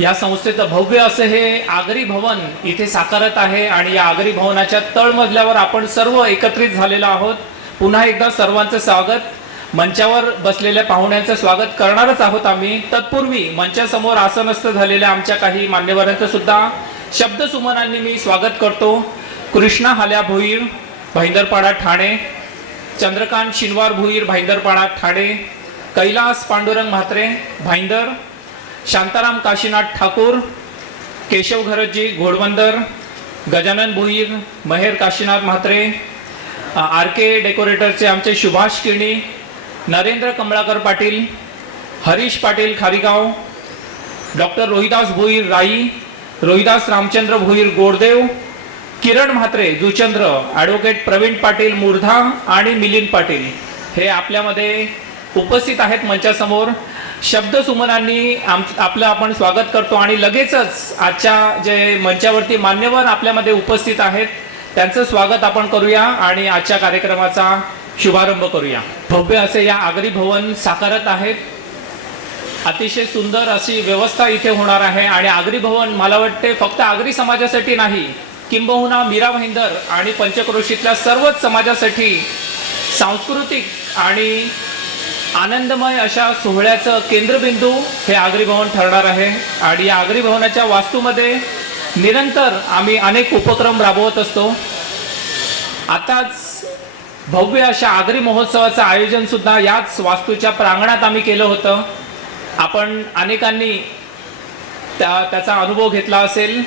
या संस्थेचं भव्य असे हे आगरी भवन इथे साकारत आहे आणि या आगरी भवनाच्या तळमजल्यावर आपण सर्व एकत्रित झालेलो आहोत। पुन्हा एकदा सर्वांचं स्वागत। मंचावर बसलेल्या पाहुण्यांचं स्वागत करणारच आहोत आम्ही। तत्पूर्वी मंचासमोर आसनस्थ झालेल्या आमच्या काही मान्यवरांचं सुद्धा शब्दसुमनांनी मी स्वागत करतो। कृष्णा हाल्या भोईर, भाईंदरपाडा ठाणे, चंद्रकांत शिनवार भोईर, भाईंदरपाडा ठाणे, कैलास पांडुरंग म्हात्रे, भाईंदर, शांताराम काशीनाथ ठाकूर, केशव घरजी घोडबंदर, गजानन भोईर, महेर काशीनाथ म्हात्रे, आर के डेकोरेटरचे आमचे सुभाष किणी, नरेंद्र कमळाकर पाटील, हरीश पाटील खारीगाव, डॉक्टर रोहिदास भोईर राई, रोहिदास रामचंद्र भोईर गोडदेव, किरण म्हात्रे जुचंद्र, ॲडव्होकेट प्रवीण पाटील मुर्धा आणि मिलिंद पाटील हे आपल्यामध्ये उपस्थित आहेत मंचासमोर। शब्दसुमनांनी आपलं आपण स्वागत करतो आणि लगेचच आजच्या जे मंचावरती मान्यवर आपल्यामध्ये उपस्थित आहेत त्यांचं स्वागत आपण करूया आणि आजच्या कार्यक्रमाचा शुभारंभ करूया। भव्य असे या आगरी भवन साकारत आहेत। अतिशय सुंदर अशी व्यवस्था इथे होणार आहे आणि आगरी भवन मला वाटते फक्त आगरी समाजासाठी नाही, किंबहुना मीरा भाईंदर आणि पंचक्रोशीतल्या सर्वच समाजासाठी सांस्कृतिक आणि आनंदमय अशा सोहळ्याचं केंद्रबिंदू हे आगरी भवन ठरणार आहे। आणि या आगरी भवनाच्या वास्तूमध्ये निरंतर आम्ही अनेक उपक्रम राबवत असतो। आताच भव्य अशा आगरी महोत्सवाचं आयोजन सुद्धा याच वास्तूच्या प्रांगणात आम्ही केलं होतं। आपण अनेकांनी त्याचा अनुभव घेतला असेल,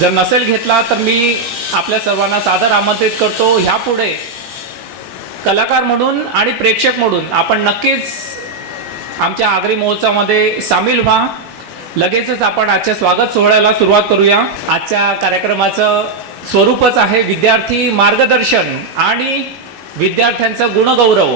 जर नसेल घेतला तर मी आपल्या सर्वांना सादर आमंत्रित करतो। ह्यापुढे कलाकार म्हणून आणि प्रेक्षक म्हणून आपण नक्कीच आमच्या आगरी महोत्सवामध्ये सामील व्हा। लगेचच आपण आजच्या स्वागत सोहळ्याला सुरुवात करूया। आजच्या कार्यक्रमाचं स्वरूपच आहे विद्यार्थी मार्गदर्शन आणि विद्यार्थ्यांचा गुणगौरव।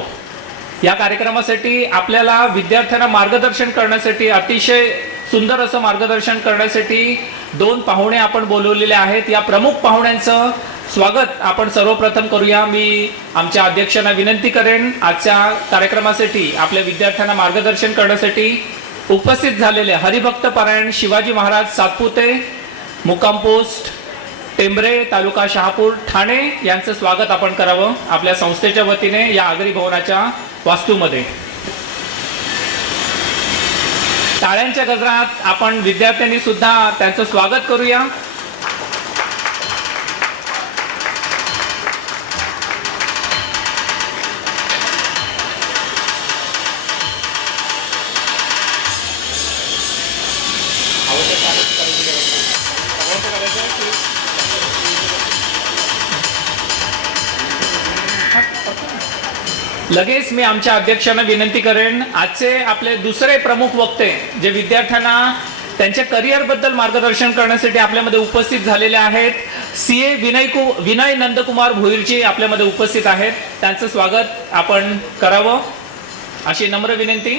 या कार्यक्रमासाठी आपल्याला विद्यार्थ्यांना मार्गदर्शन करण्यासाठी, अतिशय सुंदर असं मार्गदर्शन करण्यासाठी दोन पाहुणे आपण बोलवलेले आहेत। या प्रमुख पाहुण्यांचं स्वागत आपण सर्वप्रथम करूया। मी आमच्या अध्यक्षांना विनंती करेन आजच्या कार्यक्रमासाठी आपल्या विद्यार्थ्यांना मार्गदर्शन करण्यासाठी उपस्थित झालेले हरिभक्त पारायण शिवाजी महाराज सातपुते, मुक्काम पोस्ट टेंबरे, तालुका शहापूर, ठाणे यांचं स्वागत आपण करावं आपल्या संस्थेच्या वतीने या आगरी भवनाच्या वास्तूमध्ये। टाळ्यांच्या गजरात आपण विद्यार्थ्यांनी सुद्धा त्यांचं स्वागत करूया। लगेच मी आमच्या अध्यक्षांना विनंती करेन आजचे आपले दुसरे प्रमुख वक्ते जे विद्यार्थ्यांना त्यांच्या करिअर बद्दल मार्गदर्शन करण्यासाठी आपल्यामध्ये उपस्थित झालेले आहेत, सीए विनय नंदकुमार भोईरजी आपल्यामध्ये उपस्थित आहेत। त्यांचं स्वागत आपण करावं अशी नम्र विनंती।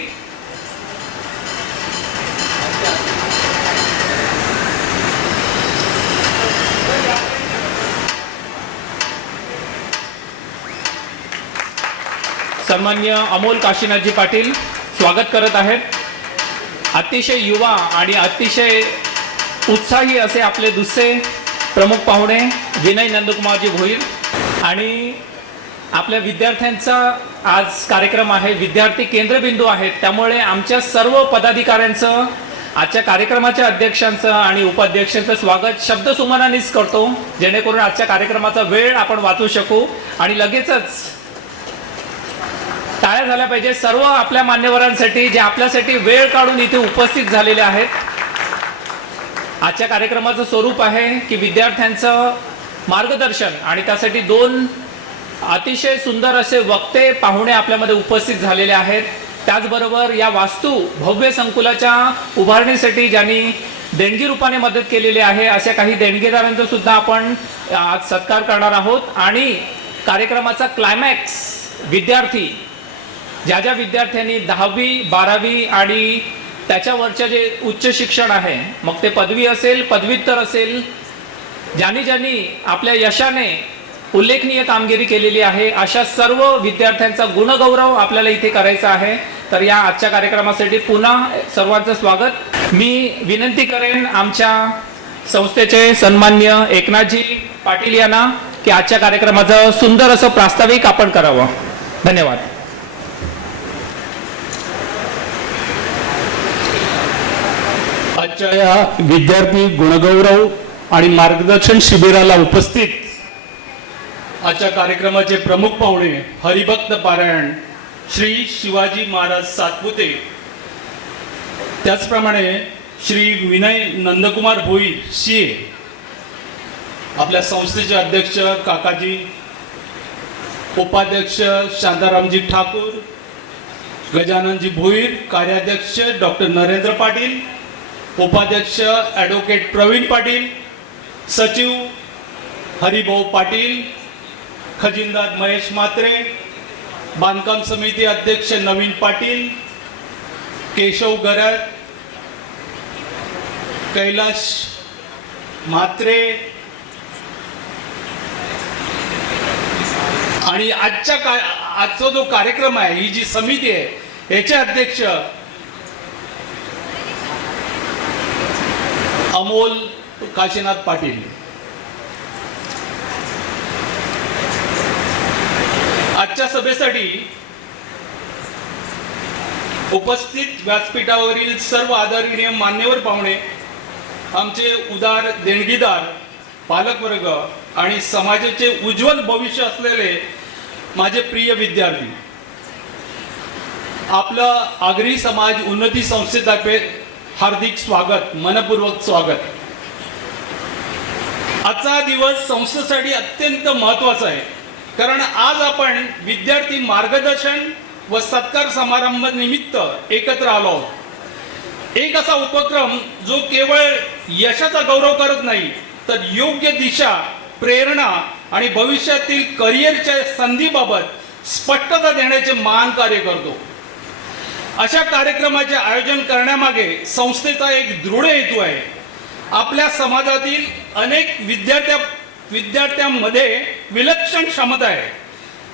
सन्माननीय अमोल काशीनाथजी पाटील स्वागत करत आहेत। अतिशय युवा आणि अतिशय उत्साही असे आपले दुसरे प्रमुख पाहुणे विनय नंदकुमारजी भोईर। आणि आपल्या विद्यार्थ्यांचा आज कार्यक्रम आहे, विद्यार्थी केंद्रबिंदू आहेत, त्यामुळे आमच्या सर्व पदाधिकाऱ्यांचं आजच्या कार्यक्रमाच्या अध्यक्षांचं आणि उपाध्यक्षांचं स्वागत शब्दसुमनांनीच करतो, जेणेकरून आजच्या कार्यक्रमाचा वेळ आपण वाचू शकू। आणि लगेचच टाळ्या झाल्या पाहिजे सर्व आपल्या मान्यवरांसाठी जे आपल्यासाठी वेळ काढून इथे उपस्थित झालेले आहेत। आजच्या कार्यक्रमाचं स्वरूप आहे की विद्यार्थ्यांचं मार्गदर्शन आणि त्यासाठी दोन अतिशय सुंदर असे वक्ते पाहुणे आपल्यामध्ये उपस्थित झालेले आहेत। त्याचबरोबर या वास्तू भव्य संकुलाच्या उभारणीसाठी ज्यांनी देणगी रूपाने मदत केलेली आहे अशा काही देणगीदारांचा सुद्धा आपण आज सत्कार करणार आहोत। आणि कार्यक्रमाचा क्लायमॅक्स विद्यार्थी ज्या विद्यार्थ्यांनी 10वी 12वी आणि त्याच्यावरचे जे उच्च शिक्षण आहे, मग ते पदवी असेल पदव्युत्तर असेल, ज्यांनी आपल्या यशाने उल्लेखनीय कामगिरी केलेली आहे अशा सर्व विद्यार्थ्यांचा गुणगौरव आपल्याला इथे करायचा आहे। तर या आजच्या कार्यक्रमासाठी पुन्हा सर्वांचं स्वागत। मी विनंती करेन आमच्या संस्थेचे सन्मान्य एकनाथजी पाटील यांना की आजच्या कार्यक्रमाचं सुंदर असं प्रास्ताविक आपण करावं. धन्यवाद. आजच्या या विद्यार्थी गुणगौरव आणि मार्गदर्शन शिबिराला उपस्थित आजच्या कार्यक्रमाचे प्रमुख पाहुणे हरिभक्त पारायण श्री शिवाजी महाराज सातपुते, त्याचप्रमाणे श्री विनय नंदकुमार भोईर शिये, आपल्या संस्थेचे अध्यक्ष काकाजी, उपाध्यक्ष शांतारामजी ठाकूर, गजाननजी भोईर, कार्याध्यक्ष डॉक्टर नरेंद्र पाटील, उपाध्यक्ष ॲडव्होकेट प्रवीण पाटील, सचिव हरिभाऊ पाटील, खजिनदार महेश म्हात्रे, बांधकाम समिती अध्यक्ष नवीन पाटील, केशव गरड, कैलाश म्हात्रे आणि आजचा जो कार्यक्रम आहे, ही जी समिती आहे याचे अध्यक्ष अमोल काशीनाथ पाटील. आजच्या सभेसाठी उपस्थित व्यासपीठावरील सर्व आदरणीय मान्यवर पाहुणे, आमचे उदार देणगीदार पालकवर्ग आणि समाजाचे उज्ज्वल भविष्य असलेले माझे प्रिय विद्यार्थी, आपलं आगरी समाज उन्नती संस्थेतर्फे हार्दिक स्वागत, मनपूर्वक स्वागत. आजचा दिवस संस्थेसाठी अत्यंत महत्त्वाचा आहे, कारण आज आपण विद्यार्थी मार्गदर्शन व सत्कार समारंभानिमित्त एकत्र आलो आहोत. एक असा उपक्रम जो केवळ यशाचा गौरव करत नाही, तर योग्य दिशा, प्रेरणा आणि भविष्यातील करिअरच्या संधीबाबत स्पष्टता देण्याचे महान कार्य करतो. अशा कार्यक्रमाचे आयोजन करण्यामागे संस्थेचा एक दृढ हेतू आहे. आपल्या समाजातील अनेक विद्यार्थ्यांमध्ये विलक्षण क्षमता आहे,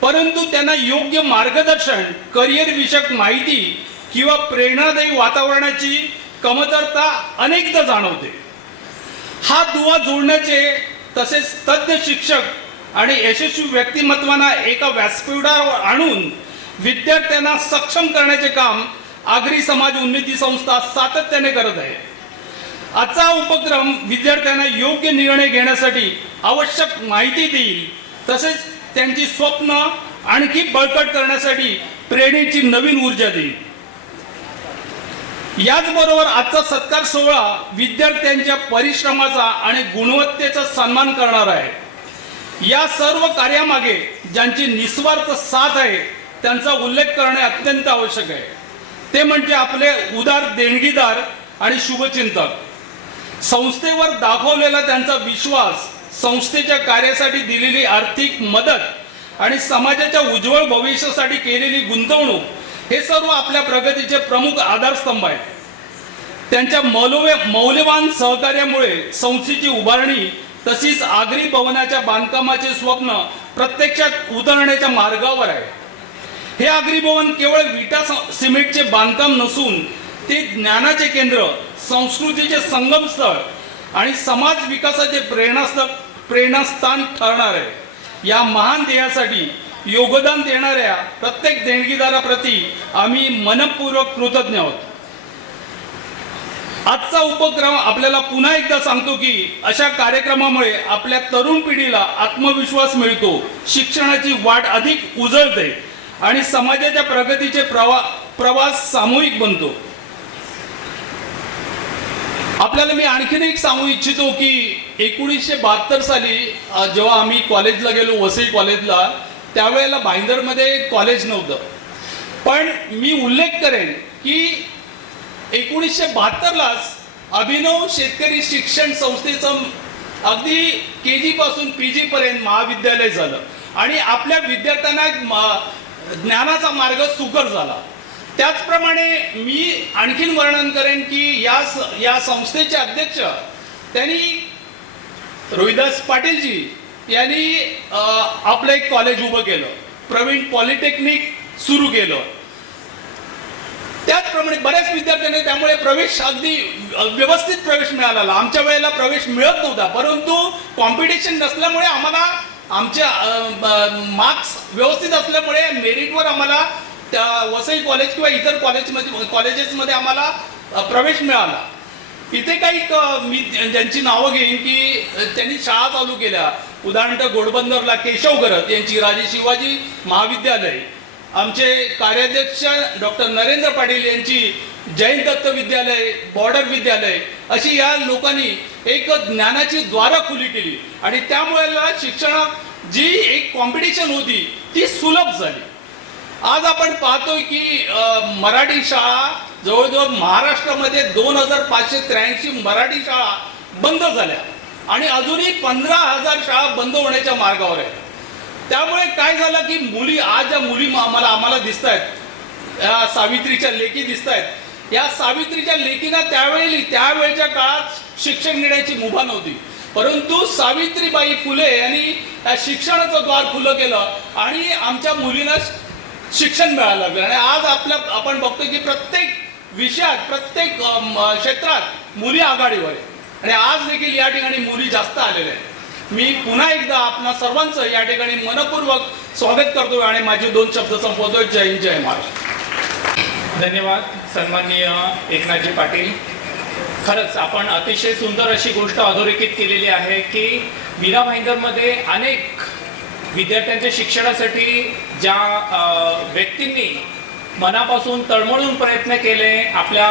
परंतु त्यांना योग्य मार्गदर्शन, करिअर विषयक माहिती किंवा प्रेरणादायी वातावरणाची कमतरता अनेकदा जाणवते. हा दुवा जोडण्याचे, तसेच तज्ञ शिक्षक आणि यशस्वी व्यक्तिमत्वांना एका व्यासपीठावर आणून विद्यार्थ्यांना सक्षम करण्याचे काम आगरी समाज उन्नती संस्था सातत्याने करत आहे. आजचा उपक्रम विद्यार्थ्यांना योग्य निर्णय घेण्यासाठी आवश्यक माहिती देईल, तसेच त्यांची स्वप्न आणखी बळकट करण्यासाठी प्रेरणेची नवीन ऊर्जा देईल. याचबरोबर आजचा सत्कार सोहळा विद्यार्थ्यांच्या परिश्रमाचा आणि गुणवत्तेचा सन्मान करणार आहे. या सर्व कार्यामागे ज्यांची निस्वार्थ साथ आहे त्यांचा उल्लेख करणे अत्यंत आवश्यक आहे. ते म्हणजे आपले उदार देणगीदार आणि शुभचिंतक. संस्थेवर दाखवलेला त्यांचा विश्वास, संस्थेच्या कार्यासाठी दिलेली आर्थिक मदत आणि समाजाच्या उज्ज्वल भविष्यासाठी केलेली गुंतवणूक, हे सर्व आपल्या प्रगतीचे प्रमुख आधारस्तंभ आहेत. त्यांच्या मौल्यवान सहकार्यामुळे संस्थेची उभारणी, तसेच आगरी भवनाच्या बांधकामाचे स्वप्न प्रत्यक्षात उतरण्याच्या मार्गावर आहे. हे आगरी भवन केवळ विटा सिमेंटचे बांधकाम नसून ते ज्ञानाचे केंद्र, संस्कृतीचे संगमस्थळ आणि समाज विकासाचे प्रेरणास्थान ठरणार आहे. या महान ध्येयासाठी योगदान देणाऱ्या प्रत्येक देणगीदाराप्रती आम्ही मनपूर्वक कृतज्ञ आहोत. आजचा उपक्रम आपल्याला पुन्हा एकदा सांगतो की अशा कार्यक्रमामुळे आपल्या तरुण पिढीला आत्मविश्वास मिळतो, शिक्षणाची वाट अधिक उजळते आणि समाजाच्या प्रगतीचे प्रवास सामूहिक बनतो. आपल्याला मी आणखीन एक सांगू इच्छितो की 1972 साली जेव्हा आम्ही कॉलेजला गेलो, वसई कॉलेजला, त्यावेळेला भाईंदरमध्ये कॉलेज नव्हतं. पण मी उल्लेख करेन की 1972लाच अभिनव शेतकरी शिक्षण संस्थेचं अगदी KG पासून PG पर्यंत महाविद्यालय झालं आणि आपल्या विद्यार्थ्यांना ज्ञानाचा मार्ग सुकर झाला. त्याचप्रमाणे मी आणखीन वर्णन करेन की या संस्थेचे अध्यक्ष त्यांनी रोहिदास पाटीलजी यांनी आपलं एक कॉलेज उभं केलं, प्रवीण पॉलिटेक्निक सुरू केलं. त्याच त्याचप्रमाणे बऱ्याच विद्यार्थ्यांना त्यामुळे प्रवेश अगदी व्यवस्थित प्रवेश मिळाला. आमच्या वेळेला प्रवेश मिळत नव्हता, परंतु कॉम्पिटिशन नसल्यामुळे आम्हाला आमच्या मार्क्स व्यवस्थित असल्यामुळे मेरिटवर आम्हाला त्या वसई कॉलेज किंवा इतर कॉलेजेसमध्ये आम्हाला प्रवेश मिळाला. इथे काही मी ज्यांची नावं घेईन की त्यांनी शाळा चालू केल्या. उदाहरणार्थ घोडबंदरला केशव गरत यांची राजे शिवाजी महाविद्यालय, आमचे कार्याध्यक्ष डॉक्टर नरेंद्र पाटील यांची जैन दत्त विद्यालय, बॉर्डर विद्यालय, अशी या लोकांनी एक ज्ञानाची द्वारं खुली केली आणि त्यामुळे शिक्षणात जी एक कॉम्पिटिशन होती ती सुलभ झाली. आज आपण पाहतोय की मराठी शाळा जवळजवळ महाराष्ट्रामध्ये 2583 मराठी शाळा बंद झाल्या आणि अजूनही 15,000 शाळा बंद होण्याच्या मार्गावर आहेत. त्यामुळे काय झालं की मुली, आज ज्या मुली आम्हाला दिसत आहेत, या सावित्रीच्या लेकी दिसत आहेत, या सावित्रीच्या लेकींना त्यावेळेच्या काळात शिक्षण घेण्याची मुभा नव्हती, परंतु सावित्रीबाई फुले यांनी शिक्षणाचं द्वार खुलं केलं आणि आमच्या मुलींना शिक्षण मिळायला लागलं. आणि आज आपण बघतो की प्रत्येक विषयात, प्रत्येक क्षेत्रात मुली आघाडीवर आहेत आणि आज देखील या ठिकाणी मुली जास्त आलेल्या आहेत. मी पुन्हा एकदा आपणा सर्वांचं या ठिकाणी मनपूर्वक स्वागत करतोय आणि माझे 2 शब्द संपवतोय. जय हिंद, जय महाराष्ट्र. धन्यवाद सन्माननीय एकनाथजी पाटील. खरंच आपण अतिशय सुंदर अशी गोष्ट अधोरेखित केलेली आहे की मीरा भाईंदरमध्ये अनेक विद्यार्थ्यांच्या शिक्षणासाठी ज्या व्यक्तींनी मनापासून तळमळून प्रयत्न केले, आपल्या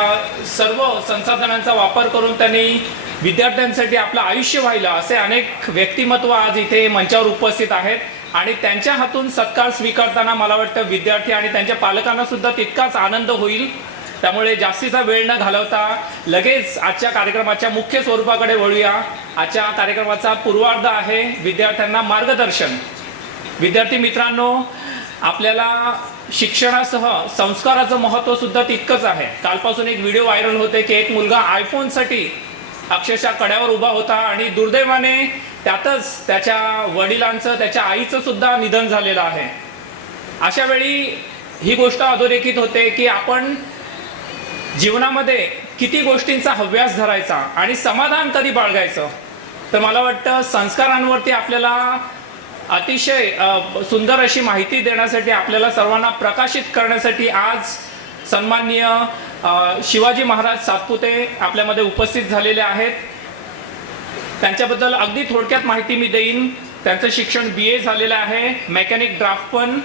सर्व संसाधनांचा वापर करून त्यांनी विद्यार्थ्यांसाठी आपलं आयुष्य वाहिलं, असे अनेक व्यक्तिमत्व आज इथे मंचावर उपस्थित आहेत आणि त्यांच्या हातून सत्कार स्वीकारताना मला वाटतं विद्यार्थी आणि त्यांच्या पालकांना सुद्धा तितकाच आनंद होईल. त्यामुळे जास्तीचा वेळ न घालवता लगेच आजच्या कार्यक्रमाच्या मुख्य स्वरूपाकडे वळूया. आजच्या कार्यक्रमाचा पूर्वार्ध आहे विद्यार्थ्यांना मार्गदर्शन. विद्यार्थी मित्रांनो, आपल्याला शिक्षणासह संस्काराचं महत्त्व सुद्धा तितकंच आहे. कालपासून एक व्हिडिओ व्हायरल होते की एक मुलगा आयफोनसाठी अक्षरशः कड्यावर उभा होता आणि दुर्दैवाने त्यातच त्याच्या वडिलांचं, त्याच्या आईचं सुद्धा निधन झालेलं आहे. अशा वेळी ही गोष्ट अधोरेखित होते की आपण जीवनामध्ये किती गोष्टींचा हव्यास धरायचा आणि समाधान कधी बाळगायचं. तर मला वाटतं संस्कारांवरती आपल्याला अतिशय सुंदर अशी माहिती देण्यासाठी, आपल्याला सर्वांना प्रकाशित करण्यासाठी आज सन्माननीय शिवाजी महाराज सातपुते आपल्यामध्ये उपस्थित झालेले आहेत. त्यांच्याबद्दल अगदी थोडक्यात माहिती मी देईन. त्यांचं शिक्षण BA झालेलं आहे, मेकॅनिक ड्राफ्टमन.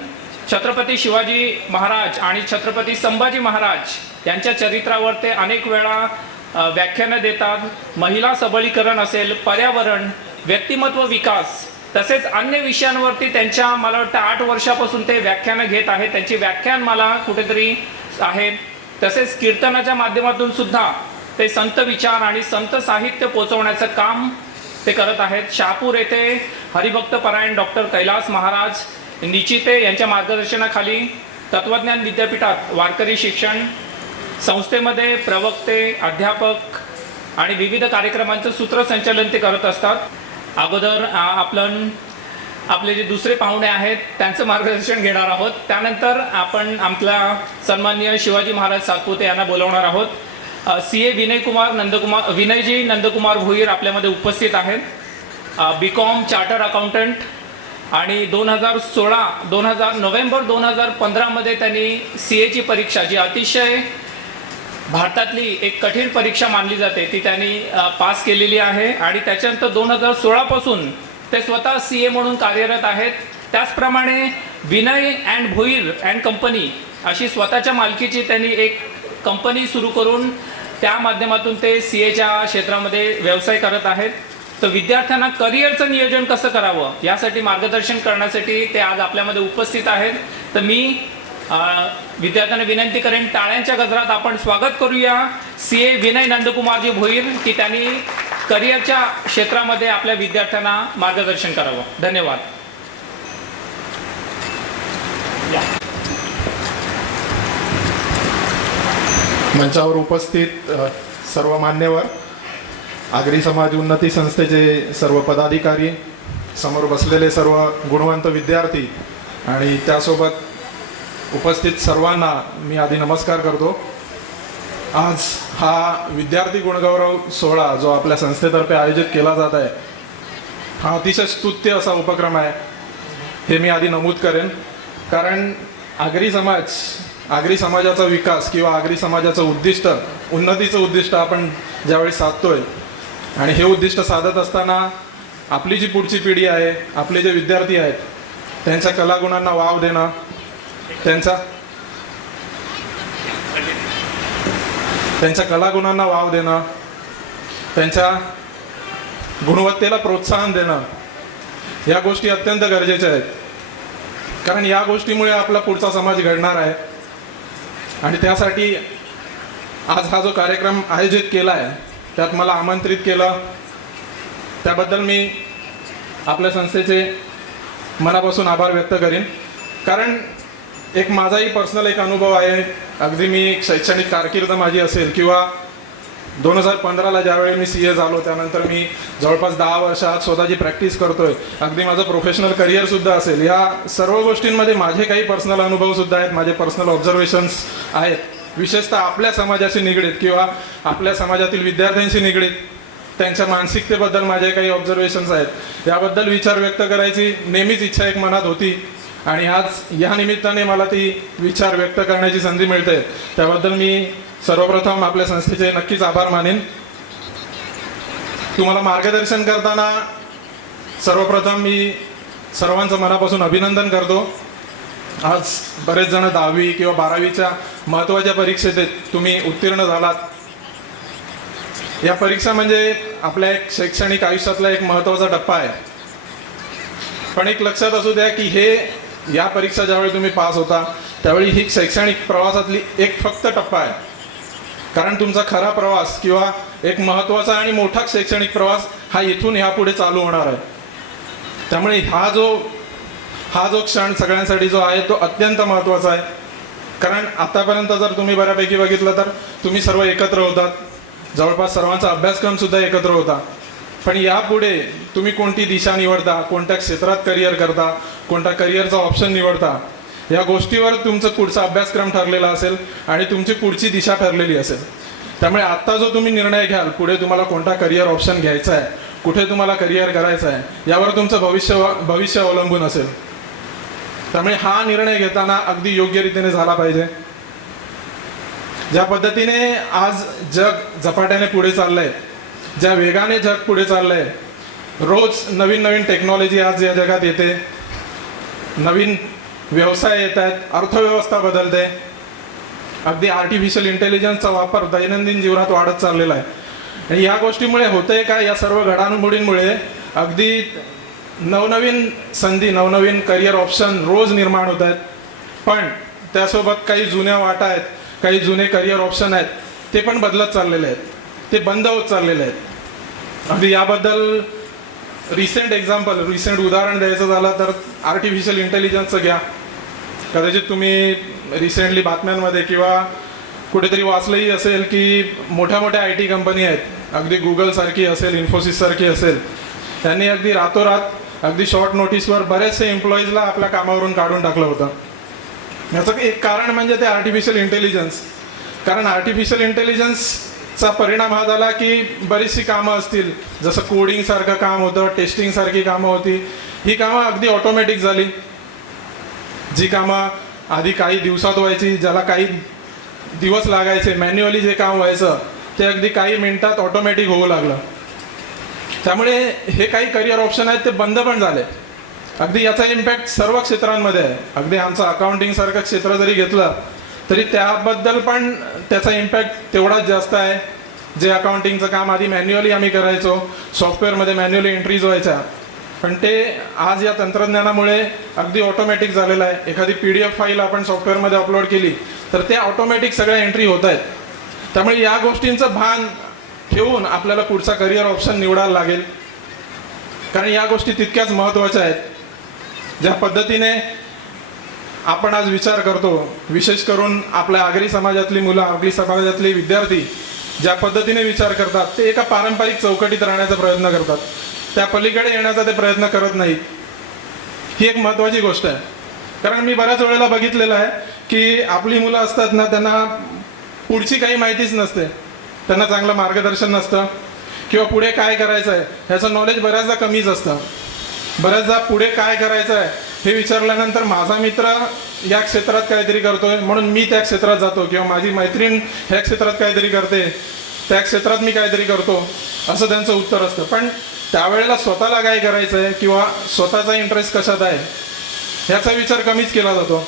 छत्रपती शिवाजी महाराज आणि छत्रपती संभाजी महाराज यांच्या चरित्रावर ते अनेक वेळा व्याख्यानं देतात. महिला सबलीकरण असेल, पर्यावरण, व्यक्तिमत्व विकास तसेच अन्य विषयांवरती त्यांच्या मला वाटतं 8 वर्षापासून ते व्याख्यानं घेत आहेत. त्यांची व्याख्यान मला कुठेतरी आहेत. तसेच कीर्तनाच्या माध्यमातून सुद्धा ते संत विचार आणि संत साहित्य पोचवण्याचं काम ते करत आहेत. शहापूर येथे हरिभक्त परायण डॉक्टर कैलास महाराज निचिते यांच्या मार्गदर्शनाखाली तत्वज्ञान विद्यापीठात वारकरी शिक्षण संस्थेमध्ये प्रवक्ते, अध्यापक आणि विविध कार्यक्रमांचं सूत्रसंचालन ते करत असतात. अगोदर आपले जे दुसरे पाहुणे आहेत त्यांचं मार्गदर्शन घेणार आहोत. त्यानंतर आपण आपला सन्माननीय शिवाजी महाराज सातपुते यांना बोलवणार आहोत. CA विनयजी नंदकुमार भोईर आपल्यामध्ये उपस्थित आहेत. BCom चार्टर अकाउंटंट आणि नोव्हेंबर 2015 मध्ये त्यांनी CA ची परीक्षा, जी अतिशय भारतातली एक कठीण परीक्षा मानली जाते, ती त्यांनी पास केलेली आहे आणि त्याच्यानंतर 2016 पासून ते स्वतः CA म्हणून कार्यरत आहेत. त्याचप्रमाणे Vinay and Bhoir and company अशी स्वतःच्या मालकीची त्यांनी एक कंपनी सुरू करून त्या माध्यमातून ते CAच्या क्षेत्रामध्ये व्यवसाय करत आहेत. तर विद्यार्थ्यांना करिअरचं नियोजन कसं करावं यासाठी मार्गदर्शन करण्यासाठी ते आज आपल्यामध्ये उपस्थित आहेत. तर मी विद्यार्थ्यांना विनंती करेन, टाळ्यांच्या गजरात आपण स्वागत करूया CA विनय नंदकुमारजी भोईर की त्यांनी करिअरच्या क्षेत्रामध्ये आपल्या विद्यार्थ्यांना मार्गदर्शन करावं. धन्यवाद. मंचावर उपस्थित सर्व मान्यवर, आगरी समाज उन्नती संस्थेचे सर्व पदाधिकारी, समोर बसलेले सर्व गुणवंत विद्यार्थी आणि त्यासोबत उपस्थित सर्वांना मी आधी नमस्कार करतो. आज हा विद्यार्थी गुणगौरव सोहळा जो आपल्या संस्थेतर्फे आयोजित केला जात आहे हा अतिशय स्तुत्य असा उपक्रम आहे हे मी आधी नमूद करेन. कारण आगरी समाजाचा विकास किंवा आगरी समाजाचं उद्दिष्ट, उन्नतीचं उद्दिष्ट आपण ज्यावेळी साधतोय आणि हे उद्दिष्ट साधत असताना आपली जी पुढची पिढी आहे, आपले जे विद्यार्थी आहेत, त्यांच्या कलागुणांना वाव देणं, त्यांच्या कलागुणांना वाव देणं, त्यांच्या गुणवत्तेला प्रोत्साहन देणं, या गोष्टी अत्यंत गरजेच्या आहेत. कारण या गोष्टीमुळे आपला पुढचा समाज घडणार आहे. आणि त्यासाठी आज हा जो कार्यक्रम आयोजित केला आहे त्यात मला आमंत्रित केलं त्याबद्दल मी आपल्या संस्थेचे मनापासून आभार व्यक्त करीन. कारण एक माझाही पर्सनल एक अनुभव आहे. अगदी मी एक शैक्षणिक कारकीर्द माझी असेल किंवा 2015ला ज्यावेळी मी CA झालो त्यानंतर मी जवळपास 10 वर्षात स्वतःची प्रॅक्टिस करतोय. अगदी माझं प्रोफेशनल करिअरसुद्धा असेल. या सर्व गोष्टींमध्ये माझे काही पर्सनल अनुभवसुद्धा आहेत, माझे पर्सनल ऑब्झर्वेशन्स आहेत. विशेषतः आपल्या समाजाशी निगडीत किंवा आपल्या समाजातील विद्यार्थ्यांशी निगडीत त्यांच्या मानसिकतेबद्दल माझे काही ऑब्झर्वेशन्स आहेत. याबद्दल विचार व्यक्त करायची नेहमीच इच्छा एक मनात होती आणि आज या निमित्ताने मला ती विचार व्यक्त करण्याची संधी मिळते. त्याबद्दल मी सर्वप्रथम आपल्या संस्थेचे नक्कीच आभार मानेन. तुम्हाला मार्गदर्शन करताना सर्वप्रथम मी सर्वांचं मनापासून अभिनंदन करतो. आज बरेच जण 10वी किंवा 12वीच्या महत्त्वाच्या परीक्षेत तुम्ही उत्तीर्ण झालात. या परीक्षा म्हणजे आपल्या एक शैक्षणिक आयुष्यातला एक महत्त्वाचा टप्पा आहे. पण एक लक्षात असू द्या की या परीक्षा ज्यावेळी तुम्ही पास होता त्यावेळी ही शैक्षणिक प्रवासातली एक फक्त टप्पा आहे. कारण तुमचा खरा प्रवास किंवा एक महत्त्वाचा आणि मोठा शैक्षणिक प्रवास हा इथून ह्यापुढे चालू होणार आहे. त्यामुळे हा जो क्षण सगळ्यांसाठी जो आहे तो अत्यंत महत्त्वाचा आहे. कारण आतापर्यंत जर तुम्ही बऱ्यापैकी बघितलं तर तुम्ही सर्व एकत्र होतात, जवळपास सर्वांचा अभ्यासक्रमसुद्धा एकत्र होता. पण यापुढे तुम्ही कोणती दिशा निवडता, कोणत्या क्षेत्रात करिअर करता, कोणता करिअरचा ऑप्शन निवडता, या गोष्टीवर तुमचा पुढचा अभ्यासक्रम ठरलेला असेल आणि तुमची पुढची दिशा ठरलेली असेल. त्यामुळे आत्ता जो तुम्ही निर्णय घ्याल पुढे तुम्हाला कोणता करिअर ऑप्शन घ्यायचा आहे, कुठे तुम्हाला करिअर करायचं आहे, यावर तुमचं भविष्य अवलंबून असेल. त्यामुळे हा निर्णय घेताना अगदी योग्य रीतीने झाला पाहिजे. ज्या पद्धतीने आज जग झपाट्याने पुढे चाललंय, ज्या वेगाने जग पुढे चाललंय, रोज नवीन नवीन टेक्नॉलॉजी आज या जगात येते, नवीन व्यवसाय येत आहेत, अर्थव्यवस्था बदलते, अगदी आर्टिफिशियल इंटेलिजन्सचा वापर दैनंदिन जीवनात वाढत चाललेला आहे. आणि या गोष्टीमुळे होतंय काय, या सर्व घडामोडींमुळे अगदी नवनवीन संधी, नवनवीन करिअर ऑप्शन रोज निर्माण होत आहेत. पण त्यासोबत काही जुन्या वाटा आहेत, काही जुने करिअर ऑप्शन आहेत, ते पण बदलत चाललेले आहेत, ते बंद होत चाललेले आहेत. अगदी याबद्दल रिसेंट उदाहरण द्यायचं झालं तर आर्टिफिशियल इंटेलिजन्सचं घ्या. कदाचित तुम्ही रिसेंटली बातम्यांमध्ये किंवा कुठेतरी वाचलंही असेल की मोठ्या मोठ्या IT कंपनी आहेत, अगदी गुगलसारखी असेल, इन्फोसिससारखी असेल, त्यांनी अगदी रातोरात अगदी शॉर्ट नोटीसवर बरेचसे एम्प्लॉईजला आपल्या कामावरून काढून टाकलं होतं. याचं एक कारण म्हणजे ते आर्टिफिशियल इंटेलिजन्स. कारण आर्टिफिशियल इंटेलिजन्सचा परिणाम हा झाला की बरीचशी कामं असतील, जसं कोडिंगसारखं काम होतं, टेस्टिंगसारखी कामं होती, ही कामं अगदी ऑटोमॅटिक झाली. जी कामं आधी काही दिवसात व्हायची, ज्याला काही दिवस लागायचे, मॅन्युअली जे काम व्हायचं ते अगदी काही मिनिटात ऑटोमॅटिक होऊ लागलं. त्यामुळे हे काही करिअर ऑप्शन आहेत ते बंद पण झाले. अगदी याचा इम्पॅक्ट सर्व क्षेत्रांमध्ये आहे. अगदी आमचं अकाउंटिंगसारखं क्षेत्र जरी घेतलं तरी त्याबद्दल पण त्याचा इम्पॅक्ट तेवढाच जास्त आहे. जे अकाउंटिंगचं काम आधी मॅन्युअली आम्ही करायचो, सॉफ्टवेअरमध्ये मॅन्युअली एंट्रीज व्हायच्या, पण ते आज या तंत्रज्ञानामुळे अगदी ऑटोमॅटिक झालेलं आहे. एखादी PDF फाईल आपण सॉफ्टवेअरमध्ये अपलोड केली तर ते ऑटोमॅटिक सगळ्या एंट्री होत आहेत. त्यामुळे या गोष्टींचं भान ठेवून आपल्याला पुढचा करिअर ऑप्शन निवडायला लागेल. कारण या गोष्टी तितक्याच महत्त्वाच्या आहेत. ज्या पद्धतीने आपण आज विचार करतो, विशेष करून आपल्या आगरी समाजातली मुलं, आगरी समाजातले विद्यार्थी ज्या पद्धतीने विचार करतात ते एका पारंपरिक चौकटीत राहण्याचा प्रयत्न करतात, त्या पलीकडे येण्याचा ते प्रयत्न करत नाहीत. ही एक महत्त्वाची गोष्ट आहे. कारण मी बऱ्याच वेळेला बघितलेलं आहे की आपली मुलं असतात ना, त्यांना पुढची काही माहितीच नसते, त्यांना चांगलं मार्गदर्शन नसतं किंवा पुढे काय करायचं आहे ह्याचं नॉलेज बऱ्याचदा कमीच असतं. बऱ्याचदा पुढे काय करायचं आहे हे विचारल्यानंतर माझा मित्र या क्षेत्रात काहीतरी करतोय म्हणून मी त्या क्षेत्रात जातो, किंवा माझी मैत्रीण ह्या क्षेत्रात काहीतरी करते त्या क्षेत्रात मी काहीतरी करतो, असं त्यांचं उत्तर असतं. पण त्यावेळेला स्वतःला काय करायचं आहे किंवा स्वतःचा इंटरेस्ट कशात आहे ह्याचा विचार कमीच केला जातो.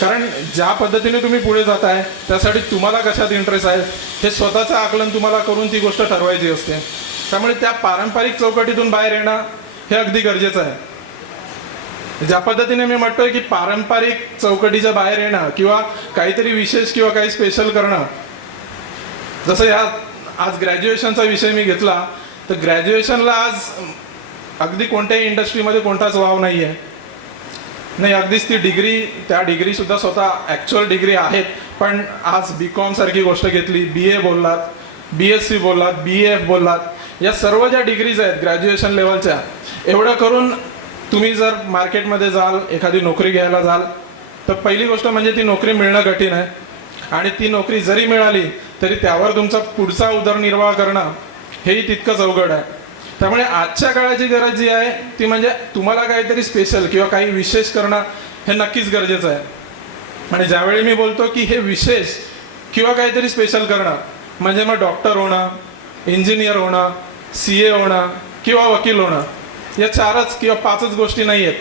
कारण ज्या पद्धतीने तुम्ही पुढे जाताय त्यासाठी तुम्हाला कशात इंटरेस्ट आहे हे स्वतःचं आकलन तुम्हाला करून ती गोष्ट ठरवायची असते. त्यामुळे त्या पारंपरिक चौकटीतून बाहेर येणं हे अगदी गरजेचं आहे. ज्या पद्धतीने मी म्हणतोय की पारंपरिक चौकटीच्या बाहेर येणं किंवा काहीतरी विशेष किंवा काही स्पेशल करणं, जसं या आज ग्रॅज्युएशनचा विषय मी घेतला तर ग्रॅज्युएशनला आज अगदी कोणत्याही इंडस्ट्रीमध्ये कोणताच वाव नाही आहे. नाही, अगदीच ती डिग्री, त्या डिग्रीसुद्धा स्वतः ॲक्च्युअल डिग्री आहेत, पण आज BCom सारखी गोष्ट घेतली, BA बोललात, BSc बोललात, BF बोललात, या सर्व ज्या डिग्रीज आहेत ग्रॅज्युएशन लेवलच्या, एवढं करून तुम्ही जर मार्केटमध्ये जाल, एखादी नोकरी घ्यायला जाल तर पहिली गोष्ट म्हणजे ती नोकरी मिळणं कठीण आहे. आणि ती नोकरी जरी मिळाली तरी त्यावर तुमचा पुढचा उदरनिर्वाह करणं हेही तितकंच अवघड आहे. त्यामुळे आजच्या काळाची गरज जी आहे ती म्हणजे तुम्हाला काहीतरी स्पेशल किंवा काही विशेष करणं हे नक्कीच गरजेचं आहे. आणि ज्यावेळी मी बोलतो की हे विशेष किंवा काहीतरी स्पेशल करणं म्हणजे मग डॉक्टर होणं, इंजिनियर होणं, CA होणं किंवा वकील होणं, या 4च किंवा 5च गोष्टी नाही आहेत.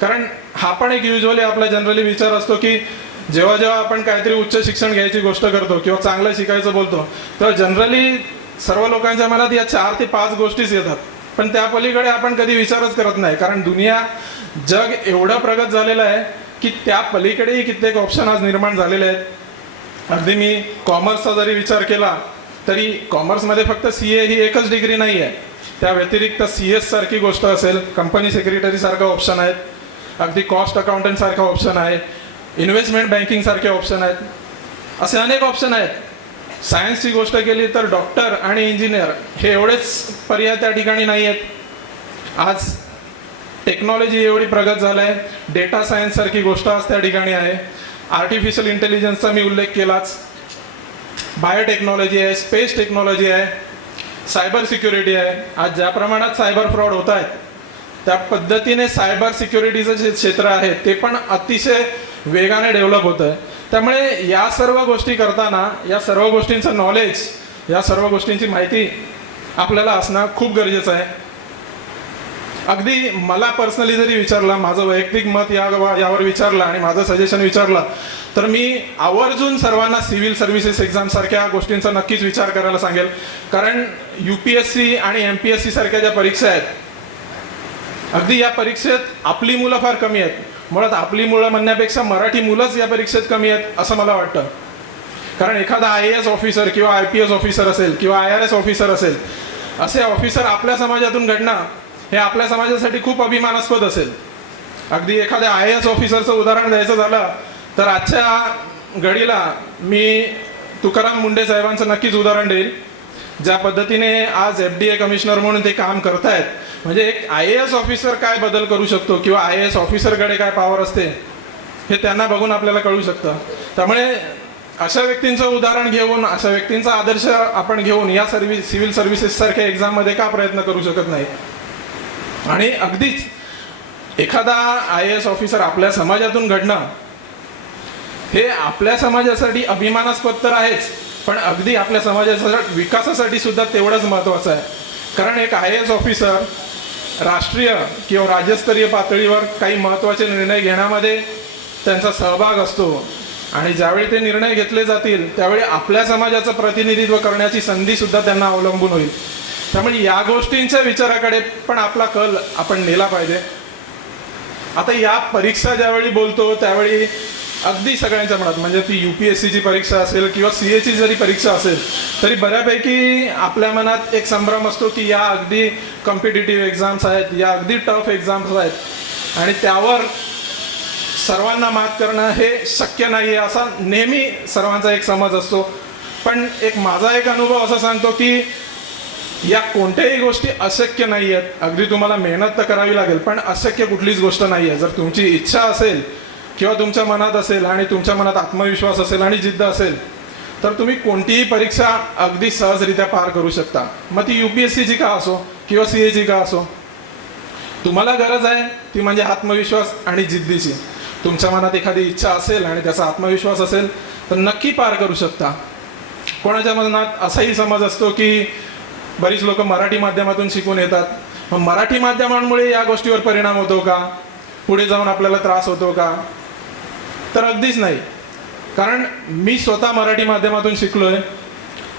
कारण हा पण एक युजली आपला जनरली विचार असतो की जेव्हा जेव्हा आपण काहीतरी उच्च शिक्षण घ्यायची गोष्ट करतो किंवा चांगलं शिकायचं बोलतो तेव्हा जनरली सर्व लोकांच्या मनात या 4 ते 5 गोष्टीच येतात. पण त्या पलीकडे आपण कधी विचारच करत नाही, कारण दुनिया, जग एवढं प्रगत झालेलं आहे की त्या पलीकडेही कित्येक ऑप्शन आज निर्माण झालेले आहेत. अगदी मी कॉमर्सचा जरी विचार केला तरी कॉमर्समध्ये फक्त CA ही एकच डिग्री नाही आहे, त्या व्यतिरिक्त CS सारखी गोष्ट असेल, कंपनी सेक्रेटरी सारखं ऑप्शन आहेत, अगदी कॉस्ट अकाउंटंट सारखं ऑप्शन आहे, इन्व्हेस्टमेंट बँकिंग सारखे ऑप्शन आहेत, असे अनेक ऑप्शन आहेत. सायन्सची गोष्ट केली तर डॉक्टर आणि इंजिनियर हे एवढेच पर्याय त्या ठिकाणी नाही आहेत. आज टेक्नॉलॉजी एवढी प्रगत झालं आहे, डेटा सायन्स सारखी गोष्ट आज त्या ठिकाणी आहे, आर्टिफिशियल इंटेलिजन्सचा मी उल्लेख केलाच, बायोटेक्नॉलॉजी आहे, स्पेस टेक्नॉलॉजी आहे, सायबर सिक्युरिटी आहे. आज ज्या प्रमाणात सायबर फ्रॉड होत आहेत त्या पद्धतीने सायबर सिक्युरिटीचं जे क्षेत्र आहे ते पण अतिशय वेगाने डेव्हलप होतं आहे. त्यामुळे या सर्व गोष्टी करताना या सर्व गोष्टींचं नॉलेज, या सर्व गोष्टींची माहिती आपल्याला असणं खूप गरजेचं आहे. अगदी मला पर्सनली जरी विचारलं, माझं वैयक्तिक मत यावर विचारलं आणि माझं सजेशन विचारलं तर मी आवर्जून सर्वांना सिव्हिल सर्व्हिसेस एक्झाम सारख्या गोष्टींचा नक्कीच विचार करायला सांगेल. कारण UPSC आणि MPSC सारख्या ज्या परीक्षा आहेत, अगदी या परीक्षेत आपली मुलं फार कमी आहेत. मुळात आपली मुलं म्हणण्यापेक्षा मराठी मुलंच या परीक्षेत कमी आहेत असं मला वाटतं. कारण एखादा IAS ऑफिसर किंवा IPS ऑफिसर असेल किंवा IRS ऑफिसर असेल, असे ऑफिसर आपल्या समाजातून घडणं हे आपल्या समाजासाठी खूप अभिमानास्पद असेल. अगदी एखाद्या IAS ऑफिसरचं उदाहरण द्यायचं झालं तर आजच्या घडीला मी तुकाराम मुंडे साहेबांचं नक्कीच उदाहरण देईल. ज्या पद्धतीने आज FDA कमिशनर म्हणून ते काम करतायत, म्हणजे एक IAS ऑफिसर काय बदल करू शकतो किंवा IAS ऑफिसरकडे काय पॉवर असते हे त्यांना बघून आपल्याला कळू शकतं. त्यामुळे अशा व्यक्तींचं उदाहरण घेऊन, अशा व्यक्तींचा आदर्श आपण घेऊन या सिव्हिल सर्व्हिसेस सारख्या एक्झाममध्ये का प्रयत्न करू शकत नाही. आणि अगदीच एखादा IAS ऑफिसर आपल्या समाजातून घडणं हे आपल्या समाजासाठी अभिमानास्पद तर आहेच, पण अगदी आपल्या समाजाच्या विकासासाठी सुद्धा तेवढंच महत्त्वाचं आहे. कारण एक IAS ऑफिसर राष्ट्रीय किंवा राज्यस्तरीय पातळीवर काही महत्त्वाचे निर्णय घेण्यामध्ये त्यांचा सहभाग असतो आणि ज्यावेळी ते निर्णय घेतले जातील त्यावेळी आपल्या समाजाचं प्रतिनिधित्व करण्याची संधीसुद्धा त्यांना अवलंबून होईल. त्यामुळे या गोष्टींच्या विचाराकडे पण आपला कल आपण नेला पाहिजे. आता या परीक्षा ज्यावेळी बोलतो त्यावेळी अगदी सगळ्यांच्या मनात, म्हणजे ती UPSCची परीक्षा असेल किंवा CAची जरी परीक्षा असेल तरी बऱ्यापैकी आपल्या मनात एक संभ्रम असतो की या अगदी कॉम्पिटिटिव्ह एक्झाम्स आहेत, या अगदी टफ एक्झाम्स आहेत आणि त्यावर सर्वांना मात करणं हे शक्य नाही आहे असा नेहमी सर्वांचा एक समज असतो. पण एक माझा एक अनुभव असा सांगतो की या कोणत्याही गोष्टी अशक्य नाही आहेत. अगदी तुम्हाला मेहनत तर करावी लागेल, पण अशक्य कुठलीच गोष्ट नाही आहे. जर तुमची इच्छा असेल किंवा तुमच्या मनात असेल आणि तुमच्या मनात आत्मविश्वास असेल आणि जिद्द असेल तर तुम्ही कोणतीही परीक्षा अगदी सहजरित्या पार करू शकता. मग ती UPSCची का असो किंवा CAची का असो. तुम्हाला गरज आहे ती म्हणजे आत्मविश्वास आणि जिद्दीची. तुमच्या मनात एखादी इच्छा असेल आणि त्याचा आत्मविश्वास असेल तर नक्की पार करू शकता. कोणाच्या मनात असाही समज असतो की बरीच लोक मराठी माध्यमातून शिकून येतात, मग मराठी माध्यमांमुळे या गोष्टीवर परिणाम होतो का, पुढे जाऊन आपल्याला त्रास होतो का. तर अगदीच नाही. कारण मी स्वतः मराठी माध्यमातून शिकलोय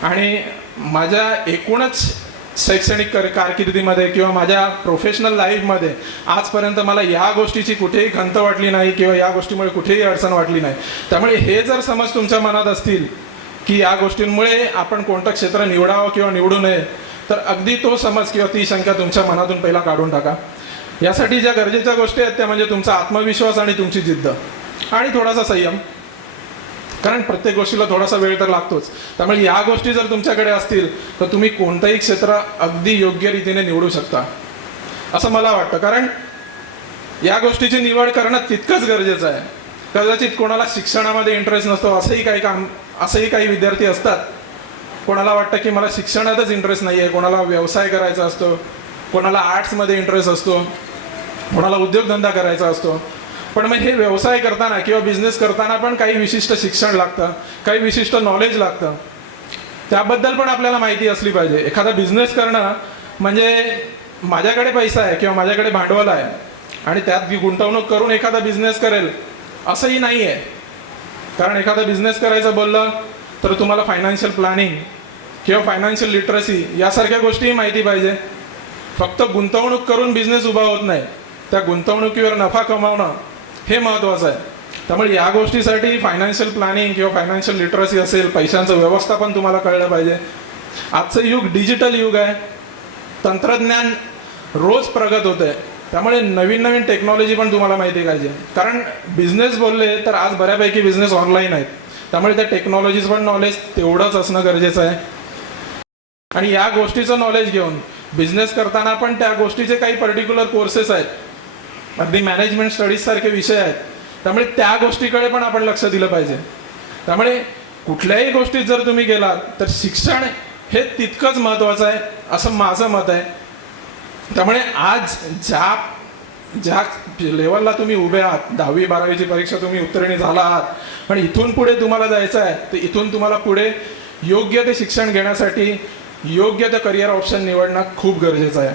आणि माझ्या एकूणच शैक्षणिक कारकिर्दीमध्ये किंवा माझ्या प्रोफेशनल लाईफमध्ये आजपर्यंत मला या गोष्टीची कुठेही खंत वाटली नाही किंवा या गोष्टीमुळे कुठेही अडचण वाटली नाही. त्यामुळे हे जर समज तुमच्या मनात असतील की या गोष्टींमुळे आपण कोणतं क्षेत्र निवडावं किंवा निवडू नये, तर अगदी तो समज किंवा ती शंका तुमच्या मनातून पहिला काढून टाका. यासाठी ज्या गरजेच्या गोष्टी आहेत त्या म्हणजे तुमचा आत्मविश्वास आणि तुमची जिद्द आणि थोडासा संयम. कारण प्रत्येक गोष्टीला थोडासा वेळ तर लागतोच. त्यामुळे या गोष्टी जर तुमच्याकडे असतील तर तुम्ही कोणतंही क्षेत्र अगदी योग्य रीतीने निवडू शकता असं मला वाटतं. कारण या गोष्टीची निवड करणं तितकंच गरजेचं आहे. कदाचित कोणाला शिक्षणामध्ये इंटरेस्ट नसतो, असंही काही विद्यार्थी असतात. कोणाला वाटतं की मला शिक्षणातच इंटरेस्ट नाही आहे, कोणाला व्यवसाय करायचा असतो, कोणाला आर्ट्समध्ये इंटरेस्ट असतो, कोणाला उद्योगधंदा करायचा असतो. पण मग हे व्यवसाय करताना किंवा बिझनेस करताना पण काही विशिष्ट शिक्षण लागतं, काही विशिष्ट नॉलेज लागतं. त्याबद्दल पण आपल्याला माहिती असली पाहिजे. एखादा बिझनेस करणं म्हणजे माझ्याकडे पैसा आहे किंवा माझ्याकडे भांडवल आहे आणि त्यात गुंतवणूक करून एखादा बिझनेस करेल असंही नाही आहे. कारण एखादा बिझनेस करायचं बोललं तर तुम्हाला फायनान्शियल प्लॅनिंग किंवा फायनान्शियल लिटरसी यासारख्या गोष्टीही माहिती पाहिजे. फक्त गुंतवणूक करून बिझनेस उभा होत नाही, त्या गुंतवणुकीवर नफा कमावणं हे महत्त्वाचं आहे. त्यामुळे या गोष्टीसाठी फायनान्शियल प्लॅनिंग किंवा फायनान्शियल लिटरसी असेल, पैशांचं व्यवस्थापन तुम्हाला कळलं पाहिजे. आजचं युग डिजिटल युग आहे. तंत्रज्ञान रोज प्रगत होतं आहे. त्यामुळे नवीन नवीन टेक्नॉलॉजी पण तुम्हाला माहिती पाहिजे. कारण बिझनेस बोलले तर आज बऱ्यापैकी बिझनेस ऑनलाईन आहेत. त्यामुळे त्या टेक्नॉलॉजीज पण नॉलेज तेवढंच असणं गरजेचं आहे. आणि या गोष्टीचं नॉलेज घेऊन बिझनेस करताना पण त्या गोष्टीचे काही पर्टिक्युलर कोर्सेस आहेत, अगदी मॅनेजमेंट स्टडीज सारखे विषय आहेत. त्यामुळे त्या गोष्टीकडे पण आपण लक्ष दिलं पाहिजे. त्यामुळे कुठल्याही गोष्टीत जर तुम्ही गेलात तर शिक्षण हे तितकंच महत्त्वाचं आहे असं माझं मत आहे. त्यामुळे आज ज्या लेवलला तुम्ही उभे आहात, 10वी 12वीची परीक्षा तुम्ही उत्तीर्ण झाला आहात, पण इथून पुढे तुम्हाला जायचं आहे, तर इथून तुम्हाला पुढे योग्य ते शिक्षण घेण्यासाठी योग्य ते करिअर ऑप्शन निवडणं खूप गरजेचं आहे.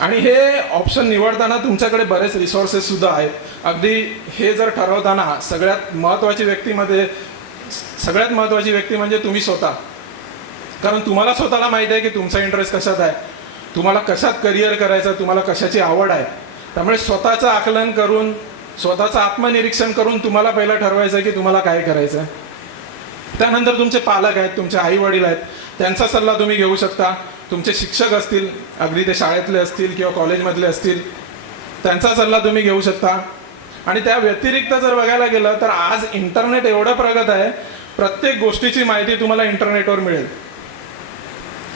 आणि हे ऑप्शन निवडताना तुमच्याकडे बरेच रिसोर्सेस सुद्धा आहेत. अगदी हे जर ठरवताना सगळ्यात महत्त्वाची व्यक्ती म्हणजे तुम्ही स्वतः. कारण तुम्हाला स्वतःला माहिती आहे की तुमचा इंटरेस्ट कशात आहे, तुम्हाला कशात करिअर करायचं, तुम्हाला कशाची आवड आहे. त्यामुळे स्वतःचं आकलन करून, स्वतःचं आत्मनिरीक्षण करून तुम्हाला पहिलं ठरवायचं आहे की तुम्हाला काय करायचं आहे. त्यानंतर तुमचे पालक आहेत, तुमचे आई वडील आहेत, त्यांचा सल्ला तुम्ही घेऊ शकता. तुमचे शिक्षक असतील, अगदी ते शाळेतले असतील किंवा कॉलेजमधले असतील, त्यांचा सल्ला तुम्ही घेऊ शकता. आणि त्या व्यतिरिक्त जर बघायला गेलं तर आज इंटरनेट एवढं प्रगत आहे, प्रत्येक गोष्टीची माहिती तुम्हाला इंटरनेटवर मिळेल.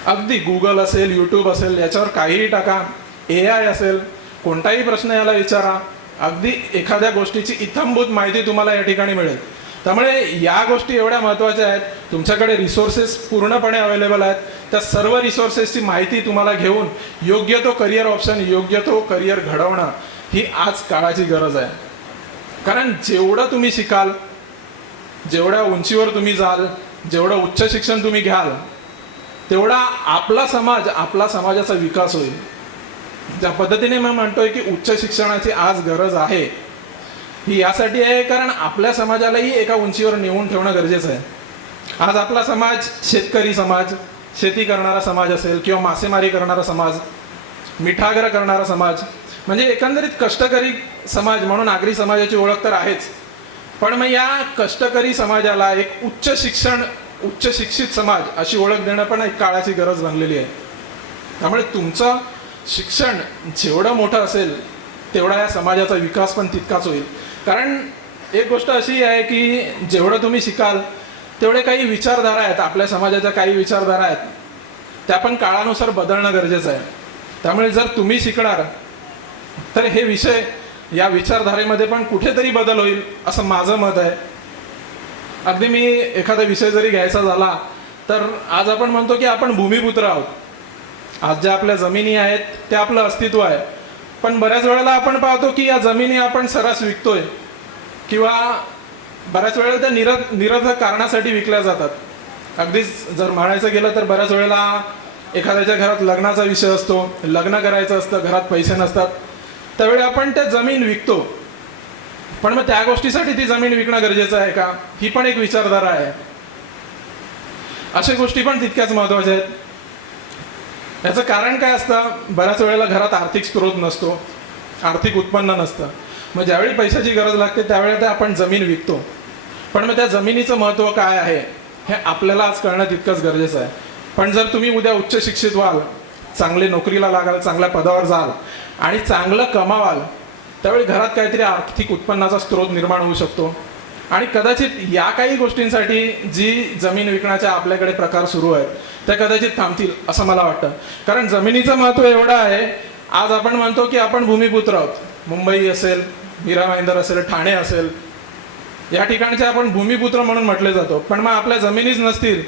अगदी गुगल असेल, यूट्यूब असेल, याच्यावर काहीही टाका, AI असेल, कोणताही प्रश्न याला विचारा, अगदी एखाद्या गोष्टीची इत्थंभूत माहिती तुम्हाला या ठिकाणी मिळेल. त्यामुळे या गोष्टी एवढ्या महत्त्वाच्या आहेत. तुमच्याकडे रिसोर्सेस पूर्णपणे अवेलेबल आहेत. त्या सर्व रिसोर्सेसची माहिती तुम्हाला घेऊन योग्य तो करिअर ऑप्शन, योग्य तो करिअर घडवणं ही आज काळाची गरज आहे. कारण जेवढं तुम्ही शिकाल, जेवढ्या उंचीवर तुम्ही जाल, जेवढं उच्च शिक्षण तुम्ही घ्याल, तेवढा आपला समाजाचा विकास होईल. ज्या पद्धतीने मी म्हणतोय की उच्च शिक्षणाची आज गरज आहे, ही यासाठी आहे कारण आपल्या समाजालाही एका उंचीवर नेऊन ठेवणं गरजेचं आहे. आज आपला समाज शेतकरी समाज, शेती करणारा समाज असेल किंवा मासेमारी करणारा समाज, मिठागर करणारा समाज, म्हणजे एकंदरीत कष्टकरी समाज म्हणून आगरी समाजाची ओळख तर आहेच. पण मग या कष्टकरी समाजाला एक उच्च शिक्षित समाज अशी ओळख देणं पण एक काळाची गरज बनलेली आहे. त्यामुळे तुमचं शिक्षण जेवढं मोठं असेल तेवढा या समाजाचा विकास पण तितकाच होईल. कारण एक गोष्ट अशी आहे की जेवढं तुम्ही शिकाल तेवढे काही विचारधारा आहेत, आपल्या समाजाच्या काही विचारधारा आहेत, त्या पण काळानुसार बदलणं गरजेचं आहे. त्यामुळे जर तुम्ही शिकणार तर हे विषय, या विचारधारेमध्ये पण कुठेतरी बदल होईल असं माझं मत आहे. अगदी मी एखादा विषय जरी घ्यायचा झाला तर आज आपण म्हणतो की आपण भूमिपुत्र आहोत. आज ज्या आपल्या जमिनी आहेत ते आपलं अस्तित्व आहे. पण बऱ्याच वेळेला आपण पाहतो की या जमिनी आपण सर्रास विकतोय किंवा बऱ्याच वेळेला त्या निरर्थक कारणासाठी विकल्या जातात. अगदीच जर म्हणायचं गेलं तर बऱ्याच वेळेला एखाद्याच्या घरात लग्नाचा विषय असतो, लग्न करायचं असतं, घरात पैसे नसतात, त्यावेळी आपण त्या जमीन विकतो. पण मग त्या गोष्टीसाठी ती जमीन विकणं गरजेचं आहे का? ही पण एक विचारधारा आहे. अशा गोष्टी पण तितक्याच महत्त्वाच्या आहेत. याचं कारण काय असतं? बऱ्याच वेळेला घरात आर्थिक स्रोत नसतो, आर्थिक उत्पन्न नसतं. मग ज्यावेळी पैशाची गरज लागते त्यावेळी ते आपण जमीन विकतो. पण मग त्या जमिनीचं महत्त्व काय आहे हे आपल्याला आज कळणं तितकंच गरजेचं आहे. पण जर तुम्ही उद्या उच्च शिक्षित व्हाल, चांगली नोकरीला लागाल, चांगल्या पदावर जाल आणि चांगलं कमावाल, त्यावेळी घरात काहीतरी आर्थिक उत्पन्नाचा स्रोत निर्माण होऊ शकतो. आणि कदाचित या काही गोष्टींसाठी जी जमीन विकण्याच्या आपल्याकडे प्रकार सुरू आहेत त्या कदाचित थांबतील असं मला वाटतं. कारण जमिनीचं महत्त्व एवढं आहे, आज आपण म्हणतो की आपण भूमिपुत्र आहोत. मुंबई असेल, मीरा भाईंदर असेल, ठाणे असेल, या ठिकाणचे आपण भूमिपुत्र म्हणून म्हटले जातो. पण मग आपल्या जमिनीच नसतील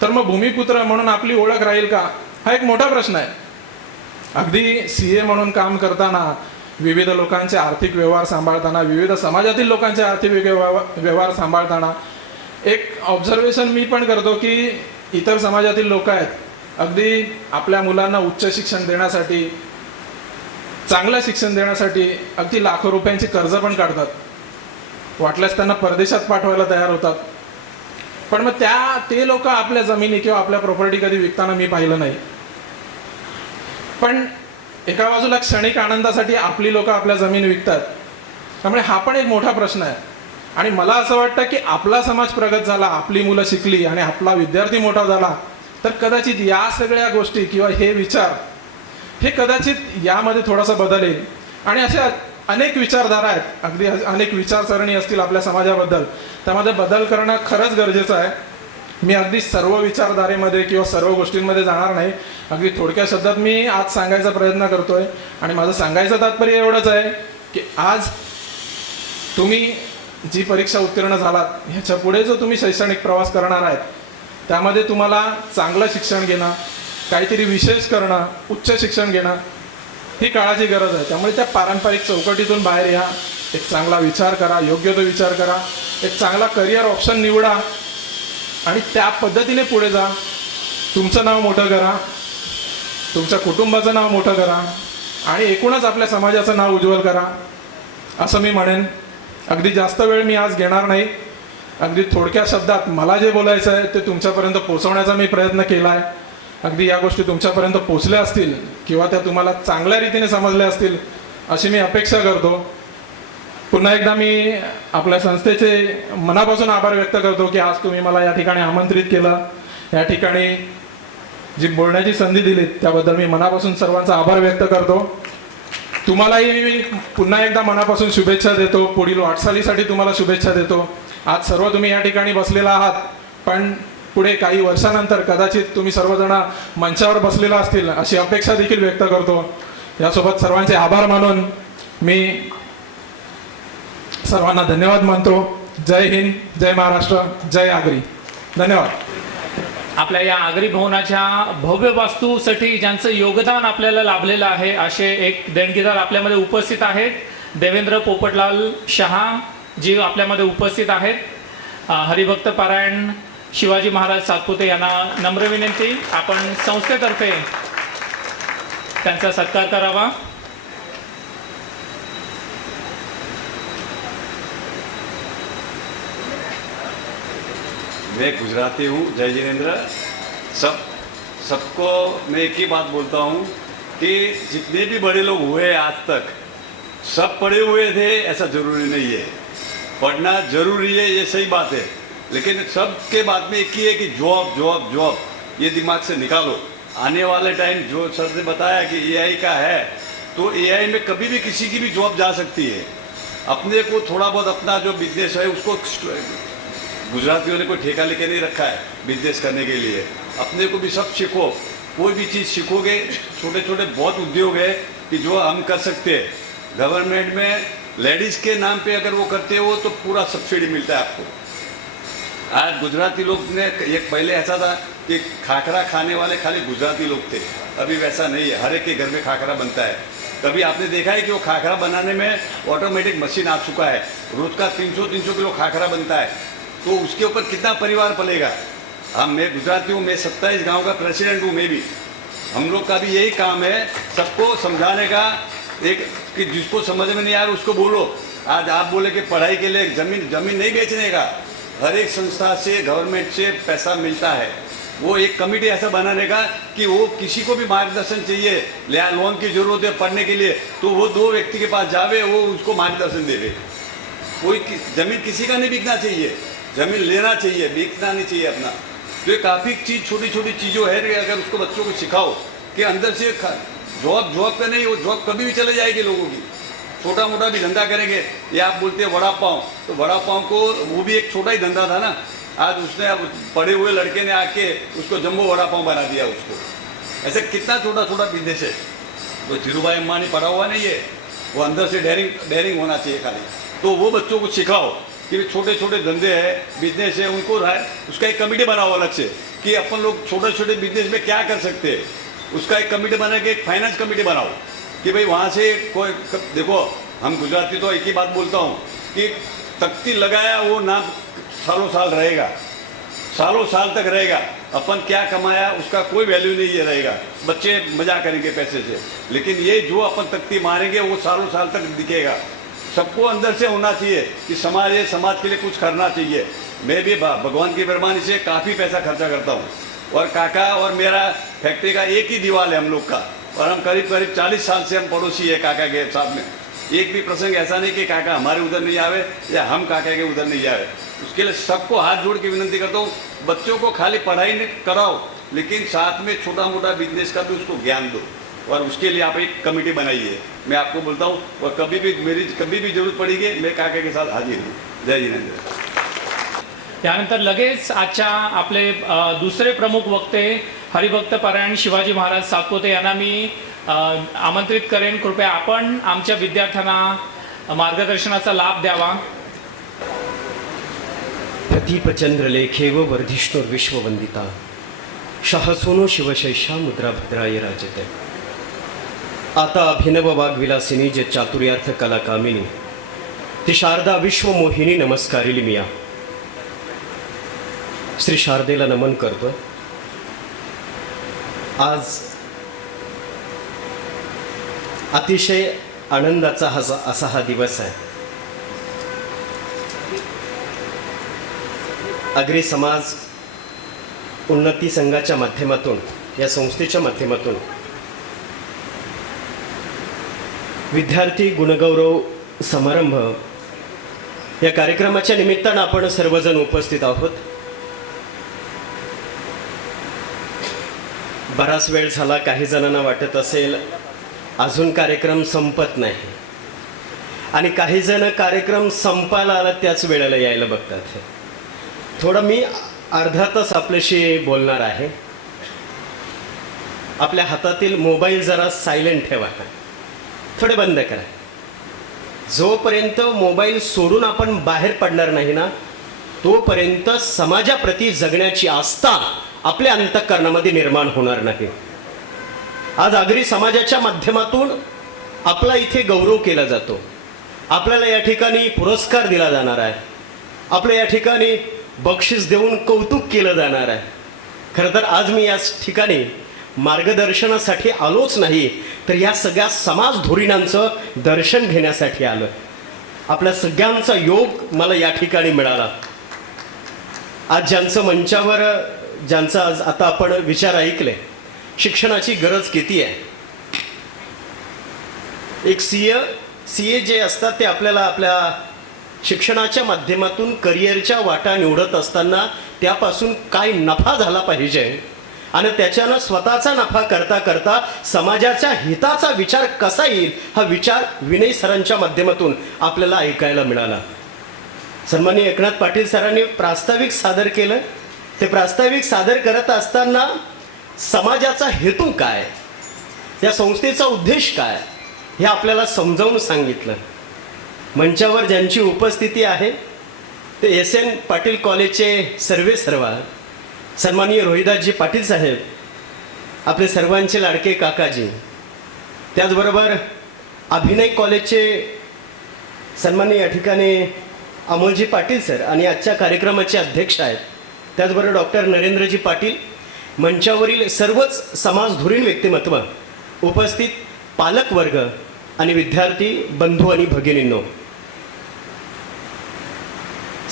तर मग भूमिपुत्र म्हणून आपली ओळख राहील का? हा एक मोठा प्रश्न आहे. अगदी CA म्हणून काम करताना, विविध लोकांचे आर्थिक व्यवहार सांभाळताना, विविध समाजातील लोकांचे आर्थिक व्यवहार सांभाळताना एक ऑब्झर्वेशन मी पण करतो की इतर समाजातील लोक आहेत, अगदी आपल्या मुलांना उच्च शिक्षण देण्यासाठी, चांगलं शिक्षण देण्यासाठी अगदी लाखो रुपयांची कर्ज पण काढतात. वाटल्यास त्यांना परदेशात पाठवायला तयार होतात. पण मग ते लोक आपल्या जमिनी किंवा आपल्या प्रॉपर्टी कधी विकताना मी पाहिलं नाही. पण एका बाजूला क्षणिक आनंदासाठी आपली लोक आपल्या जमीन विकतात. त्यामुळे हा पण एक मोठा प्रश्न आहे. आणि मला असं वाटतं की आपला समाज प्रगत झाला, आपली मुलं शिकली आणि आपला विद्यार्थी मोठा झाला तर कदाचित या सगळ्या गोष्टी किंवा हे विचार हे कदाचित यामध्ये थोडासा बदल येईल. आणि अशा अनेक विचारधारा आहेत, अगदी अनेक विचारसरणी असतील आपल्या समाजाबद्दल, त्यामध्ये बदल करणं खरंच गरजेचं आहे. मी अगदी सर्व विचारधारेमध्ये किंवा सर्व गोष्टींमध्ये जाणार नाही. अगदी थोडक्या शब्दात मी आज सांगायचा प्रयत्न करतोय. आणि माझं सांगायचं तात्पर्य एवढंच आहे की आज तुम्ही जी परीक्षा उत्तीर्ण झालात, ह्याच्या पुढे जो तुम्ही शैक्षणिक प्रवास करणार आहेत त्यामध्ये तुम्हाला चांगलं शिक्षण घेणं, काहीतरी विशेष करणं, उच्च शिक्षण घेणं ही काळाची गरज आहे. त्यामुळे त्या पारंपरिक चौकटीतून बाहेर या, एक चांगला विचार करा, योग्य तो विचार करा, एक चांगला करिअर ऑप्शन निवडा आणि त्या पद्धतीने पुढे जा. तुमचं नाव मोठं करा, तुमच्या कुटुंबाचं नाव मोठं करा आणि एकूणच आपल्या समाजाचं नाव उज्ज्वल करा असं मी म्हणेन. अगदी जास्त वेळ मी आज घेणार नाही. अगदी थोडक्या शब्दात मला जे बोलायचं आहे ते तुमच्यापर्यंत पोहोचवण्याचा मी प्रयत्न केला आहे. अगदी या गोष्टी तुमच्यापर्यंत पोहोचल्या असतील किंवा त्या तुम्हाला चांगल्या रीतीने समजल्या असतील अशी मी अपेक्षा करतो. पुन्हा एकदा मी आपल्या संस्थेचे मनापासून आभार व्यक्त करतो की आज तुम्ही मला या ठिकाणी आमंत्रित केलं, या ठिकाणी जी बोलण्याची संधी दिली त्याबद्दल मी मनापासून सर्वांचा आभार व्यक्त करतो. तुम्हालाही मी पुन्हा एकदा मनापासून शुभेच्छा देतो. पुढील वाटचालीसाठी तुम्हाला शुभेच्छा देतो. आज सर्व तुम्ही या ठिकाणी बसलेला आहात, पण पुढे काही वर्षानंतर कदाचित तुम्ही सर्वजण मंचावर बसलेला असतील अशी अपेक्षा देखील व्यक्त करतो. यासोबत सर्वांचे आभार मानून मी सर्वांना धन्यवाद मानतो. जय हिंद, जय महाराष्ट्र, जय आगरी. धन्यवाद. आपल्या या आगरी भवनाच्या भव्य वास्तूसाठी ज्यांचं योगदान आपल्याला लाभलेलं आहे असे एक देणगीदार आपल्यामध्ये उपस्थित आहेत. देवेंद्र पोपटलाल शहा जी आपल्यामध्ये उपस्थित आहेत. हरिभक्त पारायण शिवाजी महाराज सातपुते यांना नम्र विनंती, आपण संस्थेतर्फे त्यांचा सत्कार करावा. मैं गुजराती हूँ, जय जिनेंद्र. सबको मैं एक ही बात बोलता हूँ कि जितने भी बड़े लोग हुए आज तक सब पढ़े हुए थे ऐसा ज़रूरी नहीं है. पढ़ना ज़रूरी है, ये सही बात है, लेकिन सबके बाद में एक ही है कि जॉब जॉब जॉब ये दिमाग से निकालो. आने वाले टाइम जो सर ने बताया कि AI का है, तो AI में कभी भी किसी की भी जॉब जा सकती है. अपने को थोड़ा बहुत अपना जो बिजनेस है उसको, गुजरातियों ने कोई ठेका लेके नहीं रखा है बिजनेस करने के लिए. अपने को भी सब सीखो, कोई भी चीज़ सीखोगे. छोटे छोटे बहुत उद्योग है कि जो हम कर सकते हैं. गवर्नमेंट में लेडीज़ के नाम पे अगर वो करते हो तो पूरा सब्सिडी मिलता है आपको. आज गुजराती लोग ने एक पहले ऐसा था कि खाकरा खाने वाले खाली गुजराती लोग थे, अभी वैसा नहीं है, हर एक के घर में खाकरा बनता है। कभी आपने देखा है कि वो खाकरा बनाने में ऑटोमेटिक मशीन आ चुका है, रोज का 300 किलो खाकरा बनता है, तो उसके ऊपर कितना परिवार पलेगा। मैं गुजराती हूँ, मैं 27 गांव का प्रेसिडेंट हूँ, मैं भी, हम लोग का भी यही काम है सबको समझाने का, एक कि जिसको समझ में नहीं आ रहा उसको बोलो। आज आप बोले कि पढ़ाई के लिए जमीन नहीं बेचने का, हर एक संस्था से गवर्नमेंट से पैसा मिलता है, वो एक कमेटी ऐसा बनाने का कि वो किसी को भी मार्गदर्शन चाहिए, लोन की जरूरत है पढ़ने के लिए, तो वो 2 व्यक्ति के पास जावे, वो उसको मार्गदर्शन देवे। कोई जमीन किसी का नहीं बिकना चाहिए, जमीन लेना चाहिए, बिकना नहीं चाहिए अपना। तो ये काफ़ी चीज़ छोटी छोटी चीज़ों है, अगर उसको बच्चों को सिखाओ कि अंदर से जॉब पे नहीं, वो जॉब कभी भी चले जाएगी लोगों की, छोटा मोटा भी धंधा करेंगे। ये आप बोलते हैं वड़ा पाव, तो वड़ा पाव को वो भी एक छोटा ही धंधा था ना, आज उसने पढ़े हुए लड़के ने आके उसको जम्बो वड़ा पाव बना दिया उसको। ऐसे कितना छोटा छोटा बिजनेस है, तो धीरूभाई अंबानी पढ़ा हुआ नहीं है, वो अंदर से डेयरिंग होना चाहिए खाली। तो वो बच्चों को सिखाओ कि छोटे छोटे धंधे हैं, बिजनेस है, उनको उसका एक कमेटी बनाओ अलग से कि अपन लोग छोटे छोटे बिजनेस में क्या कर सकते हैं, उसका एक कमेटी बना के एक फाइनेंस कमेटी बनाओ कि भाई वहाँ से कोई, देखो हम गुजराती तो एक ही बात बोलता हूँ कि तख्ती लगाया वो नाम सालों साल रहेगा, सालों साल तक रहेगा, अपन क्या कमाया उसका कोई वैल्यू नहीं है रहेगा, बच्चे मजा करेंगे पैसे से, लेकिन ये जो अपन तख्ती मारेंगे वो सालों साल तक दिखेगा। सबको अंदर से होना चाहिए कि समाज है, समाज के लिए कुछ करना चाहिए। मैं भी भगवान की मेहरबानी से काफ़ी पैसा खर्चा करता हूँ, और काका और मेरा फैक्ट्री का एक ही दीवार है हम लोग का, और हम करीब 40 साल से हम पड़ोसी है काका के साथ में। एक भी प्रसंग ऐसा नहीं कि काका हमारे उधर नहीं आवे या हम काका के उधर नहीं आवे। उसके लिए सबको हाथ जोड़ के विनती करता हूँ, बच्चों को खाली पढ़ाई नहीं कराओ, लेकिन साथ में छोटा मोटा बिजनेस का भी उसको ज्ञान दो, और उसके लिए आप एक कमेटी बनाइए। मैं आपको बोलता हूँ, और कभी भी जरूरत पड़ेगी मैं काका के साथ हाजिर हूँ। जय जिनेंद्र। त्यानंतर लगेच आजच्या आपले दुसरे प्रमुख वक्ते हरिभक्त पारायण शिवाजी महाराज सातपुते यांना मी आमंत्रित करेन, कृपया आपण आमच्या विद्यार्थ्यांना मार्गदर्शनाचा लाभ द्यावा। प्रदीपचंद्रलेखेव वर्धिष्णुर्विश्ववंदिता सहसोनो शिवशैषा मुद्रा भद्राय राजते। आता अभिनव वाग्विलासिनी जे चातुर्यार्थ कलाकामिनी ती शारदा विश्वमोहिनी नमस्कारिली मिया। श्री शारदेला नमन करतो। आज अतिशय आनंदाचा असा हा दिवस आहे। आगरी समाज उन्नती संघाच्या माध्यमातून, या संस्थेच्या माध्यमातून विद्यार्थी गुणगौरव समारंभ या कार्यक्रमाच्या निमित्तानं आपण सर्वजण उपस्थित आहोत। बराच वेळ झाला, काही जणांना वाटत असेल अजून कार्यक्रम संपत नाही, आणि काही जण कार्यक्रम संपायला आला त्याच वेळेला यायला बघतात। थोडं मी अर्धा तास आपल्याशी बोलणार आहे। आपल्या हातातील मोबाईल जरा सायलेंट ठेवा, थोडे बंद करा। जोपर्यंत मोबाईल सोडून आपण बाहेर पडणार नाही ना, तोपर्यंत समाजाप्रती जगण्याची आस्था आपल्या अंतःकरणामध्ये निर्माण होणार नाही। आज आगरी समाजाच्या माध्यमातून आपला इथे गौरव केला जातो, आपल्याला या ठिकाणी पुरस्कार दिला जाणार आहे, आपल्या या ठिकाणी बक्षीस देऊन कौतुक केलं जाणार आहे। खरं तर आज मी या ठिकाणी मार्गदर्शनासाठी आलोच नाही, तर या सगळ्या समाज धोरणांचं दर्शन घेण्यासाठी आलो। आपल्या सगळ्यांचा योग मला या ठिकाणी मिळाला। आज ज्यांचं मंचावर ज्यांचा आज आता आपण विचार ऐकले, शिक्षणाची गरज किती आहे। एक सीए जे असतात ते आपल्याला आपल्या शिक्षणाच्या माध्यमातून करिअरच्या वाटा निवडत असताना त्यापासून काय नफा झाला पाहिजे आणि त्याच्यानं स्वतःचा नफा करता करता समाजाच्या हिताचा विचार कसा येईल, हा विचार विनय सरांच्या माध्यमातून आपल्याला ऐकायला मिळाला। सन्माननीय एकनाथ पाटील सरांनी प्रास्ताविक सादर केलं। ते प्रास्ताविक सादर करत असताना समाजाचा हेतू काय, या संस्थेचा उद्देश काय, हे आपल्याला समजावून सांगितलं। मंचावर ज्यांची उपस्थिती आहे ते SN पाटील कॉलेजचे सर्वा सन्माननीय रोहिदासजी पाटील साहेब, आपले सर्वांचे लाडके काकाजी, त्याचबरोबर अभिनय कॉलेजचे सन्माननीय या ठिकाणी अमोलजी पाटील सर आणि आजच्या कार्यक्रमाचे अध्यक्ष आहेत, त्याचबरोबर डॉक्टर नरेंद्रजी पाटील, मंचावरील सर्वच समाजधुरीण व्यक्तिमत्व, उपस्थित पालकवर्ग आणि विद्यार्थी बंधू आणि भगिनींनो,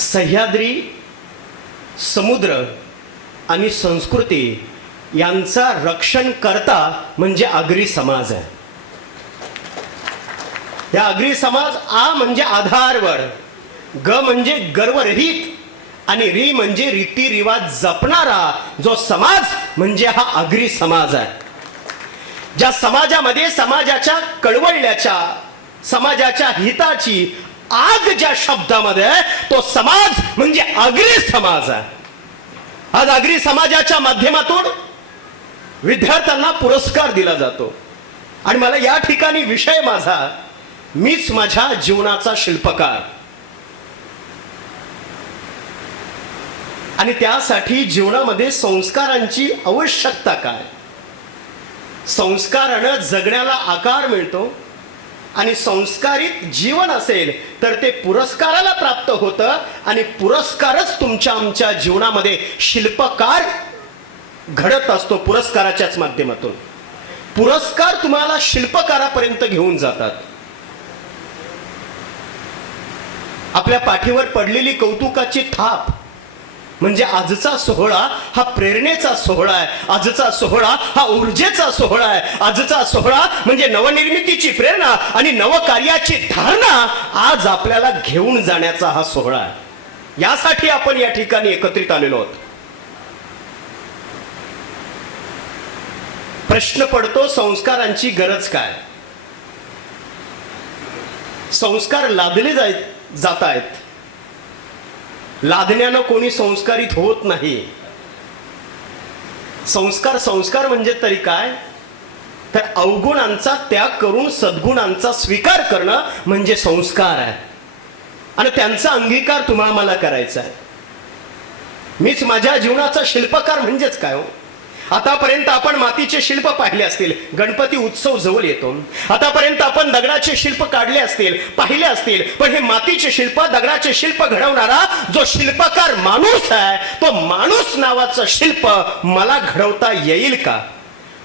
सह्याद्री, समुद्र आणि संस्कृती यांचा रक्षणकर्ता म्हणजे आगरी समाज आहे. या आगरी समाज आ म्हणजे आधारवर, ग म्हणजे गर्वरहित आणि री म्हणजे रीतिरिवाज जपणारा जो समाज म्हणजे हा आगरी समाज आहे. ज्या समाजामध्ये समाजाच्या कळवळल्याच्या, समाजाच्या हिताची आग ज्या शब्दामध्ये आहे, तो समाज म्हणजे आगरी समाज आहे. आज आगरी समाजाच्या माध्यमातून विद्यार्थ्यांना पुरस्कार दिला जातो आणि मला या ठिकाणी विषय माझा, मीच माझ्या जीवनाचा शिल्पकार, आणि त्यासाठी जीवनामध्ये संस्कारांची आवश्यकता काय, संस्कारानं जगण्याला आकार मिळतो आणि संस्कारित जीवन असेल तर ते पुरस्काराला प्राप्त होतं आणि पुरस्कारच तुमच्या आमच्या जीवनामध्ये शिल्पकार घडत असतो. पुरस्काराच्याच माध्यमातून पुरस्कार तुम्हाला शिल्पकारापर्यंत घेऊन जातात. आपल्या पाठीवर पडलेली कौतुकाची थाप म्हणजे आजचा सोहळा हा प्रेरणेचा सोहळा आहे, आजचा सोहळा हा ऊर्जेचा सोहळा आहे, आजचा सोहळा म्हणजे नवनिर्मितीची प्रेरणा आणि नवकार्याची धारणा आज आपल्याला घेऊन जाण्याचा हा सोहळा आहे. यासाठी आपण या ठिकाणी एकत्रित आलेलो आहोत. प्रश्न पडतो, संस्कारांची गरज काय? संस्कार लादले जात आहेत. लादण्यानं कोणी संस्कारित होत नाही. संस्कार म्हणजे तरी काय, तर अवगुणांचा त्याग करून सद्गुणांचा स्वीकार करणं म्हणजे संस्कार आहे आणि त्यांचा अंगीकार तुम्हाला मला करायचा आहे. मीच माझ्या जीवनाचा शिल्पकार म्हणजेच काय हो? आतापर्यंत आपण मातीचे शिल्प पाहिले असतील, गणपती उत्सव जवळ येतो. आतापर्यंत आपण दगडाचे शिल्प काढले असतील, पाहिले असतील, पण हे मातीचे शिल्प, दगडाचे शिल्प घडवणारा जो शिल्पकार माणूस आहे, तो माणूस नावाचं शिल्प मला घडवता येईल का?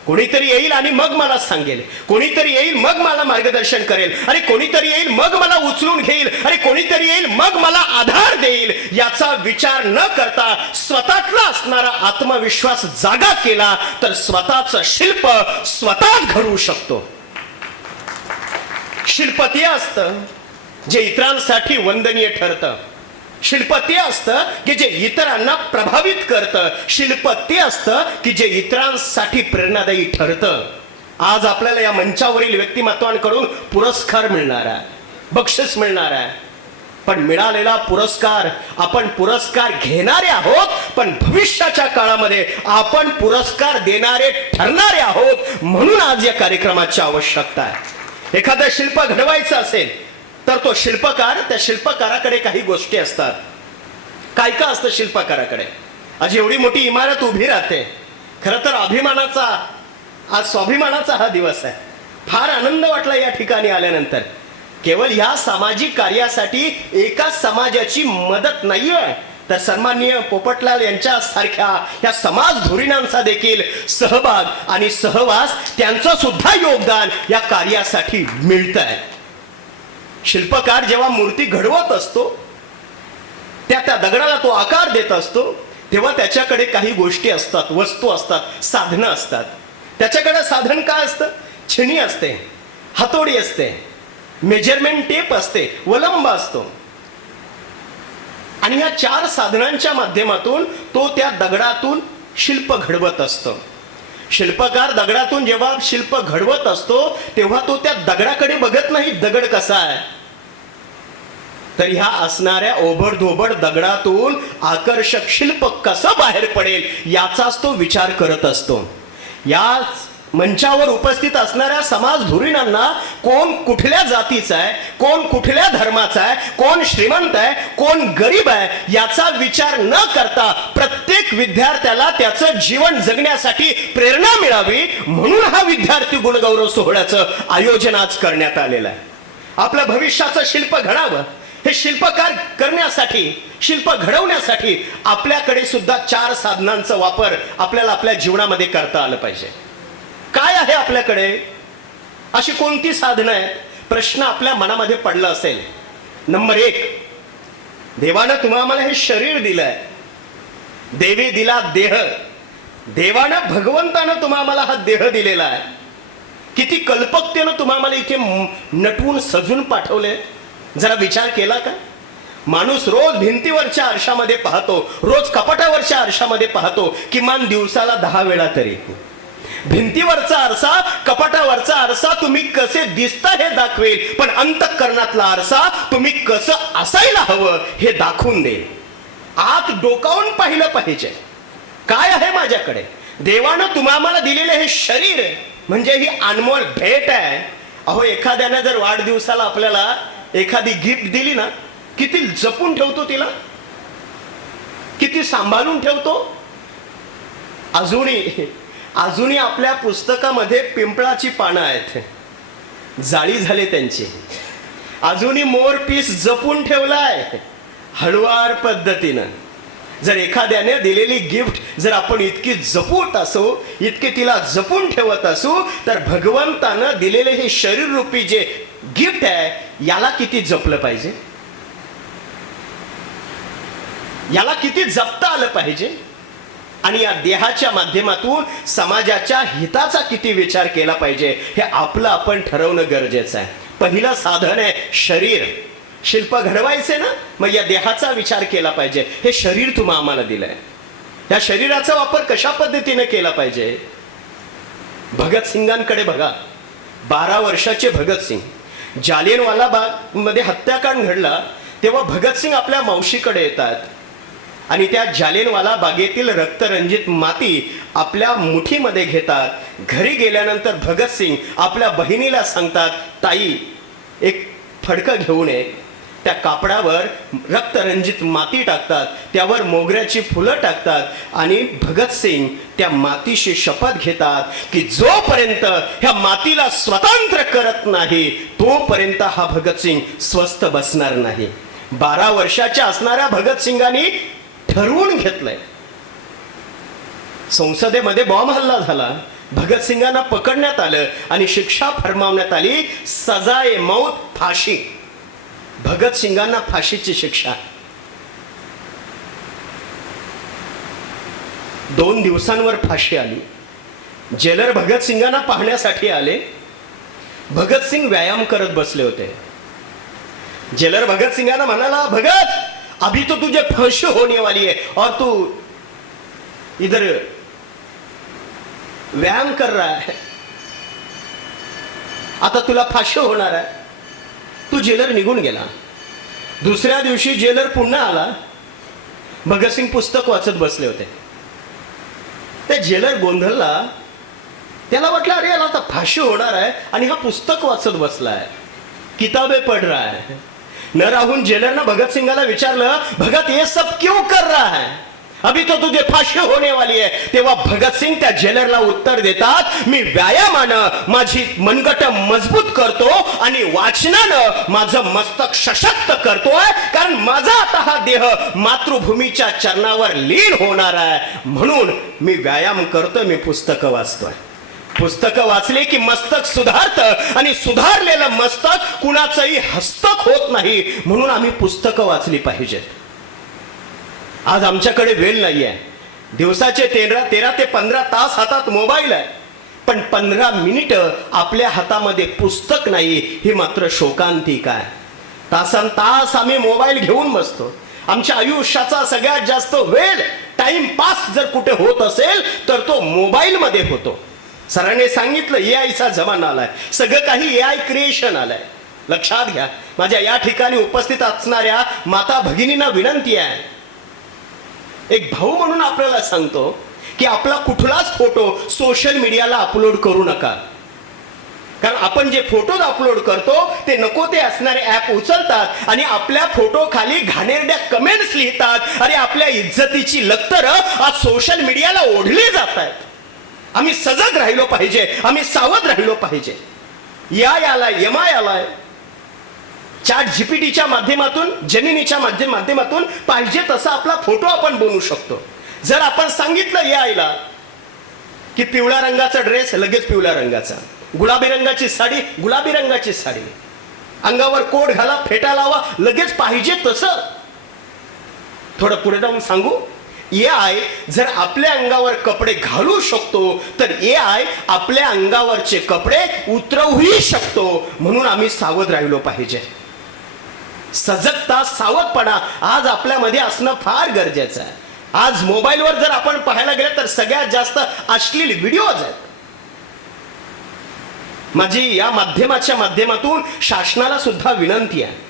कोणीतरी येईल आणि मग मला सांगेल, कोणीतरी येईल मग मला मार्गदर्शन करेल, आणि कोणीतरी येईल मग मला उचलून घेईल, आणि कोणीतरी येईल मग मला आधार देईल. याचा विचार न करता स्वतःतला असणारा आत्मविश्वास जागा केला तर स्वतःचं शिल्प स्वतःच घडवू शकतो. शिल्प ते असतं जे इतरांसाठी वंदनीय ठरतं. शिल्प ते असतं की जे इतरांना प्रभावित करतं. शिल्प ते असतं की जे इतरांसाठी प्रेरणादायी ठरतं. आज आपल्याला या मंचावरील व्यक्तिमत्वांकडून पुरस्कार मिळणार आहे, बक्षीस मिळणार आहे, पण मिळालेला पुरस्कार आपण पुरस्कार घेणारे आहोत, पण भविष्याच्या काळामध्ये आपण पुरस्कार देणारे ठरणारे आहोत. म्हणून आज या कार्यक्रमाची आवश्यकता आहे. एखादं शिल्प घडवायचं असेल तर तो शिल्पकार, त्या शिल्पकाराकडे काही गोष्टी असतात. काय का असतं शिल्पकाराकडे? आज एवढी मोठी इमारत उभी राहते. खरं तर अभिमानाचा, आज स्वाभिमानाचा हा दिवस आहे. फार आनंद वाटला या ठिकाणी आल्यानंतर. केवळ ह्या सामाजिक कार्यासाठी एका समाजाची मदत नाही आहे, तर सन्माननीय पोपटलाल यांच्या सारख्या या समाज धोरणांचा देखील सहभाग आणि सहवास, त्यांचं सुद्धा योगदान या कार्यासाठी मिळत आहे. शिल्पकार जेव्हा मूर्ती घडवत असतो, त्या दगडाला तो आकार देत असतो, तेव्हा त्याच्याकडे काही गोष्टी असतात, वस्तू असतात, साधनं असतात. त्याच्याकडे साधन काय असतं? छिणी असते, हातोडी असते, मेजरमेंट टेप असते, वलंब असतो, आणि ह्या 4 साधनांच्या माध्यमातून तो त्या दगडातून शिल्प घडवत असतो. शिल्पकार दगडातून जेव्हा शिल्प घडवत असतो तेव्हा तो त्या दगडाकडे बघत नाही, दगड कसा आहे, तर ह्या असणाऱ्या ओबडधोबड दगडातून आकर्षक शिल्प कसं बाहेर पडेल याचाच तो विचार करत असतो. याच मंचावर उपस्थित असणाऱ्या समाज धुरीणांना कोण कुठल्या जातीचा आहे, कोण कुठल्या धर्माचा आहे, कोण श्रीमंत आहे, कोण गरीब आहे याचा विचार न करता प्रत्येक विद्यार्थ्याला त्याचं जीवन जगण्यासाठी प्रेरणा मिळावी म्हणून हा विद्यार्थी गुणगौरव सोहळ्याचं आयोजन आज करण्यात आलेलं आहे. आपलं भविष्याचं शिल्प घडावं, हे शिल्पकार करण्यासाठी, शिल्प घडवण्यासाठी आपल्याकडे सुद्धा 4 साधनांचा वापर आपल्याला आपल्या जीवनामध्ये करता आलं पाहिजे. काय आहे आपल्याकडे, अशी कोणती साधनं आहेत, प्रश्न आपल्या मनामध्ये पडला असेल. नंबर 1, देवानं तुम्हाला हे शरीर दिलंय, देवी दिला देह. देवानं भगवंतानं तुम्हाला हा देह दिलेला आहे. किती कल्पकतेनं तुम्हाला इथे नटवून सजून पाठवले, जरा विचार केला का? माणूस रोज भिंतीवरच्या आरशामध्ये पाहतो, रोज कपाटावरच्या आरशामध्ये पाहतो, किमान दिवसाला 10 वेळा तरी. भिंतीवरचा आरसा, कपाटावरचा आरसा तुम्ही कसे दिसता हे दाखवेल, पण अंतःकरणातला आरसा तुम्ही कसं असायला हवं हे दाखवून देईल. आत डोकावून पाहिलं पाहिजे, काय आहे माझ्याकडे. देवानं तुम्हाला दिलेले हे शरीर म्हणजे ही अनमोल भेट आहे. अहो, एखाद्याने जर वाढदिवसाला आपल्याला एखादी गिफ्ट दिली ना, किती जपून ठेवतो तिला, किती सांभाळून ठेवतो. अजूनही आपल्या पुस्तकामध्ये पिंपळाची पानं आहेत, जाळी झाले त्यांची. अजूनही मोर पीस जपून ठेवलाय हळुवार पद्धतीनं. जर एखाद्याने दिलेली गिफ्ट जर आपण इतकी जपूत असू, इतके तिला जपून ठेवत असू, तर भगवंतानं दिलेले हे शरीर रूपी जे गिफ्ट आहे याला किती जपलं पाहिजे, याला किती जपता आलं पाहिजे. आणि या देहाच्या माध्यमातून समाजाच्या हिताचा किती विचार केला पाहिजे हे आपलं आपण ठरवणं गरजेचं आहे. पहिलं साधन आहे शरीर. शिल्प घडवायचे ना, मग या देहाचा विचार केला पाहिजे. हे शरीर तुम्ही आम्हाला दिलंय, या शरीराचा वापर कशा पद्धतीने केला पाहिजे. भगतसिंगांकडे बघा, 12 वर्षाचे भगतसिंग, जालियनवाला बाग मध्ये हत्याकांड घडला तेव्हा भगतसिंग आपल्या मावशीकडे येतात आणि त्या जालियनवाला बागेतील रक्तरंजित माती आपल्या मुठीमध्ये घेतात. घरी गेल्यानंतर भगतसिंग आपल्या बहिणीला सांगतात, ताई एक फडकं घेऊन ये. त्या कापडावर रक्तरंजित माती टाकतात, त्यावर मोगऱ्याची फुलं टाकतात आणि भगतसिंग त्या मातीशी शपथ घेतात की जोपर्यंत ह्या मातीला स्वतंत्र करत नाही तोपर्यंत हा भगतसिंग स्वस्थ बसणार नाही. 12 वर्षाच्या असणाऱ्या भगतसिंगांनी ठरवून घेतलंय. संसदेमध्ये बॉम्ब हल्ला झाला, भगतसिंगांना पकडण्यात आलं आणि शिक्षा फरमावण्यात आली, सजाए मौत, फाशी. भगतसिंगांना फाशीची शिक्षा. 2 दिवसांवर फाशी आली. जेलर भगतसिंगांना पाहण्यासाठी आले. भगतसिंग व्यायाम करत बसले होते. जेलर भगतसिंगांना म्हणाला, भगत अभी तो तुझे फांसी होने वाली है और तू इधर व्यायाम कर रहा है, आता तुला फाशी होणार आहे. तू जेलर निघून गेला. दुसऱ्या दिवशी जेलर पुन्हा आला. भगतसिंग पुस्तक वाचत बसले होते. ते जेलर गोंधळला. त्याला वाटलं, अरे याला आता फाशी होणार आहे आणि हा पुस्तक वाचत बसलाय, किताबें पढ़ रहा है. न राहून जेलर ने भगत सिंगाला विचारलं, भगत ये सब क्यों कर रहा है, अभी तो तुझे फाशी होने वाली है. तेव्हा भगत सिंग त्या जेलरला उत्तर देतात, मी व्यायामानं माझी मनगट मजबूत करतो आणि वाचनानं माझं मस्तक सशक्त करतोय, कारण माझा आता हा देह मातृभूमीच्या चरणावर लीन होणार आहे. म्हणून मी व्यायाम करतोय, मी पुस्तकं वाचतोय. पुस्तकं वाचले की मस्तक सुधारतं आणि सुधारलेलं मस्तक कुणाचंही हस्तक होत नाही. म्हणून आम्ही पुस्तकं वाचली पाहिजेत. आज आमच्याकडे वेळ नाही आहे. दिवसाचे 13 ते 15 तास हातात मोबाईल आहे, पण 15 मिनिटं आपल्या हातामध्ये पुस्तक नाही, ही मात्र शोकांतिक आहे. तासन तास आम्ही मोबाईल घेऊन बसतो. आमच्या आयुष्याचा सगळ्यात जास्त वेळ टाइमपास जर कुठे होत असेल तर तो मोबाईल मध्ये होतो. सरांनी सांगितलं एआयचा जमाना आलाय, सगळं काही एआय क्रिएशन आलंय. लक्षात घ्या. माझ्या या ठिकाणी उपस्थित असणाऱ्या माता भगिनींना विनंती आहे, एक भाऊ म्हणून आपल्याला सांगतो की आपला कुठलाच फोटो सोशल मीडियाला अपलोड करू नका. कारण आपण जे फोटो अपलोड करतो ते नको ते असणारे ऍप उचलतात आणि आपल्या फोटो खाली घाणेरड्या कमेंट्स लिहितात आणि आपल्या इज्जतीची लक्तर आज सोशल मीडियाला ओढली जात आहेत. आम्ही सजग राहिलो पाहिजे, आम्ही सावध राहिलो पाहिजे. आलाय एमआय आलाय, चॅट जीपीटीच्या माध्यमातून, जेमिनीच्या माध्यमातून पाहिजे तसा आपला फोटो आपण बनवू शकतो. जर आपण सांगितलं यायला की पिवळ्या रंगाचा ड्रेस, लगेच पिवळ्या रंगाचा, गुलाबी रंगाची साडी, गुलाबी रंगाची साडी, अंगावर कोट घाला, फेटा लावा, लगेच पाहिजे तसं. थोडं पुढे जाऊन सांगू, AI जर आपल्या अंगावर कपडे घालू शकतो तर AI आपल्या अंगावरचे कपडे उतरवूही शकतो. म्हणून आम्ही सावध राहिलो पाहिजे. सजगता, सावधपणा आज आपल्यामध्ये असणं फार गरजेचं आहे. आज मोबाईलवर जर आपण पाहायला गेलं तर सगळ्यात जास्त अश्लील व्हिडिओज आहेत. माझी या माध्यमाच्या माध्यमातून शासनाला सुद्धा विनंती आहे.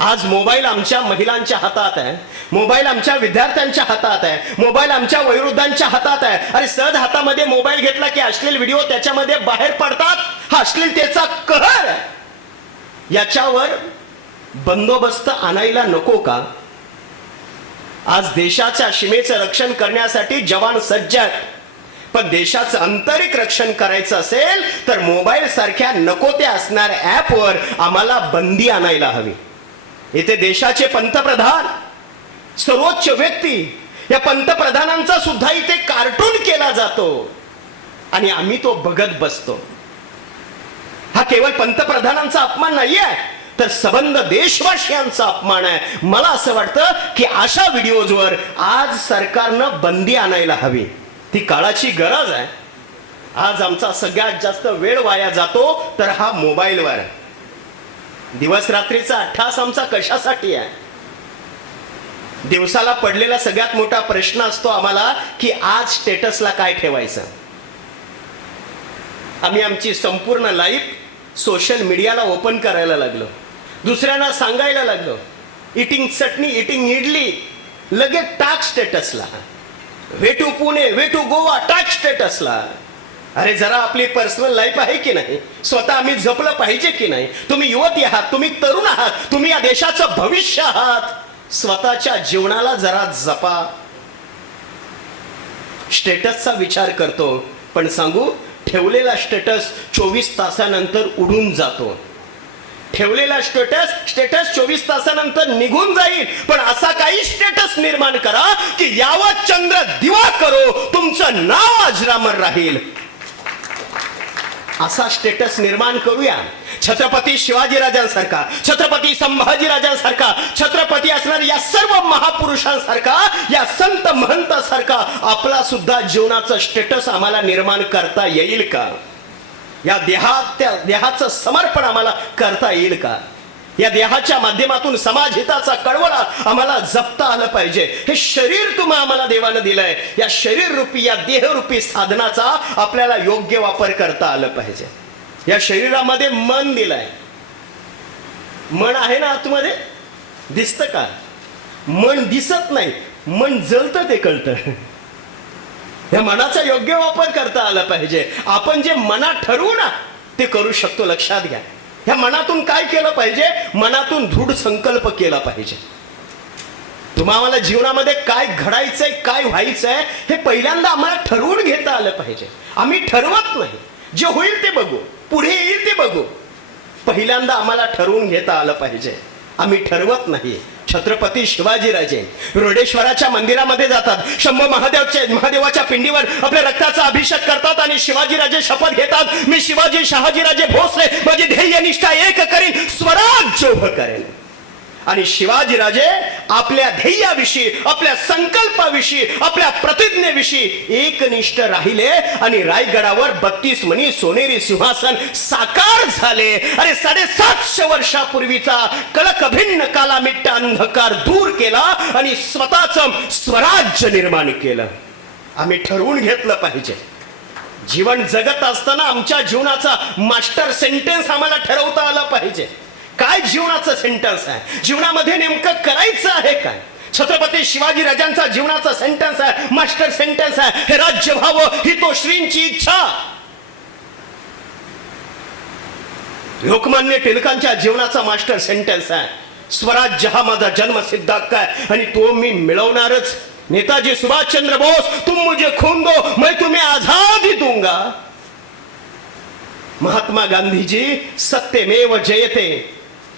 आज मोबाईल आमच्या महिलांच्या हातात आहे, मोबाईल आमच्या विद्यार्थ्यांच्या हातात आहे, मोबाईल आमच्या वयोवृद्धांच्या हातात आहे. अरे सहज हातामध्ये मोबाईल घेतला की अश्लील व्हिडिओ त्याच्यामध्ये बाहेर पडतात. हा अश्लीलतेचा कहर आहे. याच्यावर बंदोबस्त आणायला नको का? आज देशाच्या सीमेचं रक्षण करण्यासाठी जवान सज्ज आहेत, पण देशाचं आंतरिक रक्षण करायचं असेल तर मोबाईल सारख्या नको ते असणाऱ्या ऍपवर आम्हाला बंदी आणायला हवी. इथे देशाचे पंतप्रधान, सर्वोच्च व्यक्ती, या पंतप्रधानांचा सुद्धा इथे कार्टून केला जातो आणि आम्ही तो बघत बसतो. हा केवळ पंतप्रधानांचा अपमान नाहीये, तर सबंध देशवासियांचा अपमान आहे. मला असं वाटतं की अशा व्हिडिओजवर आज सरकारनं बंदी आणायला हवी. ती काळाची गरज आहे. आज आमचा सगळ्यात जास्त वेळ वाया जातो तर हा मोबाईलवर. दिवस रात्रीचा अट्ठास आमचा कशासाठी आहे? दिवसाला पडलेला सगळ्यात मोठा प्रश्न असतो आम्हाला की आज स्टेटसला काय ठेवायचं. आम्ही आमची संपूर्ण लाईफ सोशल मीडियाला ओपन करायला लागलो, दुसऱ्यांना सांगायला लागलो, इटिंग चटणी, इटिंग इडली, लगेच टाक स्टेटसला. Way to Pune, way to Goa, टाक स्टेटसला. अरे जरा आपली पर्सनल लाईफ आहे की नाही, स्वतः आम्ही जपलं पाहिजे की नाही? तुम्ही युवती आहात, तुम्ही तरुण आहात, तुम्ही या देशाचं भविष्य आहात. स्वतःच्या जीवनाला जरा जपा. स्टेटसचा विचार करतो, पण सांगू, ठेवलेला स्टेटस 24 तासानंतर उडून जातो. ठेवलेला स्टेटस 24 तासानंतर निघून जाईल. पण असा काही स्टेटस निर्माण करा की यावत चंद्र दिवा करो, तुमचं नाव अजरामर राहील. असा स्टेटस निर्माण करूया. छत्रपती शिवाजीराजांसारखा, छत्रपती संभाजीराजांसारखा, छत्रपती असणाऱ्या या सर्व महापुरुषांसारखा, या संत महंतासारखा आपला सुद्धा जीवनाचं स्टेटस आम्हाला निर्माण करता येईल का? या देहाचं समर्पण आम्हाला करता येईल का? या देहाच्या माध्यमातून समाज हिताचा कळवळा आम्हाला जपता आलं पाहिजे. हे शरीर तुम्हा आम्हाला देवानं दिलंय. या शरीर रूपी, या देहरूपी साधनाचा आपल्याला योग्य वापर करता आलं पाहिजे. या शरीरामध्ये मन दिलंय. मन आहे ना आतमध्ये, दिसतं का? मन दिसत नाही, मन जळतं ते कळतं. या मनाचा योग्य वापर करता आला पाहिजे. आपण जे मनात ठरवू ना ते करू शकतो. लक्षात घ्या. ह्या मनातून काय केलं पाहिजे? मनातून दृढ संकल्प केला पाहिजे. तुम्हाला जीवनामध्ये काय घडायचंय, काय व्हायचंय हे पहिल्यांदा आम्हाला ठरवून घेता आलं पाहिजे. आम्ही ठरवत नाही, जे होईल ते बघू, पुढे येईल ते बघू. पहिल्यांदा आम्हाला ठरवून घेता आलं पाहिजे. आम्ही ठरवत नाही. छत्रपती शिवाजीराजे रोडेश्वराच्या मंदिरामध्ये जातात, शंभू महादेवाच्या पिंडीवर आपल्या रक्ताचा अभिषेक करतात आणि शिवाजीराजे शपथ घेतात, मी शिवाजी शहाजीराजे भोसले माझी ध्येय निष्ठा एक करीन, स्वराज्य उभं करेन. आणि शिवाजीराजे आपल्या ध्येयाविषयी, आपल्या संकल्पाविषयी, आपल्या प्रतिज्ञेविषयी एकनिष्ठ राहिले आणि रायगडावर 32 मणी सोनेरी सिंहासन साकार झाले. अरे 750 वर्षापूर्वीचा कलकभिन्न कालामिट्ट अंधकार दूर केला आणि स्वतःचं स्वराज्य निर्माण केलं. आम्ही ठरवून घेतलं पाहिजे. जीवन जगत असताना आमच्या जीवनाचा मास्टर सेंटेन्स आम्हाला ठरवता आला पाहिजे. काय जीवनाचं सेंटेन्स आहे? जीवनामध्ये नेमकं करायचं आहे काय? छत्रपती शिवाजी राजांचा जीवनाचा सेंटेन्स आहे, मास्टर सेंटेन्स आहे. हे राज्य व्हावं ही तो श्रींची इच्छा. लोकमान्य टिळकांच्या जीवनाचा मास्टर सेंटेन्स आहे, स्वराज्य हा माझा जन्मसिद्ध हक्क आहे आणि तो मी मिळवणारच. नेताजी सुभाषचंद्र बोस, तुम मुझे खून दो मैं तुम्हें आजादी दूंगा. महात्मा गांधीजी, सत्यमेव जयते.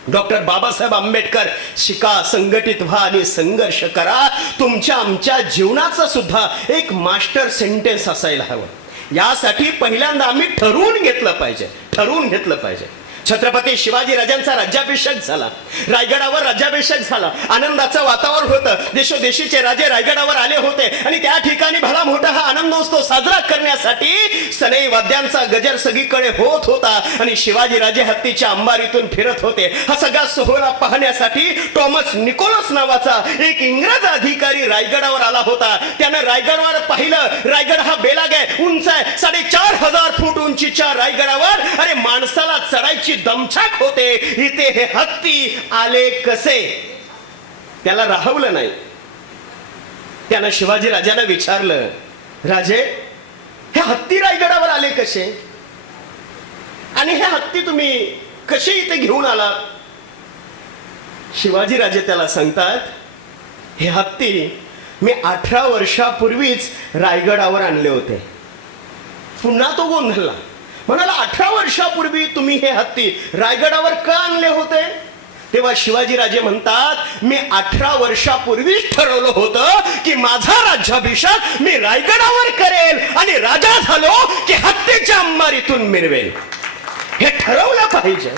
डॉक्टर बाबासाहेब आंबेडकर, शिका, संघटित व्हा आणि संघर्ष करा. तुमच्या आमच्या जीवनाचा सुद्धा एक मास्टर सेंटेन्स असायला हवं. यासाठी पहिल्यांदा आम्ही ठरवून घेतलं पाहिजे. छत्रपती शिवाजी राजांचा राज्याभिषेक झाला, रायगडावर राज्याभिषेक झाला, आनंदाचं वातावरण होतं. देशोदेशीचे राजे रायगडावर आले होते आणि त्या ठिकाणी भला मोठा हा आनंदोत्सव साजरा करण्यासाठी सनई वाद्यांचा गजर सगळीकडे होत होता आणि शिवाजी राजे हत्तीच्या अंबारीतून फिरत होते. हा सगळा सोहळा पाहण्यासाठी टॉमस निकोलस नावाचा एक इंग्रज अधिकारी रायगडावर आला होता. त्यानं रायगडावर पाहिलं. रायगड हा बेलाग आहे, उंच आहे, 4,500 फूट उंचीच्या रायगडावर अरे माणसाला चढायची दमछाक होते. इथे हे हत्ती आले कसे? त्याला राहवलं नाही. त्यानं शिवाजी राजांना विचारलं, राजे हे हत्ती रायगडावर आले कसे आणि हे हत्ती तुम्ही कसे इथे घेऊन आलात? शिवाजी राजे त्याला सांगतात, हे हत्ती मी 18 वर्षापूर्वीच रायगडावर आणले होते. पुन्हा तो गोंधळला, म्हणाला 18 वर्षापूर्वी तुम्ही हे हत्ती रायगडावर का आणले होते? तेव्हा शिवाजी राजे म्हणतात, मी 18 वर्षापूर्वीच ठरवलं होतं की माझा राज्याभिषेक मी रायगडावर करेल आणि राजा झालो की हत्तीच्या अंबारीतून मिरवेल. हे ठरवलं पाहिजे.